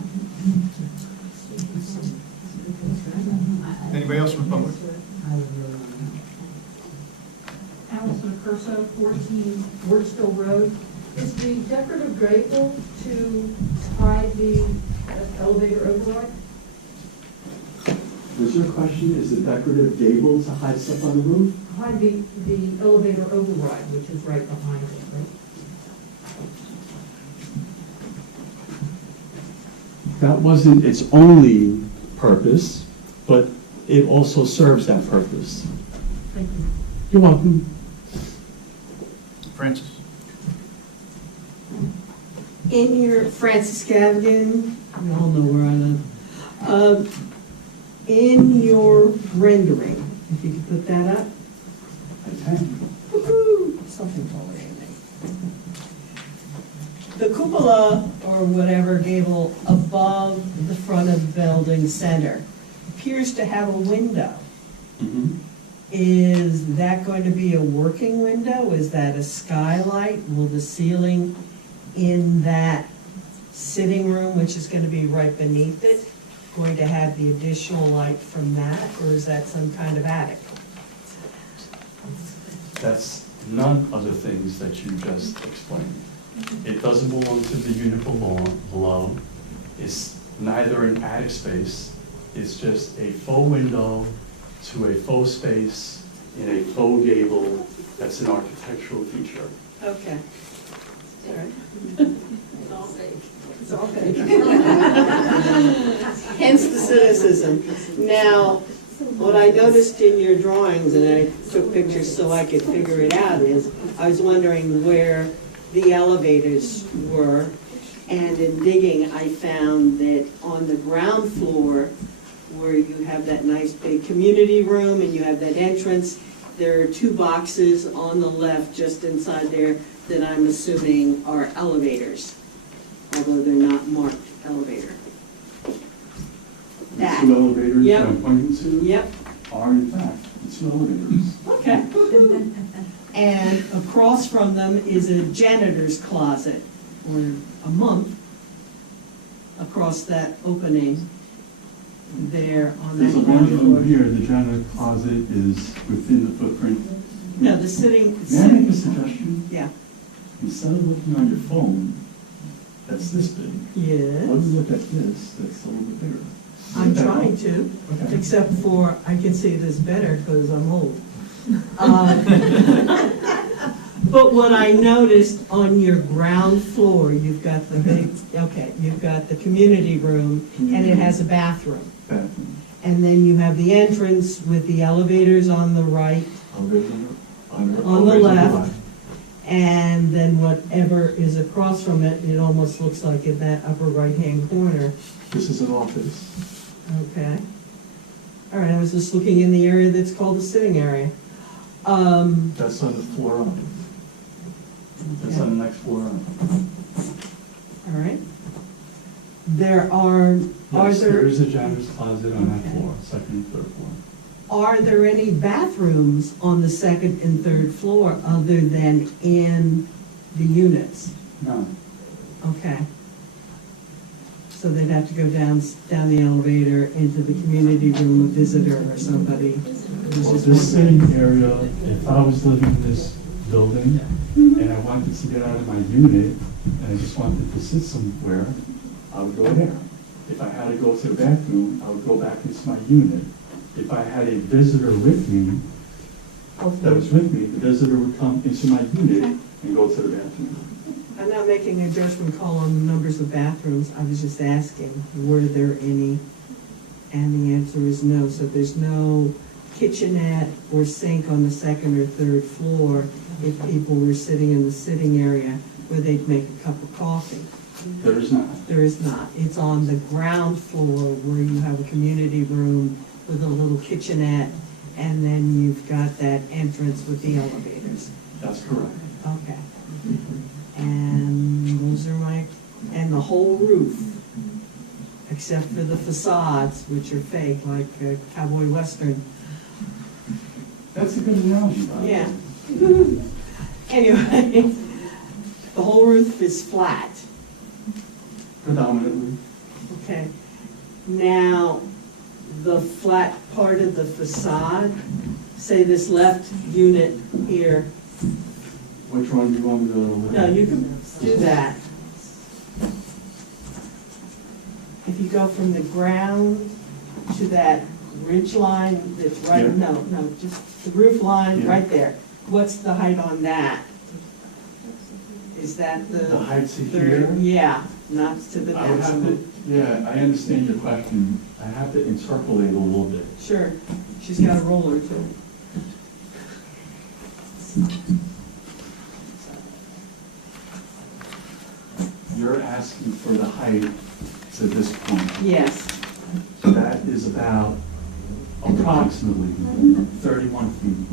Anybody else from the public? Allison Curso, 14 Wardstill Road. Is the decorative gable to hide the elevator override? Was your question, is the decorative gable to hide stuff on the roof? Hide the elevator override, which is right behind it, right? That wasn't its only purpose, but it also serves that purpose. Thank you. You're welcome. Francis? In your, Francis Gavigan, you all know where I live. In your rendering, if you could put that up. Okay. Woo-hoo, something taller than me. The cupola, or whatever gable, above the front of the building center appears to have a window. Mm-hmm. Is that going to be a working window? Is that a skylight? Will the ceiling in that sitting room, which is going to be right beneath it, going to have the additional light from that, or is that some kind of attic? That's none of the things that you just explained. It doesn't belong to the unit below. It's neither an attic space. It's just a faux window to a faux space in a faux gable. That's an architectural feature. Okay. All right. It's all fake. It's all fake. Hence the cynicism. Now, what I noticed in your drawings, and I took pictures so I could figure it out, is I was wondering where the elevators were. And in digging, I found that on the ground floor, where you have that nice big community room and you have that entrance, there are two boxes on the left just inside there that I'm assuming are elevators, although they're not marked elevator. The two elevators Yep. I'm pointing to Yep. are in fact the two elevators. Okay. And across from them is a janitor's closet, or a month, across that opening there on that There's a ground one floor. over here, the janitor closet is within the footprint. No, the sitting. May I make a suggestion? Yeah. Instead of looking on your phone, that's this big. Yes. Why don't you look at this, that's a little bit bigger? I'm Look at trying that. to, Okay. except for I can see this better because I'm old. But what I noticed on your ground floor, you've got the big, okay, you've got the community room and it has a bathroom. Bathroom. And then you have the entrance with the elevators on the right, Elevators on the elevators left. And then whatever is across from it, it almost looks like in that upper right-hand corner. This is an office. Okay. All right, I was just looking in the area that's called the sitting area. That's on the floor up. That's on the next floor up. All right. There are Yes, there there, is a janitor's closet on that floor, second and third floor. are there any bathrooms on the second and third floor other than in the units? No. Okay. So they'd have to go down the elevator into the community room, a visitor or somebody. who's Well, just this wondering. sitting area, if I was living in this building and I wanted to get out of my unit and I just wanted to sit somewhere, I would go there. If I had to go to the bathroom, I would go back into my unit. If I had a visitor with me, that was with me, the visitor would come into my unit and go to the bathroom. I'm not making a judgment call on the numbers of bathrooms, I was just asking, were there any? And the answer is no, so there's no kitchenette or sink on the second or third floor if people were sitting in the sitting area where they'd make a cup of coffee. There is not. There is not. It's on the ground floor where you have a community room with a little kitchenette, and then you've got that entrance with the elevators. That's correct. Okay. And those are and the whole roof, except for the facades, which are fake, like Cowboy Western. That's a good analogy, Bob. Yeah. Anyway, the whole roof is flat. Predominantly. Okay. Now, the flat part of the facade, say this left unit here. Which one do you want me to look No, at? you can do that. If you go from the ground to that ridge line that's right, Yeah. no, just the roof line Yeah. right there. What's the height on that? Is that the? The height to third- here? Yeah, not to the I would have maximum. to, yeah, I understand your question. I have to interpolate a little bit. Sure, she's got a roller too. You're asking for the height to this point. Yes. That is about approximately 31 feet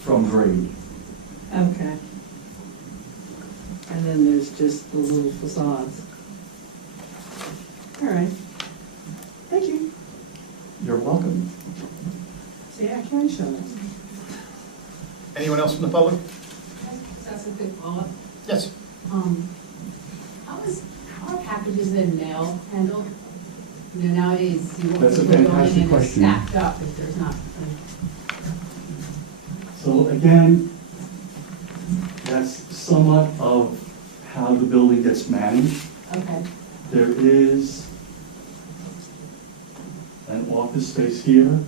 from grade. Okay. And then there's just the little facades. All right. Thank you. You're welcome. See, I can show it. Anyone else from the public? That's a quick follow-up. Yes. How are packages in mail handled? You know, nowadays, you want That's a people going fantastic in and question. stacked up if there's not. So again, that's somewhat of how the building gets managed. Okay. There is an office space here,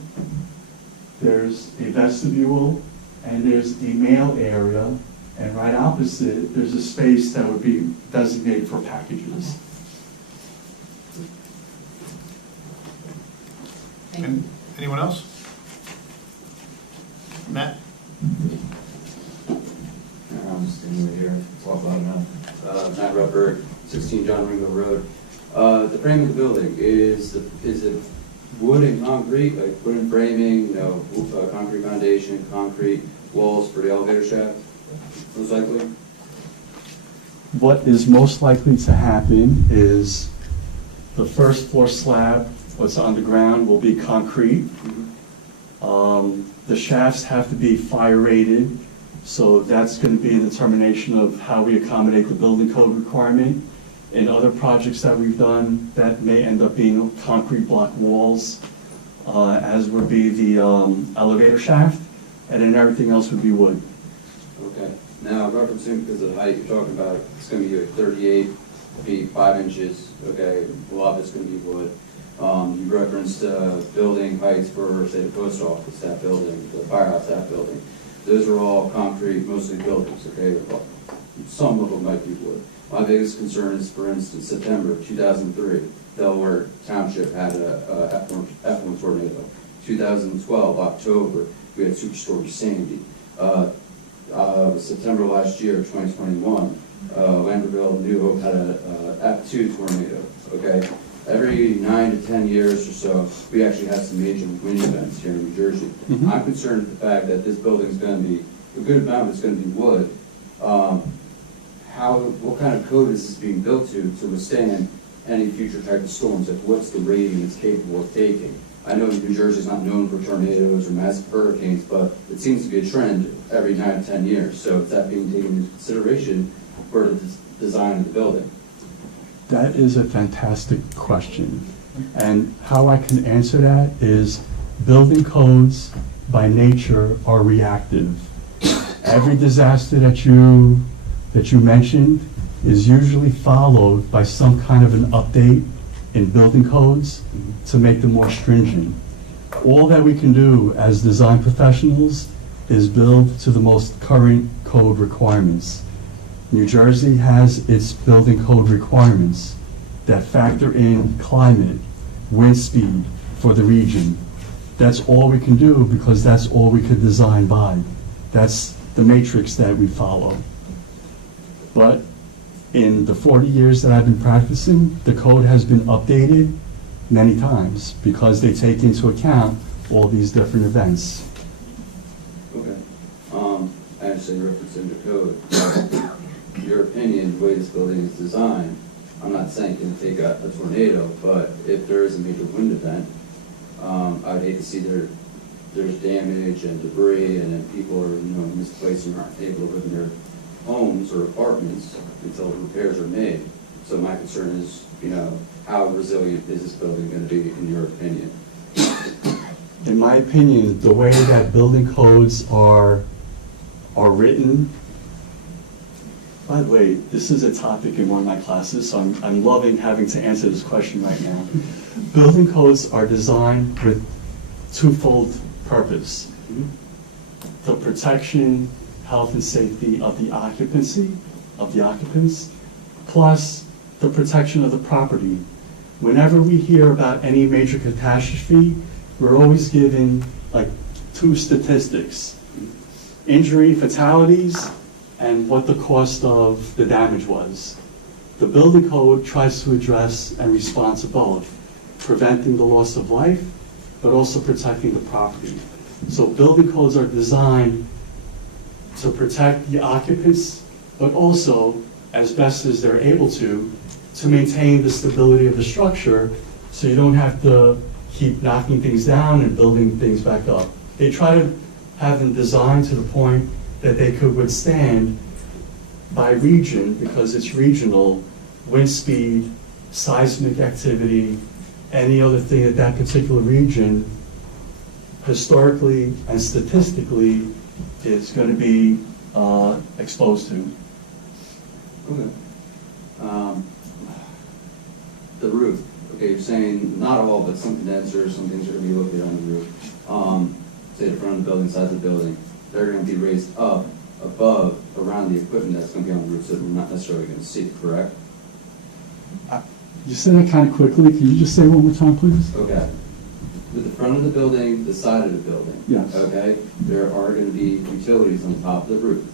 there's a vestibule, and there's a mail area, and right opposite, there's a space that would be designated for packages. And anyone else? Matt? I'm standing right here, talk loud enough. Matt Rutberg, 16 John Ringo Road. The frame of the building, is it wood and concrete, like wooden framing, you know, concrete foundation, concrete walls for the elevator shaft, most likely? What is most likely to happen is the first floor slab, what's on the ground, will be concrete. The shafts have to be fire rated, so that's going to be a determination of how we accommodate the building code requirement. In other projects that we've done, that may end up being concrete block walls, as would be the elevator shaft, and then everything else would be wood. Okay. Now, referencing, because of the height you're talking about, it's going to be like 38 feet, 5 inches, okay? A lot of it's going to be wood. You referenced building heights for, say, the post office, that building, the firehouse, that building. Those are all concrete, mostly buildings, okay? Some of them might be wood. My biggest concern is, for instance, September 2003, Delaware Township had a F1 tornado. 2012, October, we had Superstorm Sandy. September last year, 2021, Lambertville, New Hope had a F2 tornado, okay? Every 9 to 10 years or so, we actually have some major wind events here in New Jersey. Mhm. I'm concerned with the fact that this building is going to be, a good amount of it's going to be wood. What kind of code is this being built to withstand any future type of storms? Like, what's the rating it's capable of taking? I know New Jersey's not known for tornadoes or massive hurricanes, but it seems to be a trend every 9 to 10 years. So is that being taken into consideration for the design of the building? That is a fantastic question. And how I can answer that is building codes by nature are reactive. Every disaster that you mentioned is usually followed by some kind of an update in building codes to make them more stringent. All that we can do as design professionals is build to the most current code requirements. New Jersey has its building code requirements that factor in climate, wind speed for the region. that's all we can do because that's all we could design by. That's the matrix that we follow. But in the 40 years that I've been practicing, the code has been updated many times because they take into account all these different events. Okay. I understand your reference in your code. Your opinion, the way this building is designed, I'm not saying it can take a tornado, but if there is a major wind event, I would hate to see there's damage and debris, and then people are, misplaced and aren't able to live in their homes or apartments until repairs are made. So my concern is, how resilient is this building going to be, in your opinion? In my opinion, the way that building codes are written, by the way, this is a topic in one of my classes, so I'm loving having to answer this question right now. Building codes are designed with twofold purpose. The protection, health and safety of the occupancy, of the occupants, plus the protection of the property. Whenever we hear about any major catastrophe, we're always given like two statistics: injury, fatalities, and what the cost of the damage was. The building code tries to address and respond to both, preventing the loss of life, but also protecting the property. So building codes are designed to protect the occupants, but also, as best as they're able to maintain the stability of the structure, so you don't have to keep knocking things down and building things back up. They try to have them designed to the point that they could withstand, by region, because it's regional, wind speed, seismic activity, any other thing that that particular region historically and statistically is going to be exposed to. Okay. The roof. Okay, you're saying not all, but some condensers, some things are going to be located on the roof. Say the front of the building, sides of the building, they're going to be raised up above, around the equipment that's going to be on the roof, so we're not necessarily going to see, correct? You said that kind of quickly. Can you just say one more time, please? Okay. With the front of the building, the side of the building. Yes. Okay, there are going to be utilities on top of the roof.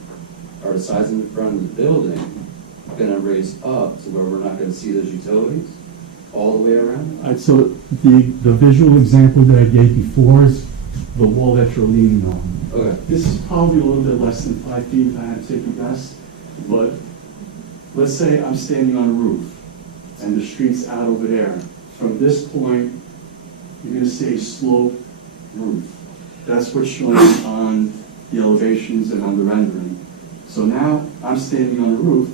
Are the sides in the front of the building going to raise up to where we're not going to see those utilities all the way around? All right, so the visual example that I gave before is the wall that you're leaning on. Okay. This is probably a little bit less than 5 feet if I had to take a guess, but let's say I'm standing on a roof and the street's out over there. From this point, you're going to see a sloped roof. That's what's shown on the elevations and on the rendering. So now I'm standing on the roof.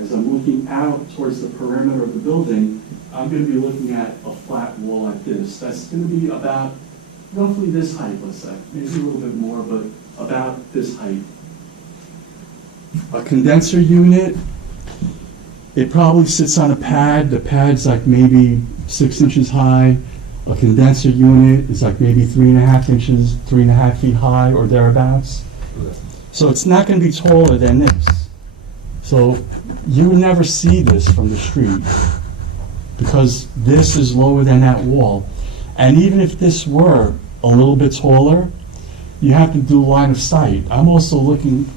As I'm looking out towards the perimeter of the building, I'm going to be looking at a flat wall like this. That's going to be about roughly this height, let's say. Maybe a little bit more, but about this height. A condenser unit, it probably sits on a pad. The pad's like maybe 6 inches high. A condenser unit is like maybe 3.5 inches, 3.5 feet high or thereabouts. So it's not going to be taller than this. So you would never see this from the street because this is lower than that wall. And even if this were a little bit taller, you have to do line of sight. I'm also looking,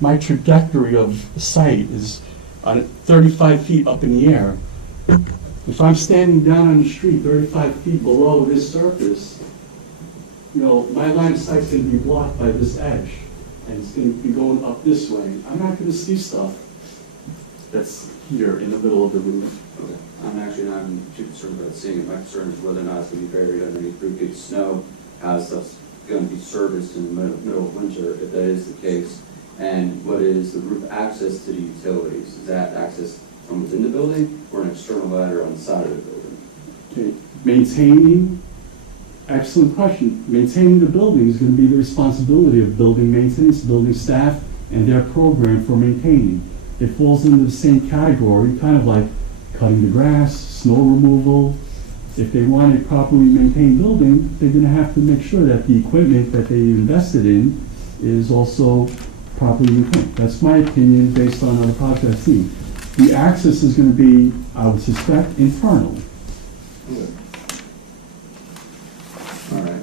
my trajectory of sight is on 35 feet up in the air. If I'm standing down on the street 35 feet below this surface, my line of sight is going to be blocked by this edge, and it's going to be going up this way. I'm not going to see stuff that's here in the middle of the roof. Okay. I'm actually not too concerned about seeing it. My concern is whether or not it's going to be buried underneath roof, get snow, how stuff's going to be serviced in the middle of winter, if that is the case. And what is the roof access to the utilities? Is that access from within the building or an external ladder on the side of the building? Okay. Maintaining, excellent question. Maintaining the building is going to be the responsibility of building maintenance, building staff, and their program for maintaining. It falls into the same category, kind of like cutting the grass, snow removal. If they want a properly maintained building, they're going to have to make sure that the equipment that they invested in is also properly maintained. That's my opinion based on other projects I've seen. The access is going to be, I would suspect, internal. Okay. All right.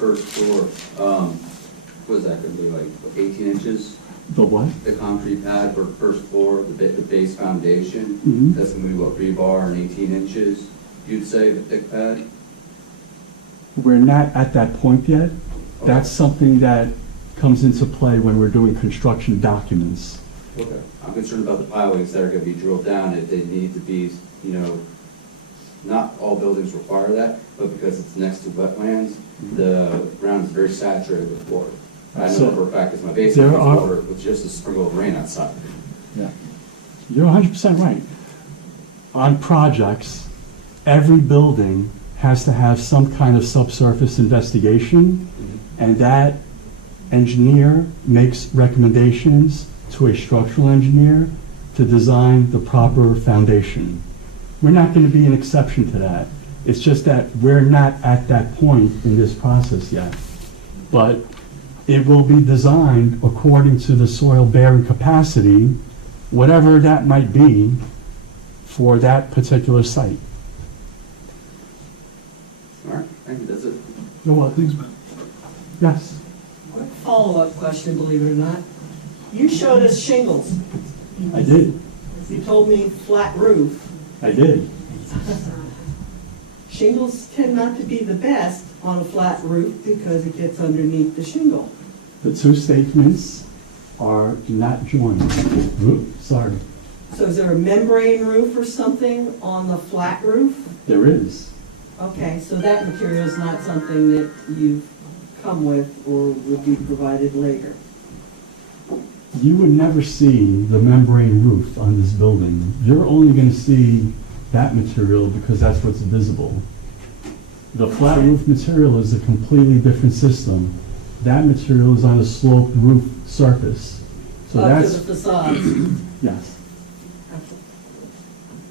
first floor, what is that gonna be, like 18 inches? The what? The concrete pad for first floor, the base foundation, Mhm. that's gonna be what, rebar and 18 inches, you'd say, the thick pad? We're not at that point yet. That's something that comes into play when we're doing construction documents. Okay. I'm concerned about the pilings that are gonna be drilled down, if they need to be, you know, not all buildings require that, but because it's next to wetlands, the ground is very saturated with water. I know So, for a fact, because my basement there has are- water with just a sprinkle of rain outside. Yeah. You're 100% right. On projects, every building has to have some kind of subsurface investigation, and that engineer makes recommendations to a structural engineer to design the proper foundation. We're not going to be an exception to that. It's just that we're not at that point in this process yet. But it will be designed according to the soil bearing capacity, whatever that might be, for that particular site. All right, thank you, that's it. You're welcome. Yes. Quick follow-up question, believe it or not. You showed us shingles. I did. You told me flat roof. I did. Shingles tend not to be the best on a flat roof because it gets underneath the shingle. The two statements are not joined. Oops, sorry. So is there a membrane roof or something on the flat roof? There is. Okay, so that material is not something that you've come with or would be provided later. You would never see the membrane roof on this building. You're only going to see that material because that's what's visible. The flat roof material is a completely different system. That material is on a sloped roof surface. So Up that's, to the facades. yes.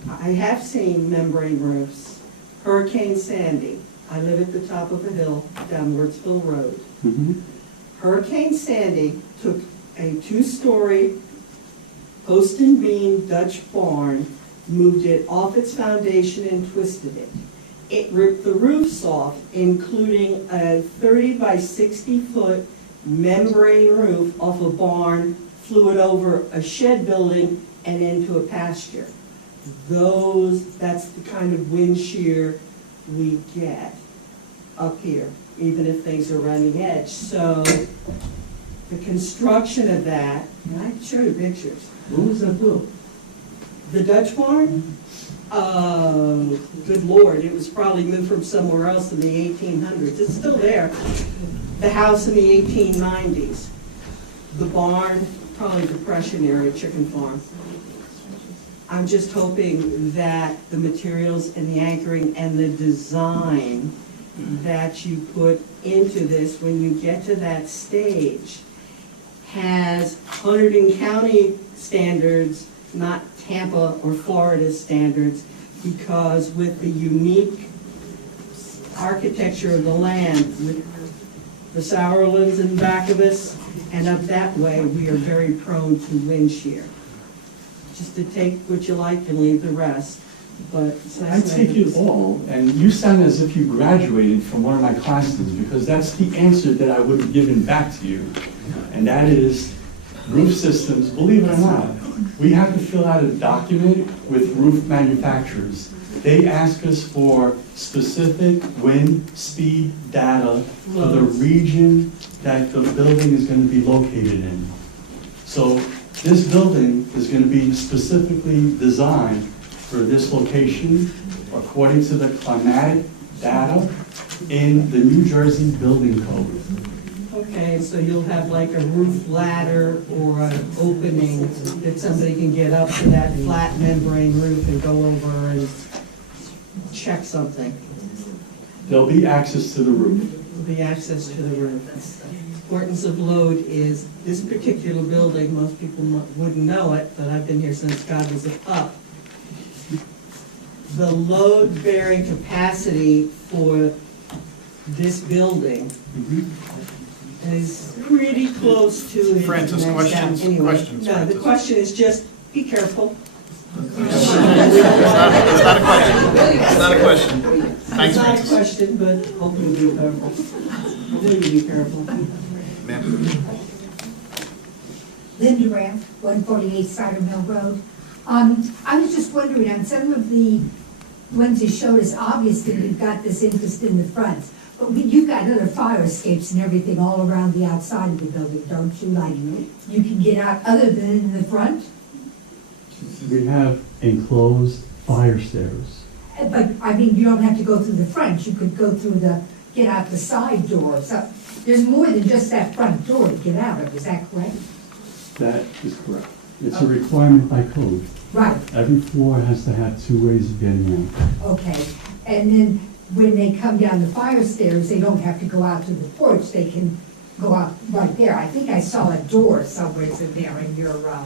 I have seen membrane roofs. Hurricane Sandy. I live at the top of a hill down Wurtsville Road. Mhm. Hurricane Sandy took a two-story post and beam Dutch barn, moved it off its foundation and twisted it. It ripped the roofs off, including a 30 by 60-foot membrane roof off a barn, flew it over a shed building and into a pasture. That's the kind of wind shear we get up here, even if things are around the edge. So the construction of that, and I can show you pictures. What was that built? The Dutch barn? Good Lord, it was probably moved from somewhere else in the 1800s. It's still there. The house in the 1890s. The barn, probably Depression era chicken farm. I'm just hoping that the materials and the anchoring and the design that you put into this when you get to that stage has Hunterdon County standards, not Tampa or Florida standards, because with the unique architecture of the land, with the Sauerlands in back of us, and up that way, we are very prone to wind shear. Just to take what you like and leave the rest, but it's nice I to take have it this- all, and you sound as if you graduated from one of my classes, because that's the answer that I would have given back to you. And that is, roof systems, believe it or not, we have to fill out a document with roof manufacturers. They ask us for specific wind speed data for the region that the building is going to be located in. So this building is going to be specifically designed for this location according to the climatic data in the New Jersey Building Code. Okay, so you'll have like a roof ladder or an opening that somebody can get up to that flat membrane roof and go over and check something. There'll be access to the roof. The access to the roof. Importance of load is, this particular building, most people wouldn't know it, but I've been here since God was up. The load-bearing capacity for this building is pretty close to its Francis, next questions? down. Anyway, Questions, no, the Francis. question is just, be careful. It's not a question. It's not a question. Thanks, It's not a Francis. question, but hopefully be careful. Please be careful. Linda Raff, 148 Cider Mill Road. I was just wondering, on some of the ones you showed us, obviously you've got this interest in the front, but you've got other fire escapes and everything all around the outside of the building, don't you? Like, you can get out other than in the front? We have enclosed fire stairs. But, I mean, you don't have to go through the front, you could go through get out the side door. So there's more than just that front door to get out of, is that correct? That is correct. It's a requirement by code. Right. Every floor has to have 2 ways of getting out. Okay, and then when they come down the fire stairs, they don't have to go out to the porch, they can go out right there. I think I saw a door somewhere in there in your, I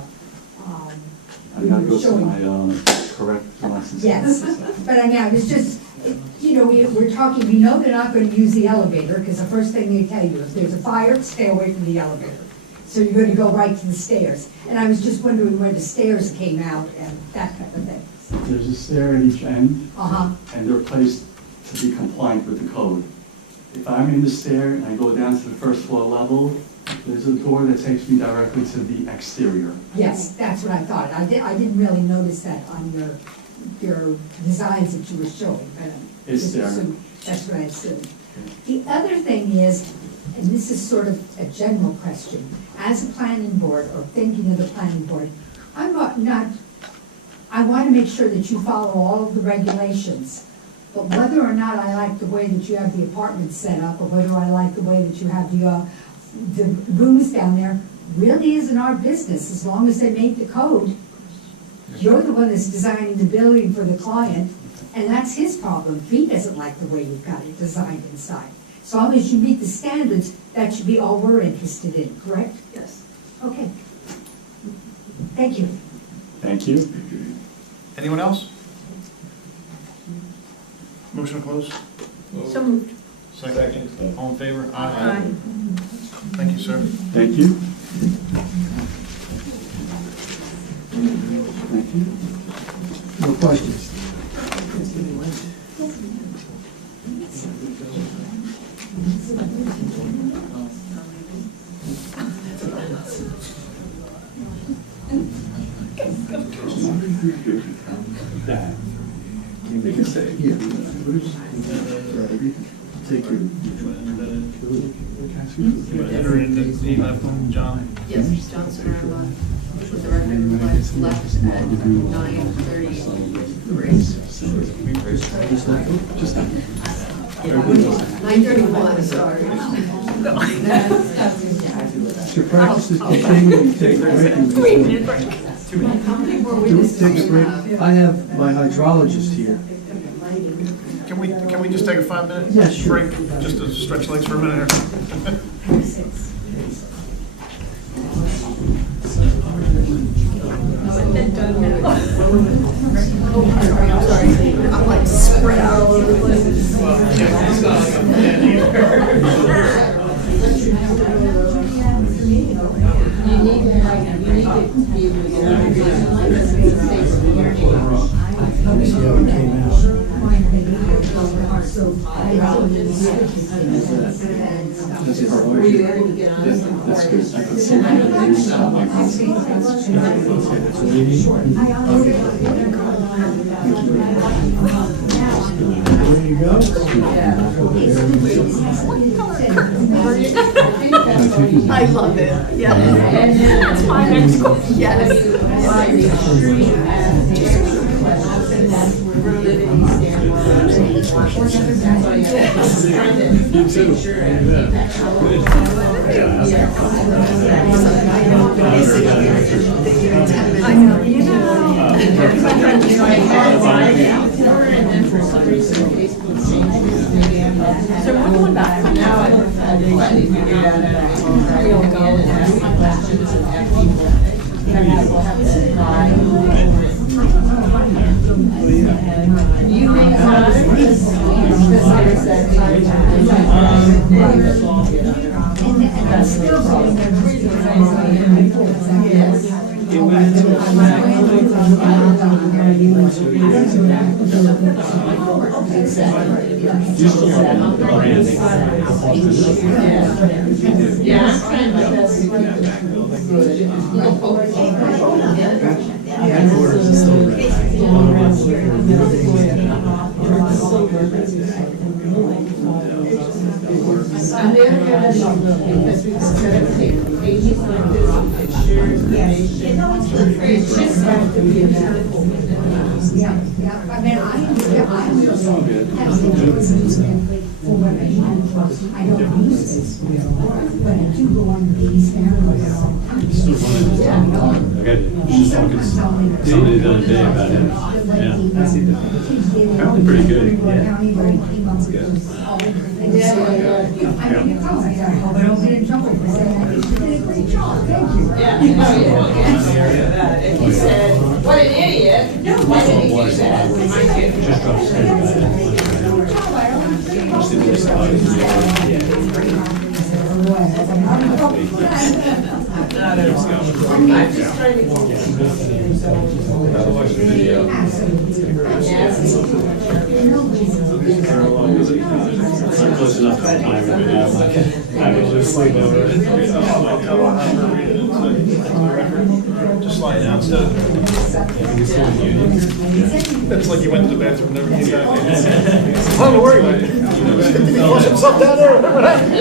gotta go to my correct glasses. Yes, but I mean, it's just, you know, we're talking, we know they're not gonna use the elevator, because the first thing they tell you, if there's a fire, stay away from the elevator. So you're gonna go right to the stairs. And I was just wondering where the stairs came out and that type of thing. There's a stair at each end, Uh-huh, and they're placed to be compliant with the code. If I'm in the stair and I go down to the first floor level, there's a door that takes me directly to the exterior. yes, that's what I thought. I didn't really notice that on your designs that you were showing, but I It's just there. assumed, that's what I assumed. The other thing is, and this is sort of a general question, as a planning board, or thinking of the planning board, I want to make sure that you follow all of the regulations, but whether or not I like the way that you have the apartments set up, or whether I like the way that you have the rooms down there, really isn't our business, as long as they meet the code. You're the one that's designing the building for the client, and that's his problem. If he doesn't like the way you've got it designed inside. As long as you meet the standards, that should be all we're interested in, correct? Yes. Okay. Thank you. Thank you. Anyone else? Motion to close? So moved. Second. All in favor? Aye. Thank you, sir. Thank you. Thank you. No questions? Dad. You can say, yeah. Take your. Enter into the left one, John. Yes, John Smarla, with the record reflects left at 9:33. Just that. 9:31, sorry. Your practice is continuing, you take a break. And How many more witnesses do Take a you break. have? I have my hydrologist here. Can we just take a 5-minute Yeah, sure. break, just to stretch legs for a minute here? I'm sorry. I'm like spread out all over the place. That's good. I can see that. There you go. I love it, yes. That's my next question, So we're going back now. You make and still going to Somebody the other day about him. Yeah. Apparently pretty good. Yeah. That's good. If he said, what an idiot, why did he do that? I'm just trying to. I'm close enough to the time of it. I was just sleep over it. Just slide down, so. It's like you went to the bathroom, never came back. Don't worry about it. He flushed himself down there, whatever happened.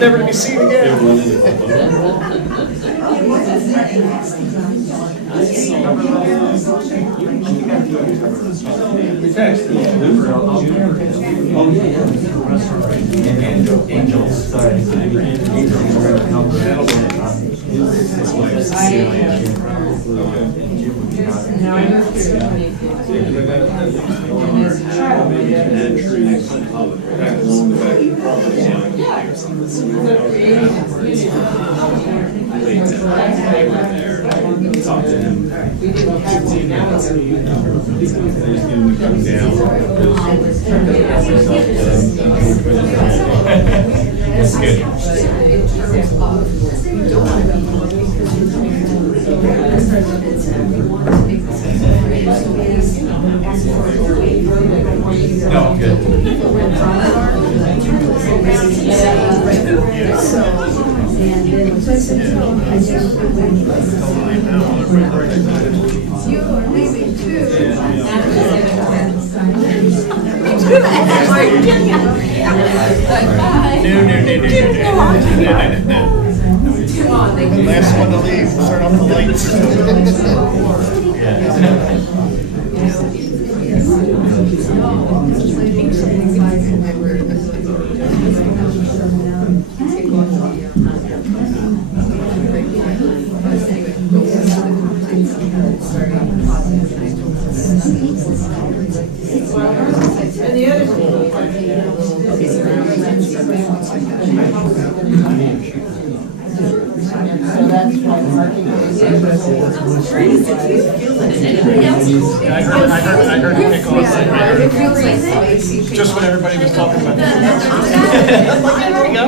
Never to be seen again. Talk to him. 15 minutes. He's going to come down. That's good. No, good. You are leaving too. Last one to leave, turn off the lights. And the other thing. So that's why parking is. I heard it pick off. Just when everybody was talking about this. There we go.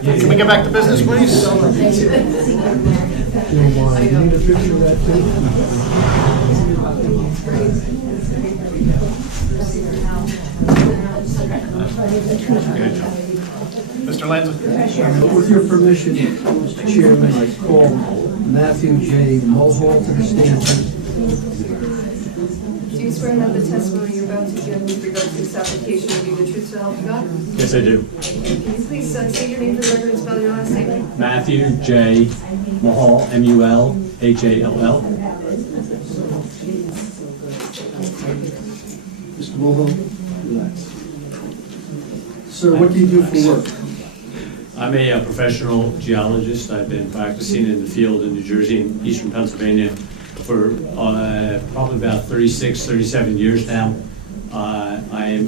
Can we get back to business, please? Mr. Lanza? With your permission, Mr. Chairman, I call Matthew J. Mulhall to the stand. Do you swear that the testimony you're about to give with regard to this application will be the truth so help you God? Yes, I do. Can you please state your name for the record and spell your last name? Matthew J. Mulhall, Mulhall. Mr. Mulhall, relax. Sir, what do you do for work? I'm a professional geologist. I've been practicing in the field in New Jersey and eastern Pennsylvania for probably about 36, 37 years now. I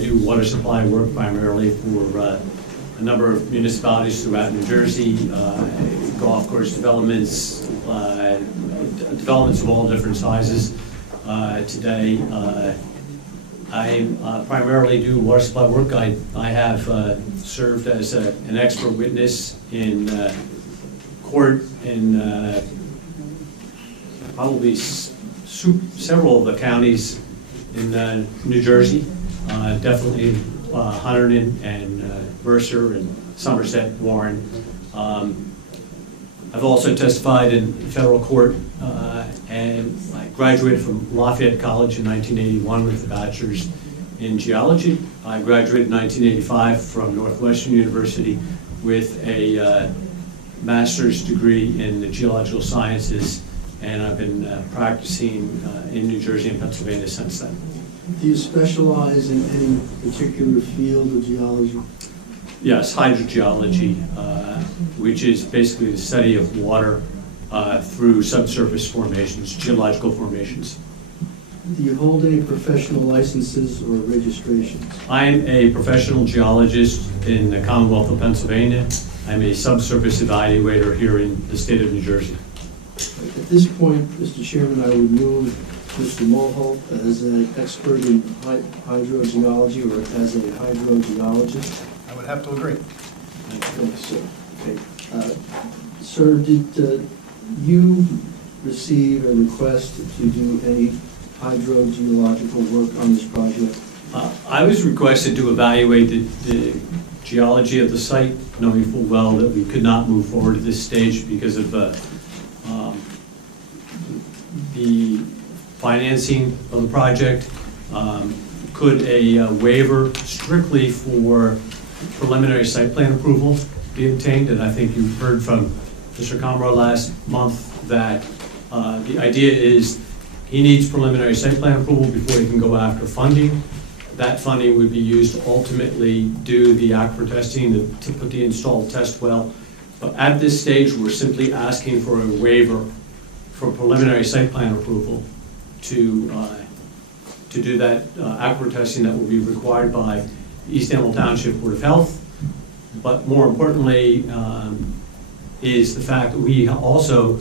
do water supply work primarily for a number of municipalities throughout New Jersey, golf course developments, developments of all different sizes today. I primarily do water supply work. I have served as an expert witness in court in probably several of the counties in New Jersey, definitely Hunterdon and Mercer and Somerset, Warren. I've also testified in federal court, and I graduated from Lafayette College in 1981 with a bachelor's in geology. I graduated in 1985 from Northwestern University with a master's degree in the geological sciences, and I've been practicing in New Jersey and Pennsylvania since then. Do you specialize in any particular field of geology? Yes, hydrogeology, which is basically the study of water through subsurface formations, geological formations. Do you hold any professional licenses or registrations? I am a professional geologist in the Commonwealth of Pennsylvania. I'm a subsurface evaluator here in the state of New Jersey. At this point, Mr. Chairman, I would move Mr. Mulhall as an expert in hydrogeology or as a hydrogeologist. I would have to agree. Okay. Sir, did you receive a request to do any hydrogeological work on this project? I was requested to evaluate the geology of the site, knowing full well that we could not move forward at this stage because of the financing of the project. Could a waiver strictly for preliminary site plan approval be obtained? And I think you heard from Mr. Comroe last month that the idea is he needs preliminary site plan approval before he can go after funding. That funding would be used to ultimately do the aquifer testing to put the installed test well. But at this stage, we're simply asking for a waiver for preliminary site plan approval to do that aquifer testing that will be required by East Amwell Township Board of Health. But more importantly is the fact that we also,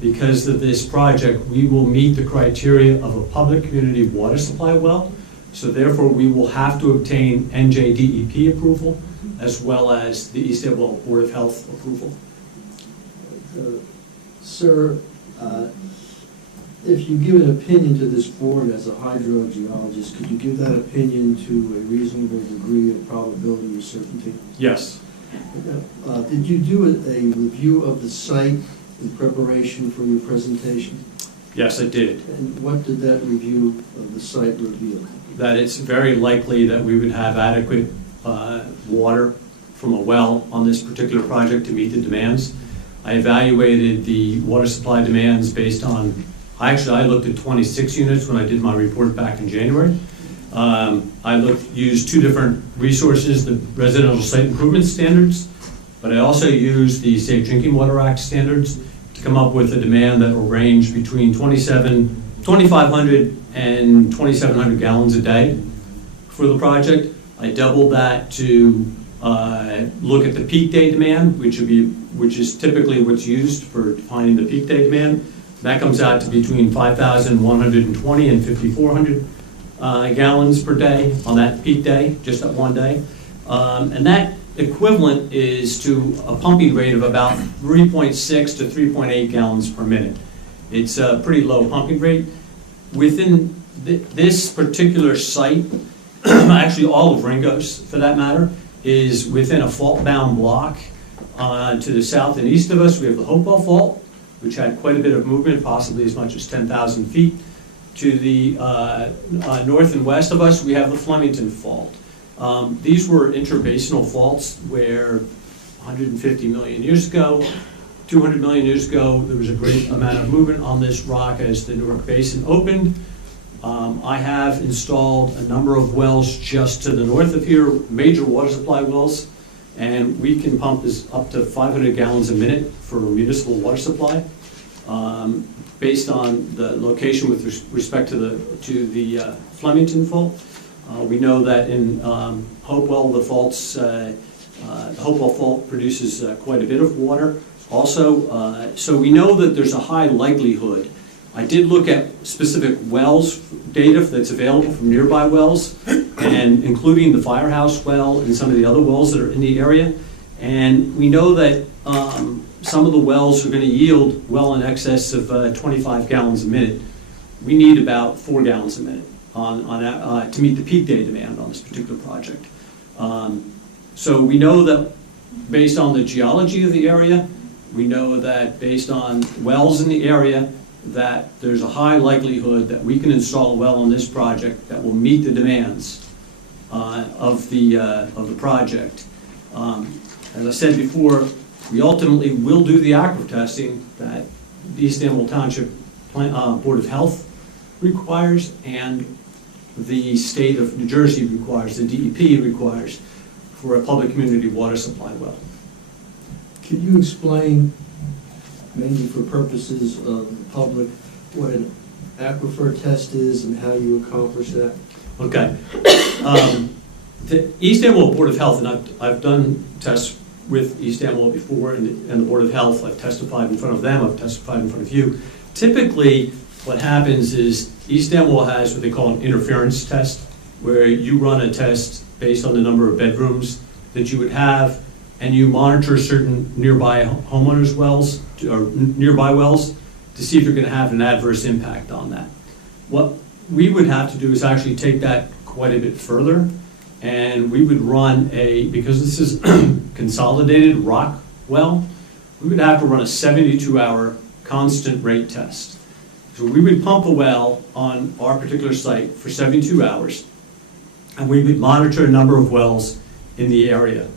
because of this project, we will meet the criteria of a public community water supply well. So therefore, we will have to obtain NJDEP approval as well as the East Amwell Board of Health approval. Sir, if you give an opinion to this board as a hydrogeologist, could you give that opinion to a reasonable degree of probability or certainty? Yes. Did you do a review of the site in preparation for your presentation? Yes, I did. And what did that review of the site reveal? That it's very likely that we would have adequate water from a well on this particular project to meet the demands. I evaluated the water supply demands based on, I looked at 26 units when I did my report back in January. I used two different resources, the Residential Site Improvement Standards, but I also used the Safe Drinking Water Act standards to come up with a demand that will range between 2,500 and 2,700 gallons a day for the project. I doubled that to look at the peak day demand, which is typically what's used for defining the peak day demand. That comes out to between 5,120 and 5,400 gallons per day on that peak day, just that one day. And that equivalent is to a pumping rate of about 3.6 to 3.8 gallons per minute. It's a pretty low pumping rate. Within this particular site, actually all of Ringo's for that matter, is within a fault-bound block. To the south and east of us, we have the Hopewell Fault, which had quite a bit of movement, possibly as much as 10,000 feet. To the north and west of us, we have the Flemington Fault. These were interbasinal faults where 150 million years ago, 200 million years ago, there was a great amount of movement on this rock as the Newark Basin opened. I have installed a number of wells just to the north of here, major water supply wells, and we can pump this up to 500 gallons a minute for municipal water supply, based on the location with respect to the Flemington Fault. We know that in Hopewell, the Hopewell Fault produces quite a bit of water. also, so we know that there's a high likelihood. I did look at specific wells data that's available from nearby wells, and including the firehouse well and some of the other wells that are in the area. And we know that some of the wells are going to yield well in excess of 25 gallons a minute. We need about 4 gallons a minute to meet the peak day demand on this particular project. So we know that based on the geology of the area, we know that based on wells in the area, that there's a high likelihood that we can install a well on this project that will meet the demands of the project. As I said before, we ultimately will do the aquifer testing that the East Amwell Township Board of Health requires and the state of New Jersey requires, the DEP requires, for a public community water supply well. Could you explain, mainly for purposes of the public, what an aquifer test is and how you accomplish that? Okay. The East Amwell Board of Health, and I've done tests with East Amwell before, and the Board of Health, I've testified in front of them, I've testified in front of you. Typically, what happens is East Amwell has what they call an interference test, where you run a test based on the number of bedrooms that you would have, and you monitor certain nearby homeowners' wells, or nearby wells, to see if you're going to have an adverse impact on that. What we would have to do is actually take that quite a bit further, and we would run because this is consolidated rock well, we would have to run a 72-hour constant rate test. So we would pump a well on our particular site for 72 hours, and we would monitor a number of wells in the area,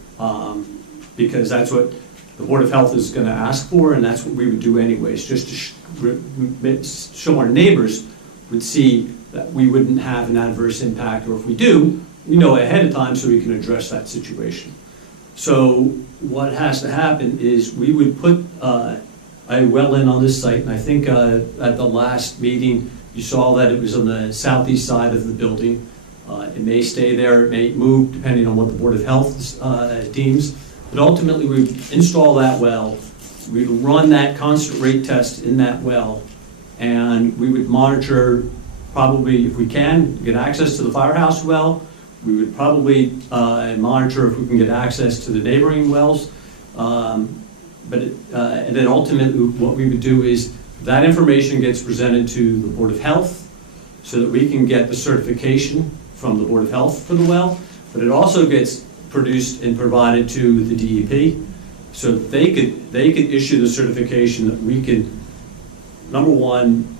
because that's what the Board of Health is going to ask for, and that's what we would do anyways, just to show our neighbors would see that we wouldn't have an adverse impact, or if we do, we know ahead of time so we can address that situation. So what has to happen is we would put a well in on this site, and I think at the last meeting you saw that it was on the southeast side of the building. It may stay there, it may move depending on what the Board of Health deems, but ultimately we install that well, we run that constant rate test in that well, and we would monitor, probably if we can, get access to the firehouse well. We would probably monitor if we can get access to the neighboring wells. And then ultimately what we would do is that information gets presented to the Board of Health so that we can get the certification from the Board of Health for the well, but it also gets produced and provided to the DEP so that they could issue the certification that we could, number one,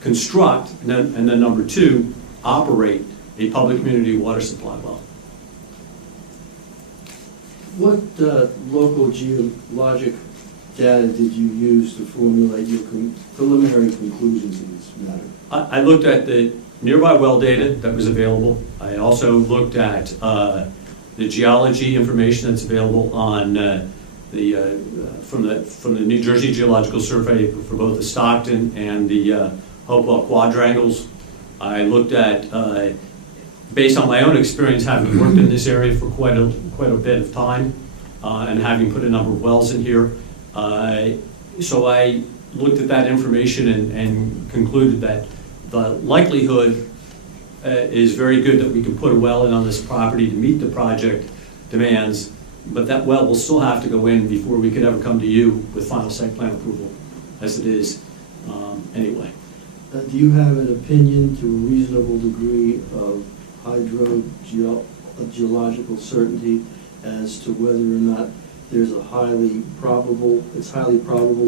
construct, and then number two, operate a public community water supply well. What local geologic data did you use to formulate your preliminary conclusions in this matter? I looked at the nearby well data that was available. I also looked at the geology information that's available on from the New Jersey Geological Survey for both the Stockton and the Hopewell quadrangles. I looked at, based on my own experience, having worked in this area for quite a bit of time, and having put a number of wells in here. So I looked at that information and concluded that the likelihood is very good that we can put a well in on this property to meet the project demands, but that well will still have to go in before we could ever come to you with final site plan approval, as it is anyway. Do you have an opinion to a reasonable degree of hydrogeological certainty as to whether or not there's it's highly probable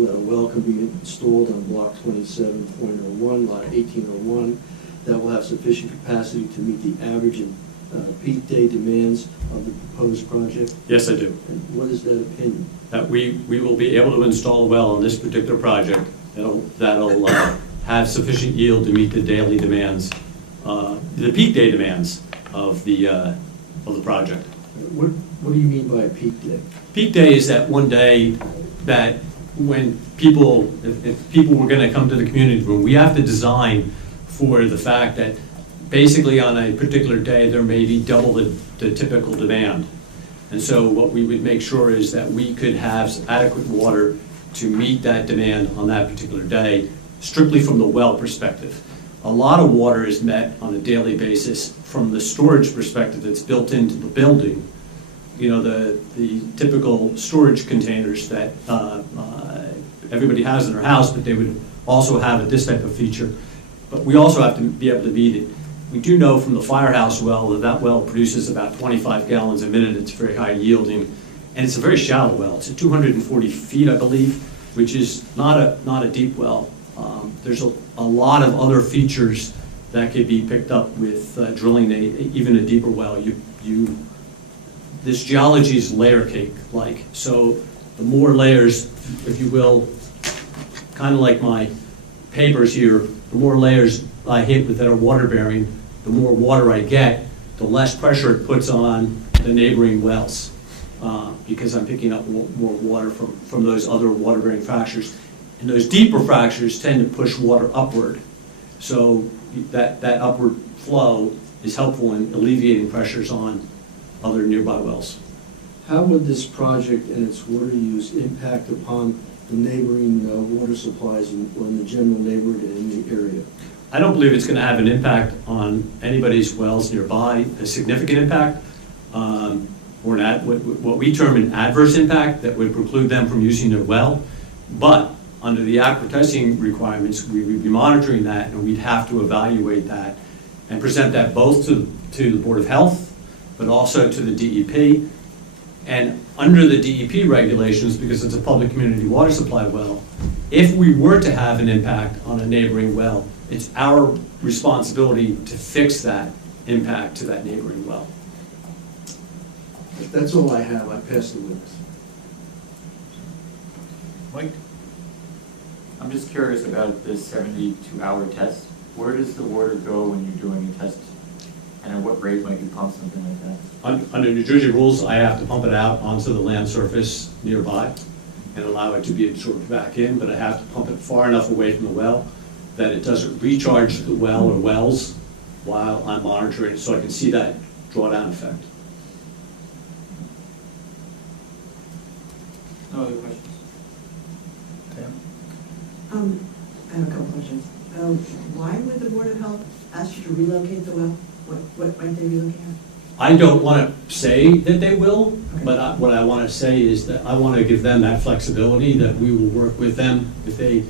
that a well can be installed on block 27.01, lot 1801, that will have sufficient capacity to meet the average and peak day demands of the proposed project? Yes, I do. And what is that opinion? That we will be able to install a well on this particular project that'll have sufficient yield to meet the daily demands, the peak day demands of the project. What do you mean by a peak day? Peak day is that one day that when people, if people were going to come to the community room, we have to design for the fact that basically on a particular day there may be double the typical demand. And so what we would make sure is that we could have adequate water to meet that demand on that particular day, strictly from the well perspective. A lot of water is met on a daily basis from the storage perspective that's built into the building. You know, the typical storage containers that everybody has in their house, but they would also have this type of feature. But we also have to be able to meet it. We do know from the firehouse well that well produces about 25 gallons a minute. It's very high yielding, and it's a very shallow well. It's at 240 feet, I believe, which is not a deep well. There's a lot of other features that could be picked up with drilling even a deeper well. This geology is layer cake-like, so the more layers, if you will, kind of like my papers here, the more layers I hit with that are water-bearing, the more water I get, the less pressure it puts on the neighboring wells, because I'm picking up more water from those other water-bearing fractures. And those deeper fractures tend to push water upward. So that upward flow is helpful in alleviating pressures on other nearby wells. How would this project and its water use impact upon the neighboring water supplies in the general neighborhood and in the area? I don't believe it's going to have an impact on anybody's wells nearby, a significant impact, or what we term an adverse impact that would preclude them from using their well. But under the aqua testing requirements, we would be monitoring that, and we'd have to evaluate that and present that both to the Board of Health, but also to the DEP. And under the DEP regulations, because it's a public community water supply well, if we were to have an impact on a neighboring well, it's our responsibility to fix that impact to that neighboring well. That's all I have. I pass the witness. Mike? I'm just curious about this 72-hour test. Where does the water go when you're doing a test? And at what rate might you pump something like that? Under New Jersey rules, I have to pump it out onto the land surface nearby and allow it to be absorbed back in, but I have to pump it far enough away from the well that it doesn't recharge the well or wells while I'm monitoring it, so I can see that drawdown effect. No other questions? I have a couple questions. Why would the Board of Health ask you to relocate the well? What might they be looking at? I don't want to say that they will, but what I want to say is that I want to give them that flexibility, that we will work with them if they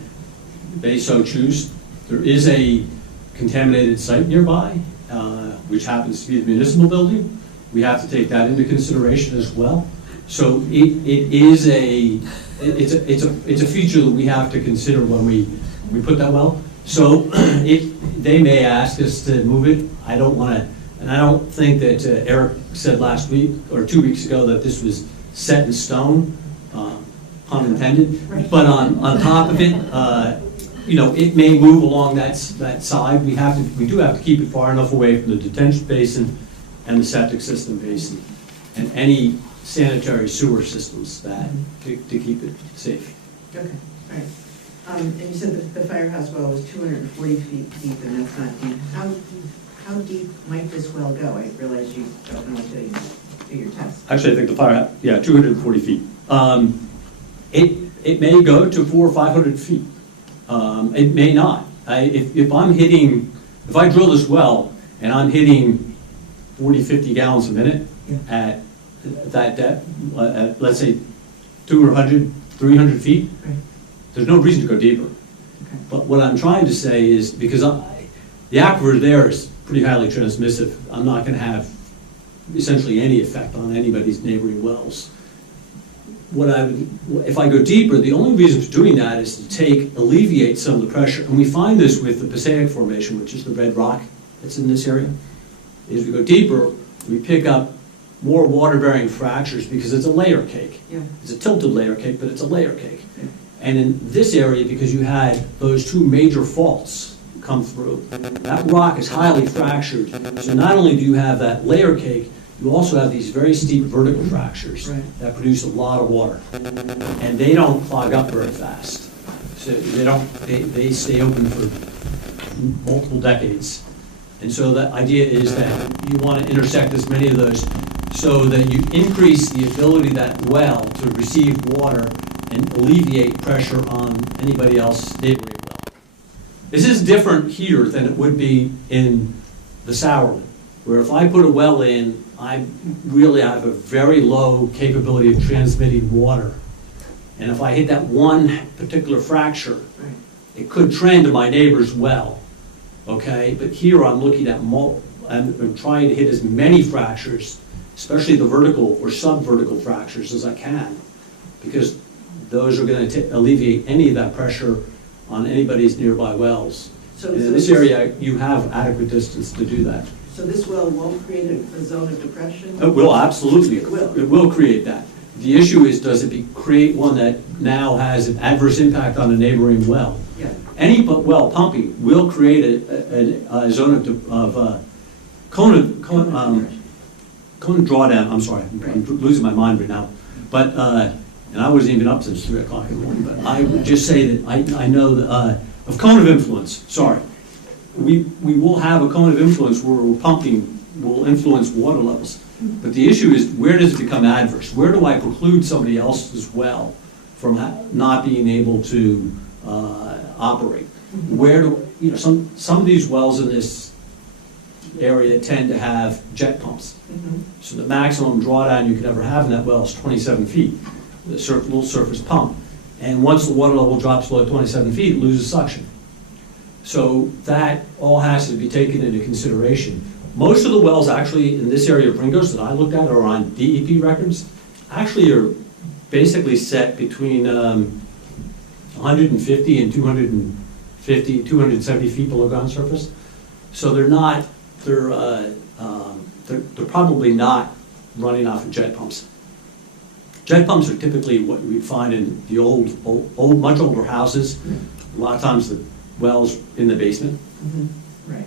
so choose. There is a contaminated site nearby, which happens to be the municipal building. We have to take that into consideration as well. So it's a feature that we have to consider when we put that well. So they may ask us to move it. I don't want to, and I don't think that Eric said last week or 2 weeks ago that this was set in stone, pun intended. Right. But on top of it, it may move along that side. We do have to keep it far enough away from the detention basin and the septic system basin and any sanitary sewer systems to keep it safe. Okay, all right. And you said that the firehouse well was 240 feet deep, and that's not deep. How deep might this well go? I realize you don't know until you do your test. Actually, I think the firehouse, 240 feet. It may go to 400 or 500 feet. It may not. If I drill this well and I'm hitting 40, 50 gallons a minute at that depth, let's say 200, 300 feet, right, there's no reason to go deeper. Okay. But what I'm trying to say is, because the aquifer there is pretty highly transmissive, I'm not going to have essentially any effect on anybody's neighboring wells. If I go deeper, the only reason for doing that is to alleviate some of the pressure. And we find this with the Passaic Formation, which is the red rock that's in this area. As we go deeper, we pick up more water-bearing fractures because it's a layer cake. Yeah. It's a tilted layer cake, but it's a layer cake. Yeah. And in this area, because you had those two major faults come through, that rock is highly fractured. So not only do you have that layer cake, you also have these very steep vertical fractures that produce a lot of water. And they don't clog up very fast. So they stay open for multiple decades. And so the idea is that you want to intersect as many of those so that you increase the ability of that well to receive water and alleviate pressure on anybody else's neighboring well. This is different here than it would be in the Sourland, where if I put a well in, I really have a very low capability of transmitting water. And if I hit that one particular fracture, it could trend to my neighbor's well, okay? But here I'm looking at, I'm trying to hit as many fractures, especially the vertical or sub-vertical fractures as I can, because those are going to alleviate any of that pressure on anybody's nearby wells. So- And in so this this- area, you have adequate distance to do that. So this well won't create a zone of depression? It will, absolutely. It will. It will create that. The issue is, does it create one that now has an adverse impact on a neighboring well? Yeah. Any well pumping will create a zone of cone drawdown. I'm sorry, I'm losing my mind right now. But, and I wasn't even up since 3 o'clock in the morning, but I would just say that I know that, of cone of influence, sorry. We will have a cone of influence where we're pumping will influence water levels. But the issue is, where does it become adverse? Where do I preclude somebody else's well from not being able to operate? Where do, you know, some of these wells in this area tend to have jet pumps. So the maximum drawdown you can ever have in that well is 27 feet, the little surface pump. And once the water level drops below 27 feet, it loses suction. So that all has to be taken into consideration. Most of the wells actually in this area of Ringos that I looked at are on DEP records, actually are basically set between 150 and 270 feet below ground surface. So they're not, they're probably not running off of jet pumps. Jet pumps are typically what we'd find in the old, much older houses. A lot of times the wells in the basement. Right.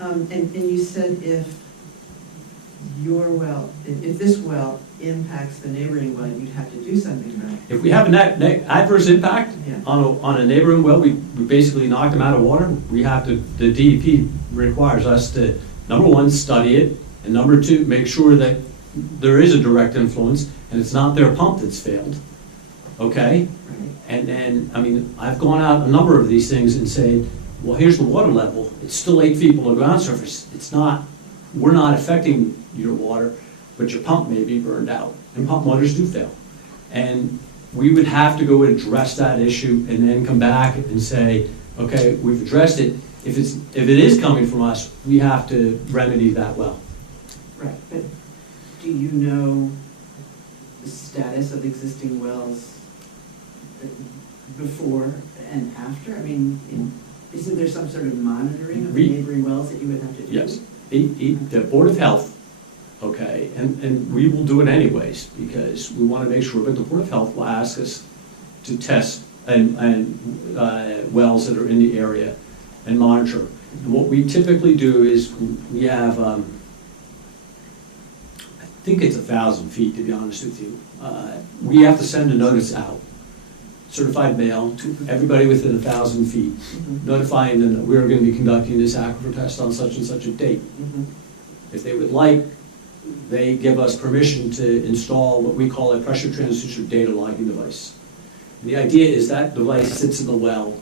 And you said if your well, if this well impacts the neighboring well, you'd have to do something, right? If we have an adverse impact on a neighboring well, we basically knock them out of water. We have to, the DEP requires us to, number one, study it, and number two, make sure that there is a direct influence and it's not their pump that's failed, okay? And then, I mean, I've gone out a number of these things and said, well, here's the water level. It's still 8 feet below ground surface. It's not, we're not affecting your water, but your pump may be burned out. And pump motors do fail. And we would have to go and address that issue and then come back and say, okay, we've addressed it. If it is coming from us, we have to remedy that well. Right, but do you know the status of existing wells before and after? I mean, isn't there some sort of monitoring of the neighboring wells that you would have to do? Yes, the Board of Health, okay, and we will do it anyways because we want to make sure, but the Board of Health will ask us to test wells that are in the area and monitor. And what we typically do is we have, I think it's 1,000 feet, to be honest with you. We have to send a notice out, certified mail, to everybody within 1,000 feet, notifying them that we're going to be conducting this aquifer test on such and such a date. If they would like, they give us permission to install what we call a pressure transducer data logging device. And the idea is that device sits in the well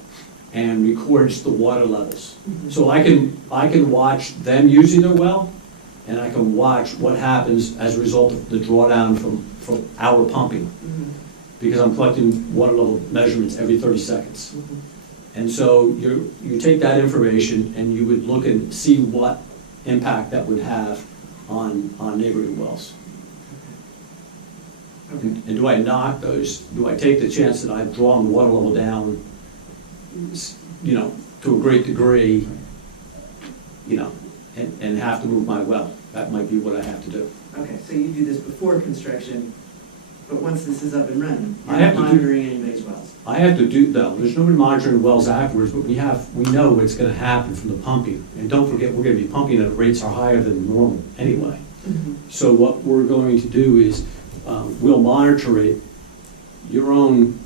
and records the water levels. So I can watch them using their well, and I can watch what happens as a result of the drawdown from our pumping, because I'm collecting water level measurements every 30 seconds. And so you take that information and you would look and see what impact that would have on neighboring wells. And do I knock those, do I take the chance that I've drawn water level down, you know, to a great degree, you know, and have to move my well? That might be what I have to do. Okay, so you do this before construction, but once this is up and running, I you're have not to do- monitoring anybody's wells. I have to do, though, there's nobody monitoring wells afterwards, but we know what's gonna happen from the pumping. And don't forget, we're gonna be pumping at rates are higher than normal anyway. So what we're going to do is, we'll monitor it. Your own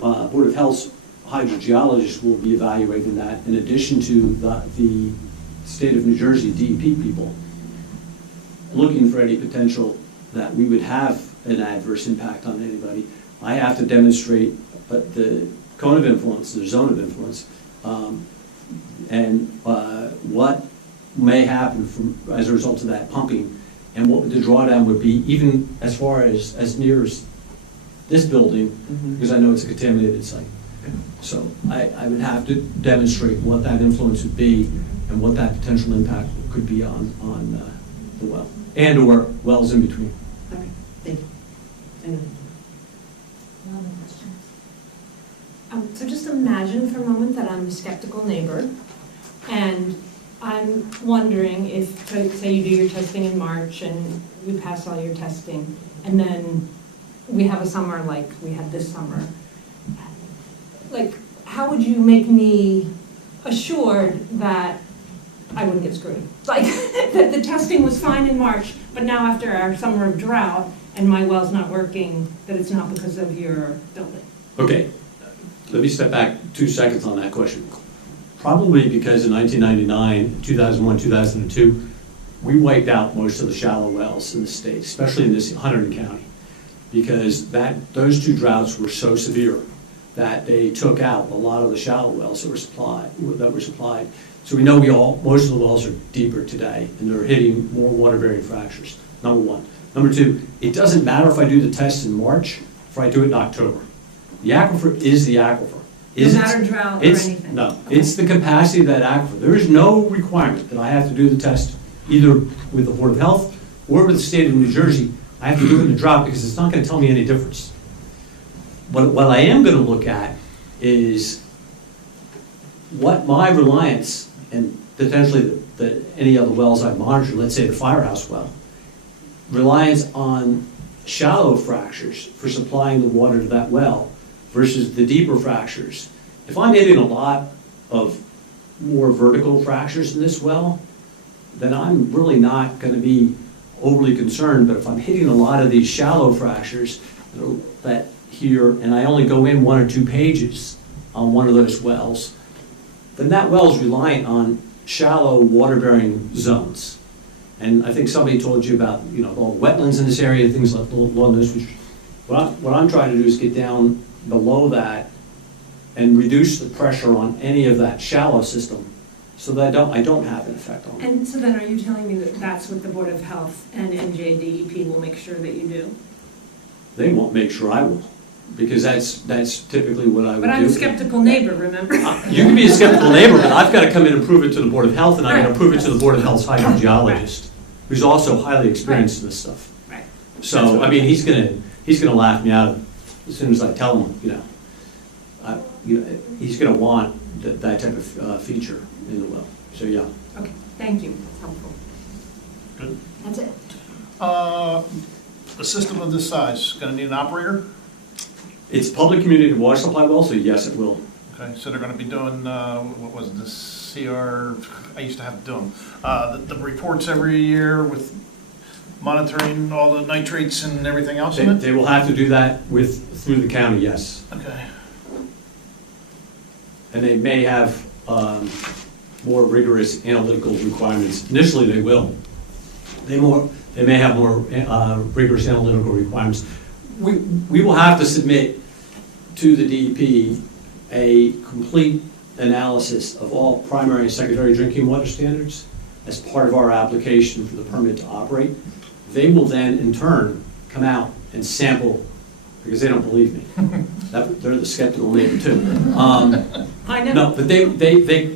Board of Health's hydrogeologist will be evaluating that, in addition to the state of New Jersey DEP people. looking for any potential that we would have an adverse impact on anybody. I have to demonstrate the cone of influence, the zone of influence, and what may happen as a result of that pumping, and what the drawdown would be, even as far as near as this building, because I know it's a contaminated site. So I would have to demonstrate what that influence would be and what that potential impact could be on the well, and or wells in between. All right, thank you. Anyway. So just imagine for a moment that I'm a skeptical neighbor, and I'm wondering if, say you do your testing in March and you pass all your testing, and then we have a summer like we had this summer. Like, how would you make me assured that I wouldn't get screwed? Like, that the testing was fine in March, but now after our summer of drought and my well's not working, that it's not because of your building? Okay, let me step back 2 seconds on that question. Probably because in 1999, 2001, 2002, we wiped out most of the shallow wells in the state, especially in this Hunterdon County, because those 2 droughts were so severe that they took out a lot of the shallow wells that were supplied. So we know most of the wells are deeper today, and they're hitting more water-bearing fractures, number one. Number two, it doesn't matter if I do the test in March, if I do it in October. The aquifer is the aquifer. No matter drought or anything? No, it's the capacity of that aquifer. There is no requirement that I have to do the test either with the Board of Health or with the state of New Jersey. I have to do it in a drought because it's not going to tell me any difference. What I am going to look at is what my reliance, and potentially any other wells I monitor, let's say the Firehouse well, reliance on shallow fractures for supplying the water to that well versus the deeper fractures. If I'm hitting a lot of more vertical fractures in this well, then I'm really not going to be overly concerned. But if I'm hitting a lot of these shallow fractures that here, and I only go in 1 or 2 pages on one of those wells, then that well is reliant on shallow water-bearing zones. And I think somebody told you about, all the wetlands in this area, things like along those. What I'm trying to do is get down below that and reduce the pressure on any of that shallow system, so that I don't have an effect on it. And so then are you telling me that that's what the Board of Health and NJDEP will make sure that you do? They won't make sure I will, because that's typically what I would do. But I'm a skeptical neighbor, remember? You can be a skeptical neighbor, but I've got to come in and prove it to the Board of Health, and I've got to prove it to the Board of Health's hydrogeologist, who's also highly experienced in this stuff. Right. So, I mean, he's gonna laugh me out as soon as I tell him, he's gonna want that type of feature in the well. So, yeah. Okay, thank you, that's helpful. Good. That's it. A system of this size, going to need an operator? It's public community water supply well, so yes, it will. Okay, so they're going to be doing, what was it, this CR, I used to have to do them, the reports every year with monitoring all the nitrates and everything else in it? They will have to do that through the county, yes. Okay. And they may have more rigorous analytical requirements. Initially, they will. They may have more rigorous analytical requirements. We will have to submit to the DEP a complete analysis of all primary and secondary drinking water standards as part of our application for the permit to operate. They will then, in turn, come out and sample, because they don't believe me. They're the skeptical neighbor, too. I know. No, but they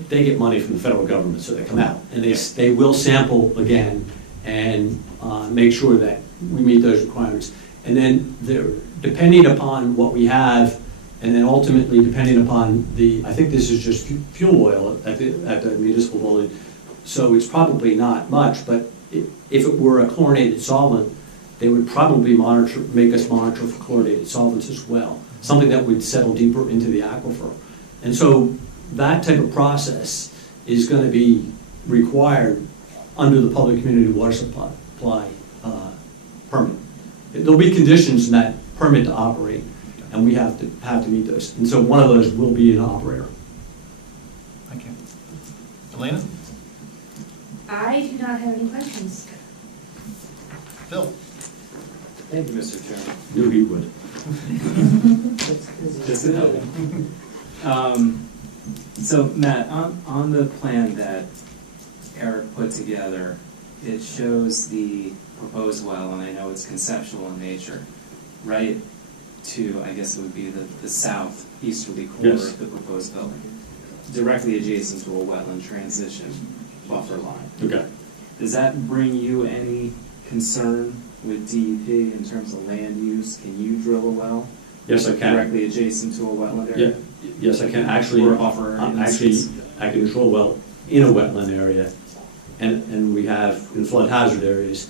get money from the federal government, so they come out, and they will sample again and make sure that we meet those requirements. And then depending upon what we have, and then ultimately depending upon I think this is just fuel oil at the municipal building, so it's probably not much, but if it were a chlorinated solvent, they would probably make us monitor for chlorinated solvents as well, something that would settle deeper into the aquifer. And so that type of process is going to be required under the public community water supply permit. There'll be conditions in that permit to operate, and we have to meet those. And so one of those will be an operator. Thank you. Elena? I do not have any questions. Bill? Thank you, Mr. Chairman. Knew he would. Just to help. So Matt, on the plan that Eric put together, it shows the proposed well, and I know it's conceptual in nature, right to, I guess it would be the southeasterly corner Yes. of the proposed building, directly adjacent to a wetland transition buffer line. Okay. Does that bring you any concern with DEP in terms of land use? Can you drill a well? Yes, I can. Directly adjacent to a wetland Yeah, area? yes, I can actually, Or buffer in actually, this case? I can control well in a wetland area, and we have in flood hazard areas.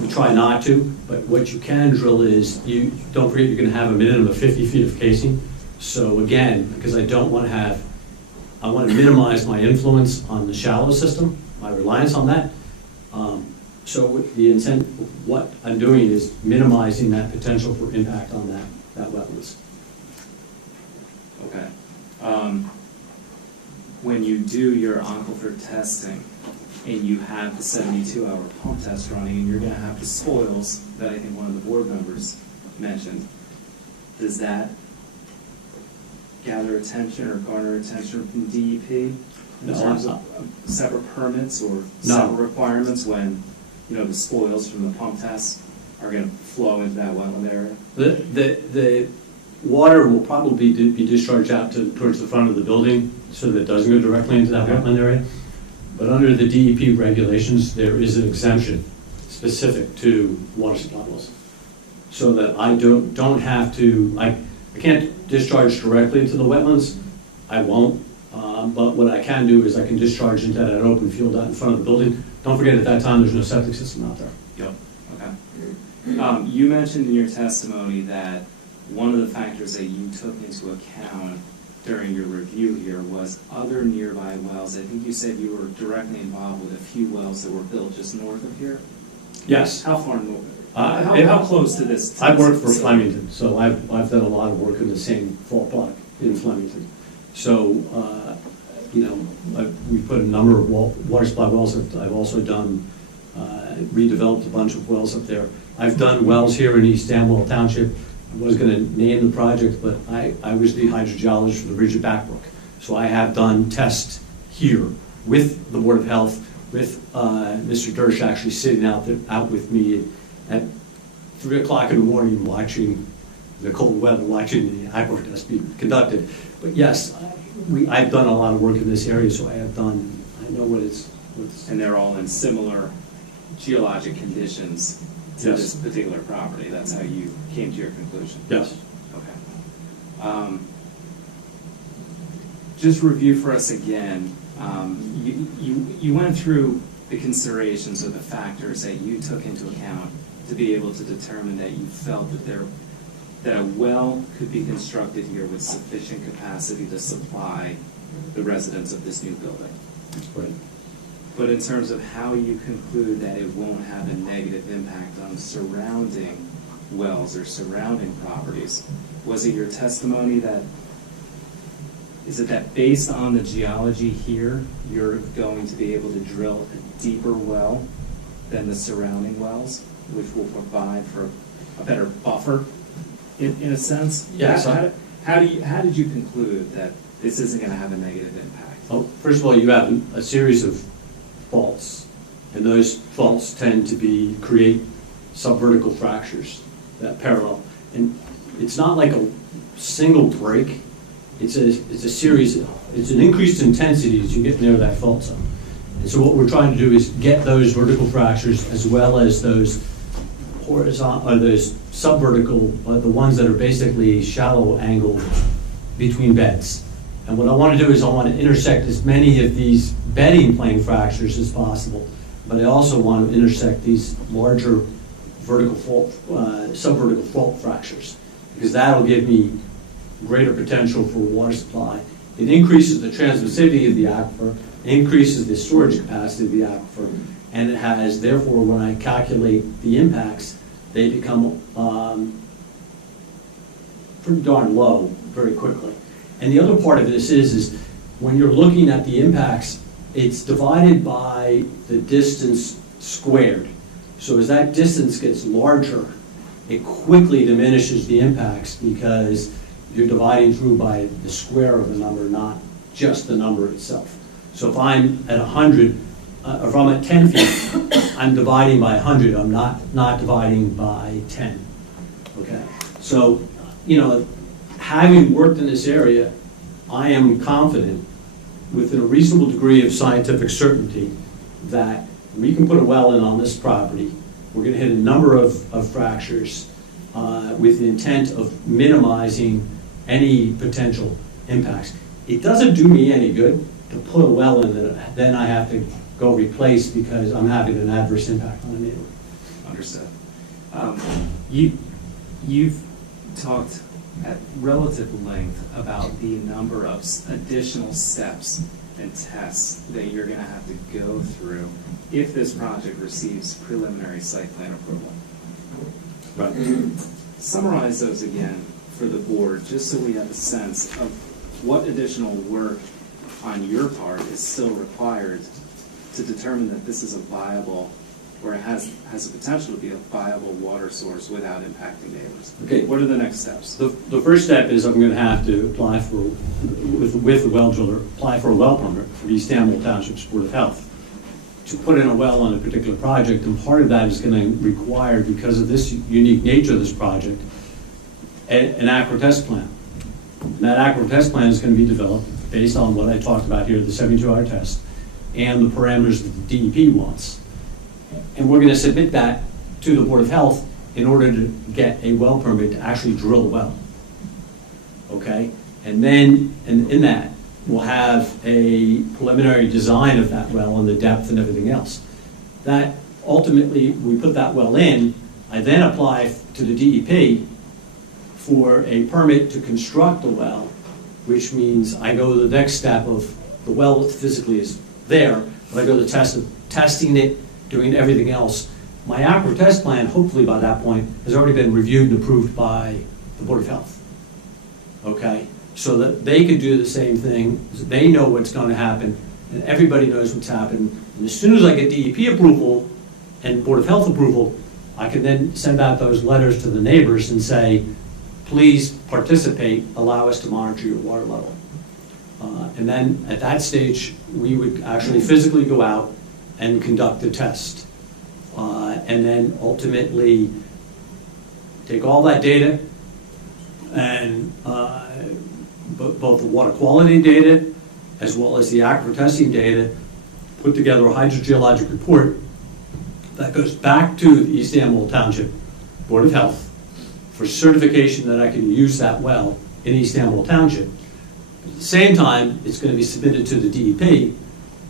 We try not to, but what you can drill is, you, don't forget, you're gonna have a minimum of 50 feet of casing. So again, because I don't want to have, I want to minimize my influence on the shallow system, my reliance on that. So with the intent, what I'm doing is minimizing that potential for impact on that wetlands. Okay. When you do your aquifer testing and you have the 72-hour pump test running and you're going to have the spoils that I think one of the board members mentioned, does that gather attention or garner attention from DEP in No, terms of separate permits or No. separate requirements when, you know, the spoils from the pump test are going to flow into that wetland area? The water will probably be discharged out towards the front of the building so that it doesn't go directly into that wetland area. But under the DEP regulations, there is an exemption specific to water supply wells. So that I don't have to, I can't discharge directly into the wetlands, I won't. But what I can do is I can discharge into that open field out in front of the building. Don't forget, at that time, there's no septic system out there. Yep. Okay. You mentioned in your testimony that one of the factors that you took into account during your review here was other nearby wells. I think you said you were directly involved with a few wells that were built just north of here? Yes. How far north? How How close to this? I've worked for Flemington, so I've done a lot of work in the same fault block in Flemington. So, you know, we put a number of water supply wells. I've also done, redeveloped a bunch of wells up there. I've done wells here in East Stanwell Township. I was going to name the project, but I was the hydrogeologist for the Bridge at Backbrook. So I have done tests here with the Board of Health, with Mr. Dersh actually sitting out with me at 3 o'clock in the morning watching the cold weather, watching the aquifer test be conducted. But yes, I've done a lot of work in this area, so I know what it's. And they're all in similar geologic conditions to Yes. this particular property. That's how you came to your conclusion? Yes. Okay. Just review for us again. You went through the considerations of the factors that you took into account to be able to determine that you felt that a well could be constructed here with sufficient capacity to supply the residents of this new building. Right. But in terms of how you conclude that it won't have a negative impact on surrounding wells or surrounding properties, was it your testimony that, is it that based on the geology here, you're going to be able to drill a deeper well than the surrounding wells, which will provide for a better buffer, in a sense? Yes. How did you conclude that this isn't going to have a negative impact? Well, first of all, you have a series of faults, and those faults tend to create subvertical fractures that parallel. And it's not like a single break. It's a series. It's an increased intensity as you get near that fault zone. And so what we're trying to do is get those vertical fractures as well as those horizontal, or those subvertical, the ones that are basically shallow angle between beds. And what I want to do is I want to intersect as many of these bedding plane fractures as possible, but I also want to intersect these larger vertical fault, subvertical fault fractures, because that'll give me greater potential for water supply. It increases the transmissivity of the aquifer, increases the storage capacity of the aquifer, and it has, therefore, when I calculate the impacts, they become pretty darn low very quickly. And the other part of this is when you're looking at the impacts, it's divided by the distance squared. So as that distance gets larger, it quickly diminishes the impacts because you're dividing through by the square of the number, not just the number itself. So if I'm at 100, or if I'm at 10 feet, I'm dividing by 100, I'm not dividing by 10, okay? So, you know, having worked in this area, I am confident, within a reasonable degree of scientific certainty, that we can put a well in on this property. We're gonna hit a number of fractures with the intent of minimizing any potential impacts. It doesn't do me any good to put a well in that then I have to go replace because I'm having an adverse impact on a neighbor. Understood. You've talked at relative length about the number of additional steps and tests that you're going to have to go through if this project receives preliminary site plan approval. Right. Summarize those again for the board, just so we have a sense of what additional work on your part is still required to determine that this is a viable, or it has the potential to be a viable water source without impacting neighbors. Okay. What are the next steps? The first step is I'm going to have to apply for, with the well driller, apply for a well permit for the East Amwell Township's Board of Health to put in a well on a particular project, and part of that is going to require, because of this unique nature of this project, an ACRO-test plan. And that ACRO-test plan is going to be developed based on what I talked about here, the 72-hour test, and the parameters that the DEP wants. And we're going to submit that to the Board of Health in order to get a well permit to actually drill the well. Okay? And then, in that, we'll have a preliminary design of that well and the depth and everything else. That, ultimately, we put that well in, I then apply to the DEP for a permit to construct the well, which means I go to the next step of the well physically is there, but I go to testing it, doing everything else. My ACRO-test plan, hopefully by that point, has already been reviewed and approved by the Board of Health. Okay? So that they could do the same thing, so they know what's going to happen, and everybody knows what's happened. And as soon as I get DEP approval and Board of Health approval, I can then send out those letters to the neighbors and say, please participate, allow us to monitor your water level. And then at that stage, we would actually physically go out and conduct the test. And then ultimately take all that data and both the water quality data as well as the aquifer testing data, put together a hydrogeologic report that goes back to the East Amwell Township Board of Health for certification that I can use that well in East Amwell Township. At the same time, it's going to be submitted to the DEP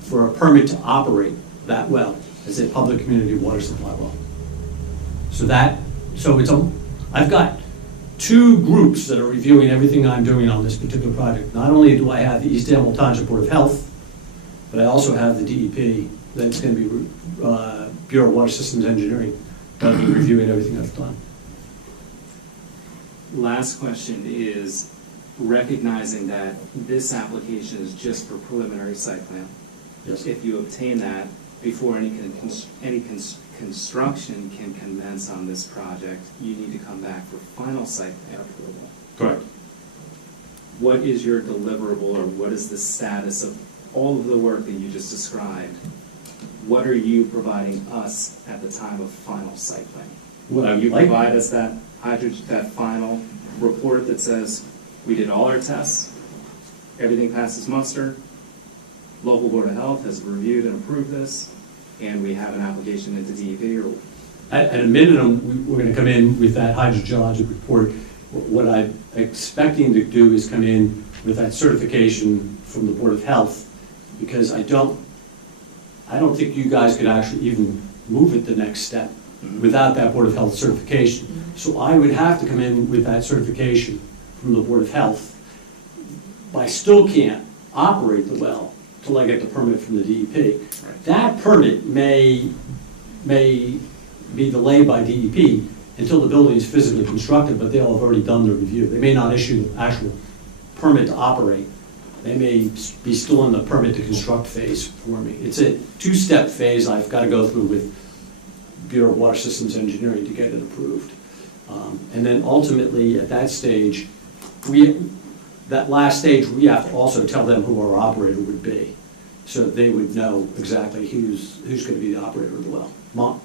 for a permit to operate that well as a public community water supply well. I've got two groups that are reviewing everything I'm doing on this particular project. Not only do I have the East Amwell Township Board of Health, but I also have the DEP that's going to be Bureau of Water Systems Engineering that'll be reviewing everything I've done. Last question is, recognizing that this application is just for preliminary site plan. Yes. If you obtain that before any construction can commence on this project, you need to come back for final site plan approval. Correct. What is your deliverable, or what is the status of all of the work that you just described? What are you providing us at the time of final site plan? What You provide us that final report that says we did all our tests, everything passes muster, local board of health has reviewed and approved this, and we have an application into DEP, or At a minimum, we're going to come in with that hydrogeologic report. What I'm expecting to do is come in with that certification from the Board of Health, because I don't think you guys could actually even move it the next step without that Board of Health certification. So I would have to come in with that certification from the Board of Health. But I still can't operate the well till I get the permit from the DEP. Right. That permit may be delayed by DEP until the building is physically constructed, but they'll have already done the review. They may not issue the actual permit to operate. They may be still in the permit to construct phase for me. It's a two-step phase I've got to go through with Bureau of Water Systems Engineering to get it approved. And then ultimately, at that stage, that last stage, we have to also tell them who our operator would be, so that they would know exactly who's going to be the operator of the well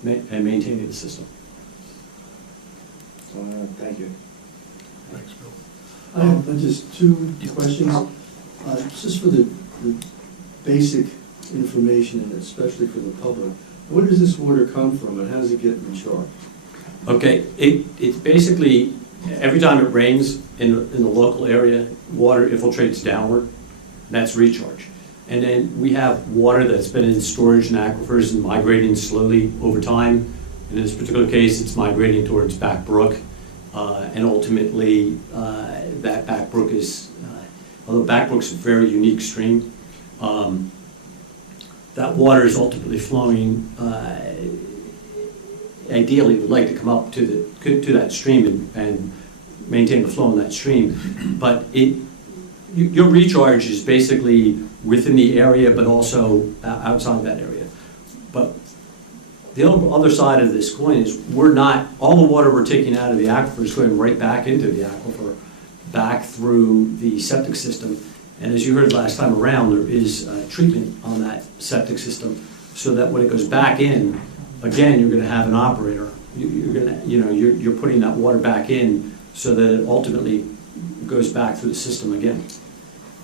and maintaining the system. Thank you. Thanks, Bill. I have just two questions. Just for the basic information, and especially for the public, where does this water come from, and how does it get recharged? Okay, it's basically, every time it rains in the local area, water infiltrates downward, that's recharge. And then we have water that's been in storage in aquifers and migrating slowly over time. In this particular case, it's migrating towards Back Brook. And ultimately, that Back Brook is, although Back Brook's a very unique stream, that water is ultimately flowing, ideally would like to come up to that stream and maintain the flow in that stream. But your recharge is basically within the area, but also outside that area. But the other side of this coin is all the water we're taking out of the aquifer is going right back into the aquifer, back through the septic system. And as you heard last time around, there is treatment on that septic system, so that when it goes back in, again, you're going to have an operator. You're putting that water back in so that it ultimately goes back through the system again.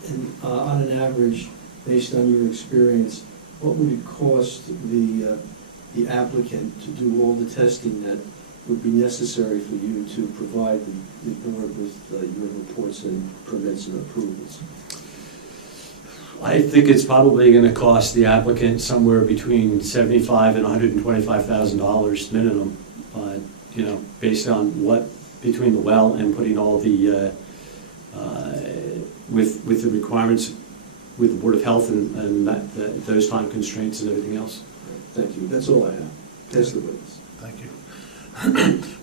And on an average, based on your experience, what would it cost the applicant to do all the testing that would be necessary for you to provide the board with your reports and permits and approvals? I think it's probably going to cost the applicant somewhere between $75,000 and $125,000 minimum, based on what, between the well and putting all the, with the requirements with the Board of Health and those time constraints and everything else. Thank you. That's all I have. Pass the witness. Thank you.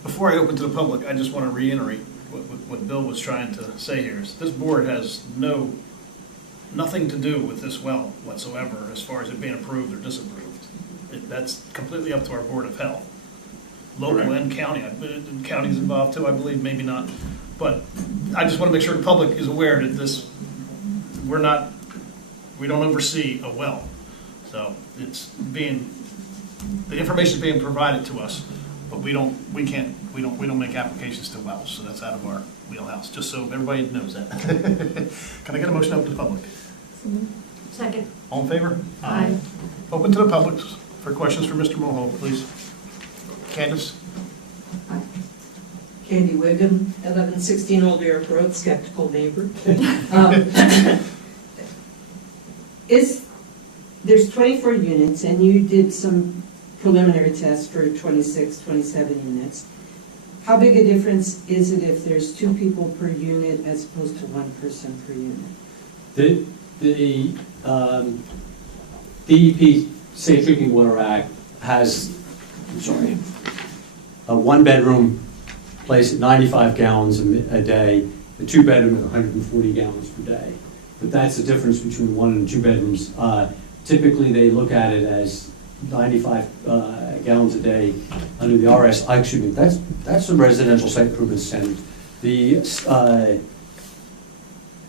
Before I open to the public, I just want to reiterate what Bill was trying to say here. Is this board has nothing to do with this well whatsoever as far as it being approved or disapproved. That's completely up to our Board of Health. Local and county. County's involved too, I believe, maybe not. But I just want to make sure the public is aware that we don't oversee a well. So the information is being provided to us, but we don't make applications to wells, so that's out of our wheelhouse, just so everybody knows that. Can I get a motion open to the public? Second. All in favor? Aye. Open to the public for questions for Mr. Mulhall, please. Candace? Candy Wiggum, 1116 Old Eric Road, skeptical neighbor. There's 24 units, and you did some preliminary tests for 26, 27 units. How big a difference is it if there's 2 people per unit as opposed to 1 person per unit? The DEP Safe Drinking Water Act has, a 1-bedroom place at 95 gallons a day, a 2-bedroom at 140 gallons per day. But that's the difference between 1 and 2 bedrooms. Typically, they look at it as 95 gallons a day under the that's the residential site improvement standard.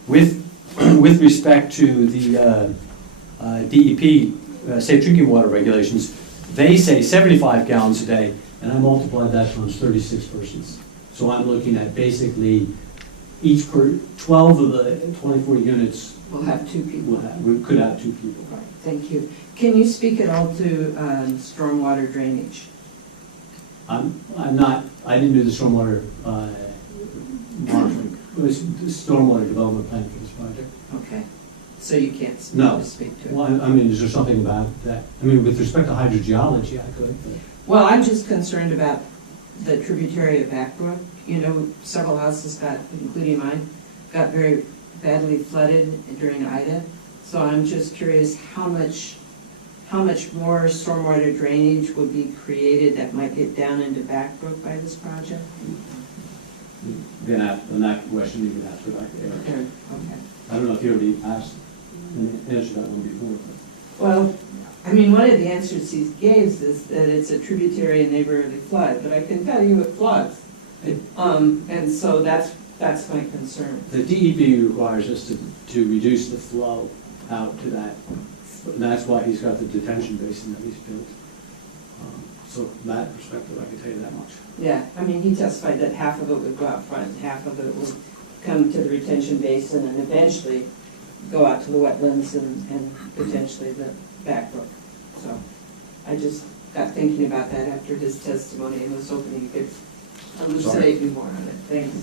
With respect to the DEP safe drinking water regulations, they say 75 gallons a day, and I multiplied that times 36 persons. So I'm looking at basically 12 of the 24 units We'll have 2 people. We could have 2 people. Right, thank you. Can you speak at all to stormwater drainage? I didn't do the stormwater monitoring. It was the stormwater development plan for this project. Okay, so you can't speak to it? Well, is there something about that? With respect to hydrogeology, I could. But. Well, I'm just concerned about the tributary of Back Brook. Several houses including mine, got very badly flooded during Ida. So I'm just curious how much more stormwater drainage would be created that might get down into Back Brook by this project? Then on that question, you can ask for Dr. Eric. Okay. I don't know if you already asked and answered that one before. Well, I mean, one of the answers he gives is that it's a tributary and they rarely flood, but I can tell you it floods. And so that's my concern. The DEP requires us to reduce the flow out to that, and that's why he's got the detention basin that he's built. So from that perspective, I can tell you that much. Yeah, I mean, he testified that half of it would go out front, half of it would come to the retention basin and eventually go out to the wetlands and potentially the back brook. So I just got thinking about that after his testimony and was hoping he could elucidate me more on it. Thanks.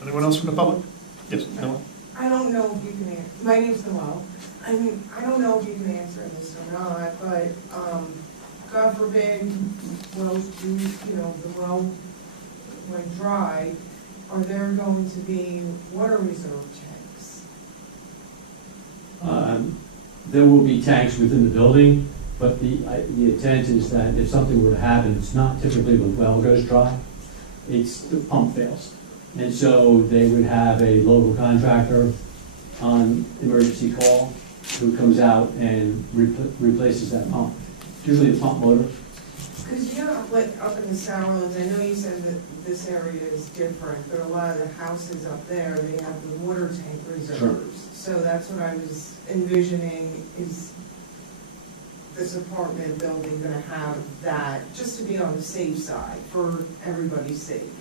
Anyone else from the public? Yes, Noel? I don't know if you can answer, my name's Noel. I mean, I don't know if you can answer this or not, but, God forbid, wells do, the well went dry, are there going to be water reserve tanks? There will be tanks within the building, but the intent is that if something were to happen, it's not typically when the well goes dry, it's the pump fails. And so they would have a local contractor on emergency call who comes out and replaces that pump. Usually a pump motor. Because, like up in the Sourlands, I know you said that this area is different, but a lot of the houses up there, they have the water tank reserves. Sure. So that's what I was envisioning, is this apartment building gonna have that, just to be on the safe side, for everybody's sake?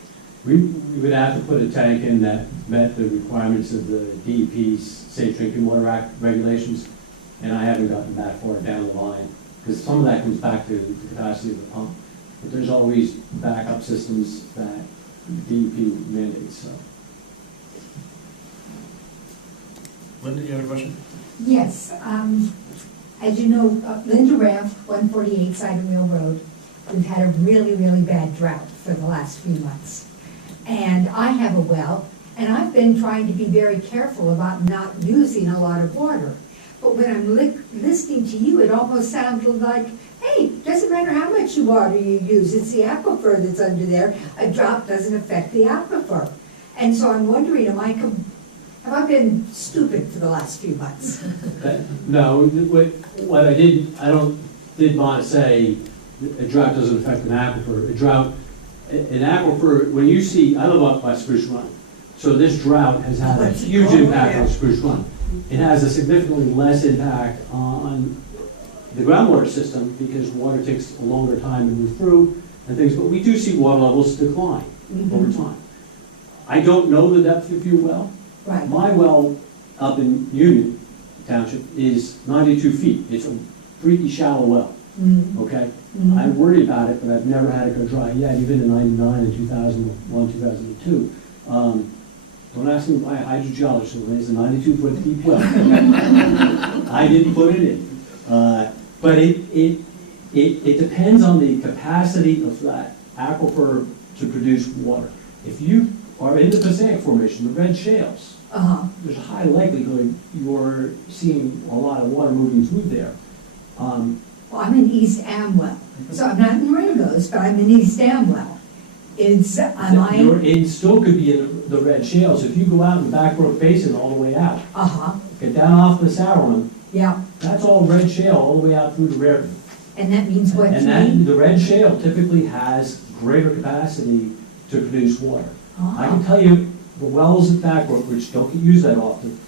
We would have to put a tank in that met the requirements of the DEP's Safe Drinking Water Act regulations, and I haven't gotten that far down the line, because some of that comes back to the capacity of the pump. But there's always backup systems that DEP mandates, so. Linda, you had a question? Yes, as you know, Linda Raff, 148 Cider Mill Road, we've had a really, really bad drought for the last few months. And I have a well, and I've been trying to be very careful about not using a lot of water. But when I'm listening to you, it almost sounded like, hey, doesn't matter how much water you use, it's the aquifer that's under there. A drought doesn't affect the aquifer. And so I'm wondering, have I been stupid for the last few months? No, what I did want to say, a drought doesn't affect an aquifer. An aquifer, when you see, I live up by Spruce Run, so this drought has had a huge impact on Spruce Run. It has a significantly less impact on the groundwater system because water takes a longer time to move through and things, but we do see water levels decline over time. I don't know the depth of your well. Right. My well up in Union Township is 92 feet. It's a freaky shallow well. Okay? I worry about it, but I've never had it go dry yet, even in 99 and 2001, 2002. Don't ask me why a hydrogeologist will raise a 92-foot deep well. I didn't put it in. But it depends on the capacity of that aquifer to produce water. If you are in the Passaic Formation, the red shales, there's a high likelihood you're seeing a lot of water moving through there. Well, I'm in East Amwell, so I'm not in Ringo's, but I'm in East Amwell. It still could be in the red shales. If you go out in the Backbrook Basin all the way out, get down off the Sourland, that's all red shale all the way out through the Raritan. And that means what? And the red shale typically has greater capacity to produce water. I can tell you, the wells at Backbrook, which don't get used that often,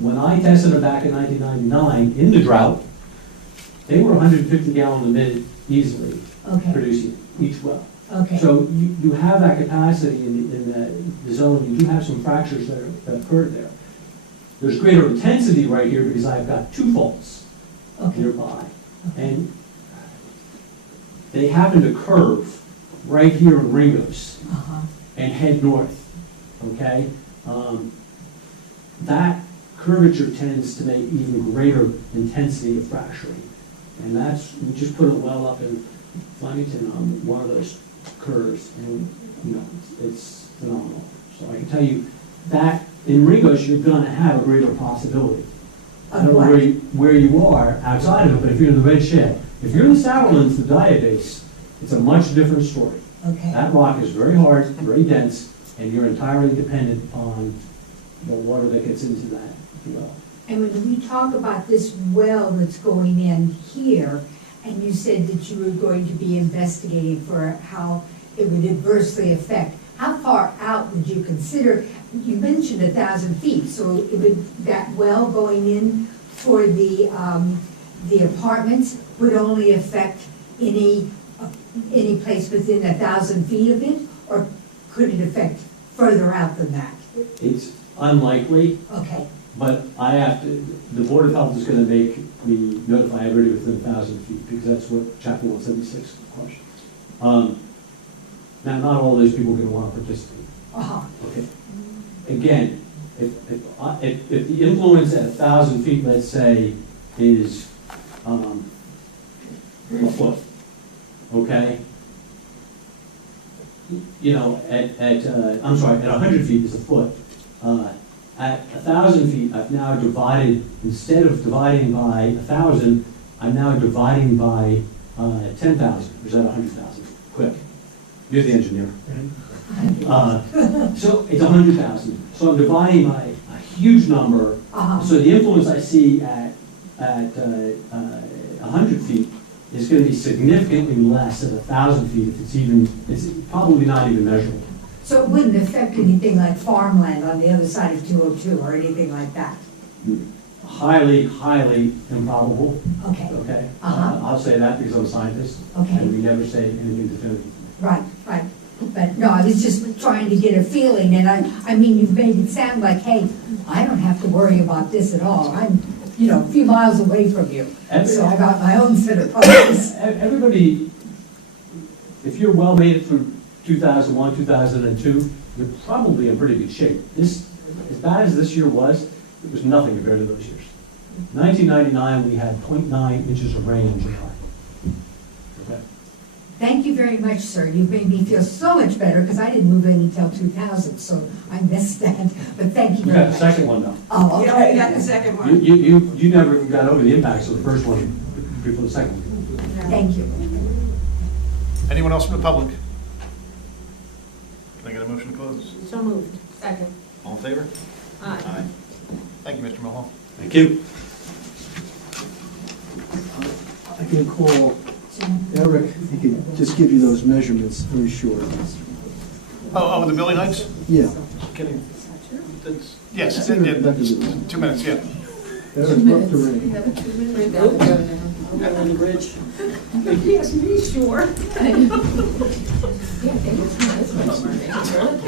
when I tested them back in 1999 in the drought, they were 150 gallons a minute easily producing each well. So you have that capacity in the zone. You do have some fractures that occurred there. There's greater intensity right here because I've got two faults nearby. And they happen to curve right here in Ringo's and head north, okay? That curvature tends to make even greater intensity of fracturing. And we just put a well up in Flemington on one of those curves, and it's phenomenal. So I can tell you that in Ringo's you're going to have a greater possibility. I don't know where you are outside of it, but if you're in the red shale, if you're in the Sourlands, the diabase, it's a much different story. That rock is very hard, very dense, and you're entirely dependent on the water that gets into that well. And when we talk about this well that's going in here, and you said that you were going to be investigating for how it would adversely affect, how far out would you consider? You mentioned 1,000 feet, so it would, that well going in for the apartments would only affect any place within 1,000 feet of it, or could it affect further out than that? It's unlikely, Okay, but I have to, the Board of Health is gonna make me notify everybody within 1,000 feet, because that's what chapter 176 requires. Now, not all those people are gonna wanna participate. Okay. Again, if the influence at 1,000 feet, let's say, is a foot, okay? You know, I'm sorry, at 100 feet is a foot. At 1,000 feet, I've now divided, instead of dividing by 1,000, I'm now dividing by 10,000, or is that 100,000? Quick, you're the engineer. So it's 100,000. So I'm dividing by a huge number. So the influence I see at 100 feet is going to be significantly less at 1,000 feet. It's probably not even measurable. so it wouldn't affect anything like farmland on the other side of 202 or anything like that? Highly, highly improbable. Okay. Okay. I'll say that because I'm a scientist. Okay. And we never say anything definitive. Right, right. But no, I was just trying to get a feeling, and I mean, you've made it sound like, hey, I don't have to worry about this at all. I'm, a few miles away from you. So I got my own set of problems. Everybody, if your well made it through 2001, 2002, you're probably in pretty good shape. This, as bad as this year was, it was nothing compared to those years. 1999, we had 0.9 inches of rain in July. Okay. Thank you very much, sir. You've made me feel so much better, because I didn't move in until 2000, so I missed that. But thank you You very got much. the second one, though. Oh, okay. Yeah, we got the second one. You never even got over the impacts of the first one before the second one. Thank you. Anyone else from the public? Can I get a motion to close? So moved. Second. All in favor? Aye. Thank you, Mr. Mulhall. Thank you. I can call Eric, he can just give you those measurements very short. Oh, the building heights? Yeah. Kidding. Yes, it did. 2 minutes, yeah. Eric, up to Ray. On the bridge. Yes, me, sure.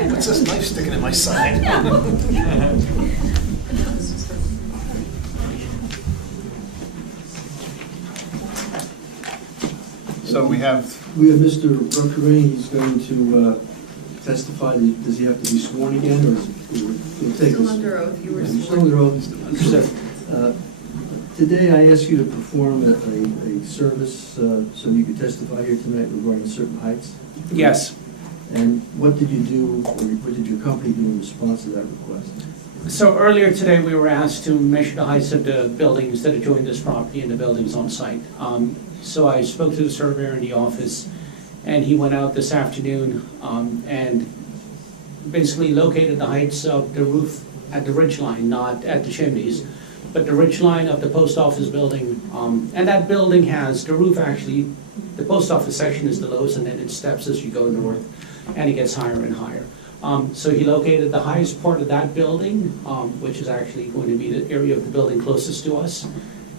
What's this knife sticking in my side? So we have Mr. Ruckarine, he's going to testify. Does he have to be sworn again, or will take Still us? under oath, you were Still under oath. Today, I asked you to perform a service so you could testify here tonight regarding certain heights. Yes. And what did you do, or what did your company do in response to that request? So earlier today, we were asked to measure the heights of the buildings that adjoin this property and the buildings on site. So I spoke to the surveyor in the office, and he went out this afternoon and basically located the heights of the roof at the ridge line, not at the chimneys, but the ridge line of the post office building. And that building has, the roof actually, the post office section is the lowest, and then it steps as you go north, and it gets higher and higher. So he located the highest part of that building, which is actually going to be the area of the building closest to us.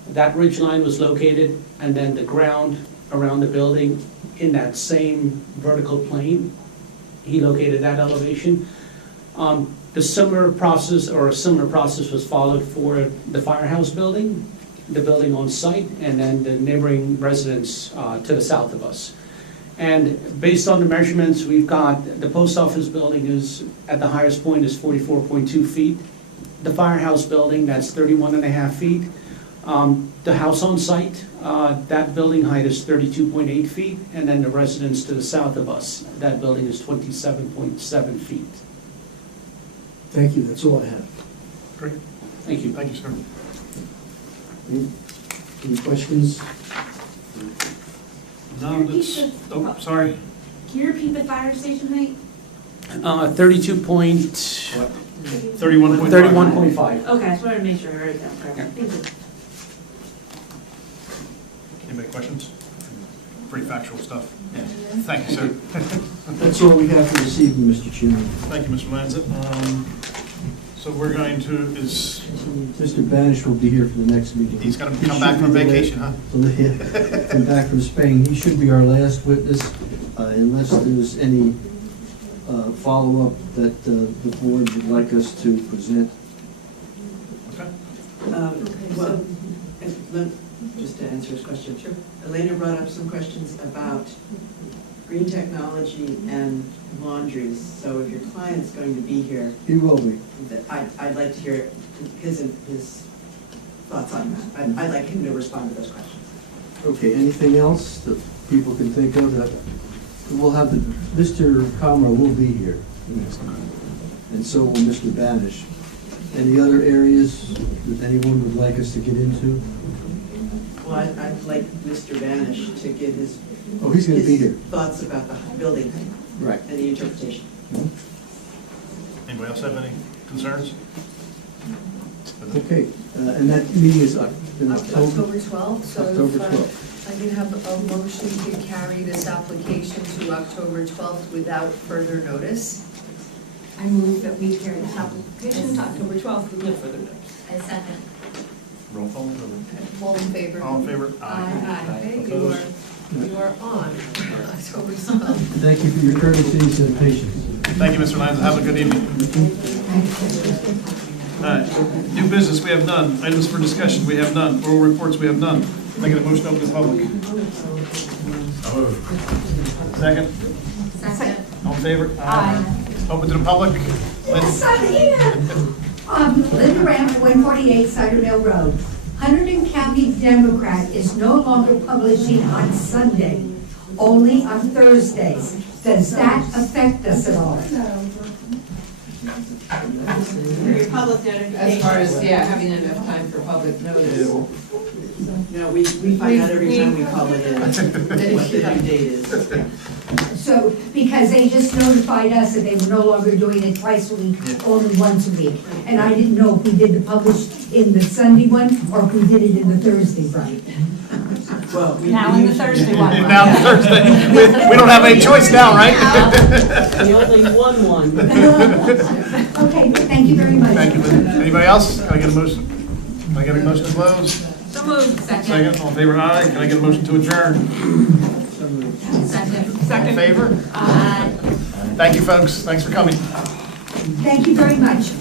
That ridge line was located, and then the ground around the building in that same vertical plane, he located that elevation. The similar process, or a similar process, was followed for the firehouse building, the building on site, and then the neighboring residence to the south of us. And based on the measurements, we've got, the post office building is, at the highest point, is 44.2 feet. The firehouse building, that's 31.5 feet. The house on site, that building height is 32.8 feet, and then the residence to the south of us, that building is 27.7 feet. Thank you, that's all I have. Great. Thank you. Thank you, sir. Any questions? No, that's, oh, sorry. Can you repeat the fire station height? 32 point, 31.5. 31.5. Okay, I just wanted to make sure I heard it down correctly. Thank you. Anybody questions? Pretty factual stuff. Thank you, sir. That's all we have for this evening, Mr. Chairman. Thank you, Mr. Lanza. So we're going to, Mr. Banish will be here for the next meeting. he's going to come back from vacation, huh? Come back from Spain. He should be our last witness, unless there's any follow-up that the board would like us to present. Well, just to answer his question. Sure. Elena brought up some questions about green technology and laundries. So if your client's going to be here, He will be. I'd like to hear his thoughts on that. I'd like him to respond to those questions. Okay, anything else that people can think of that, we'll have, Mr. Comroe will be here. And so will Mr. Banish. Any other areas that anyone would like us to get into? Well, I'd like Mr. Banish to give his Oh, he's gonna be here. thoughts about the building Right. and the interpretation. Anybody else have any concerns? Okay, and that meeting is in October? October 12th, so October if 12th. I can have a motion to carry this application to October 12th without further notice. I move that we carry this application to October 12th with no further notice. I second. Roll call? All in favor? All in favor? Okay, Opposed? you are on October 12th. Thank you for your courtesy and patience. Thank you, Mr. Lanza. Have a good evening. All right. New business, we have none. Items for discussion, we have none. Oral reports, we have none. Can I get a motion to open to the public? Second? Second. All in favor? Aye. Open to the public? Yes, I'm here. Linda Ram, 148 Cider Mill Road. Hunterdon County Democrat is no longer publishing on Sunday, only on Thursdays. Does that affect us at all? Your public notification. As far as, having enough time for public notice. No, we find out every time we call it in, what the due date is. So, because they just notified us that they were no longer doing it twice a week, only once a week. And I didn't know if we did the publish in the Sunday one, or if we did it in the Thursday, right? Well, Now in the Thursday one. Now Thursday. We don't have any choice now, right? We only won one. Okay, thank you very much. Thank you. Anybody else? Can I get a motion? Can I get a motion to close? So moved. Second, all in favor, aye. Can I get a motion to adjourn? Second. All in favor? Aye. Thank you, folks. Thanks for coming. Thank you very much.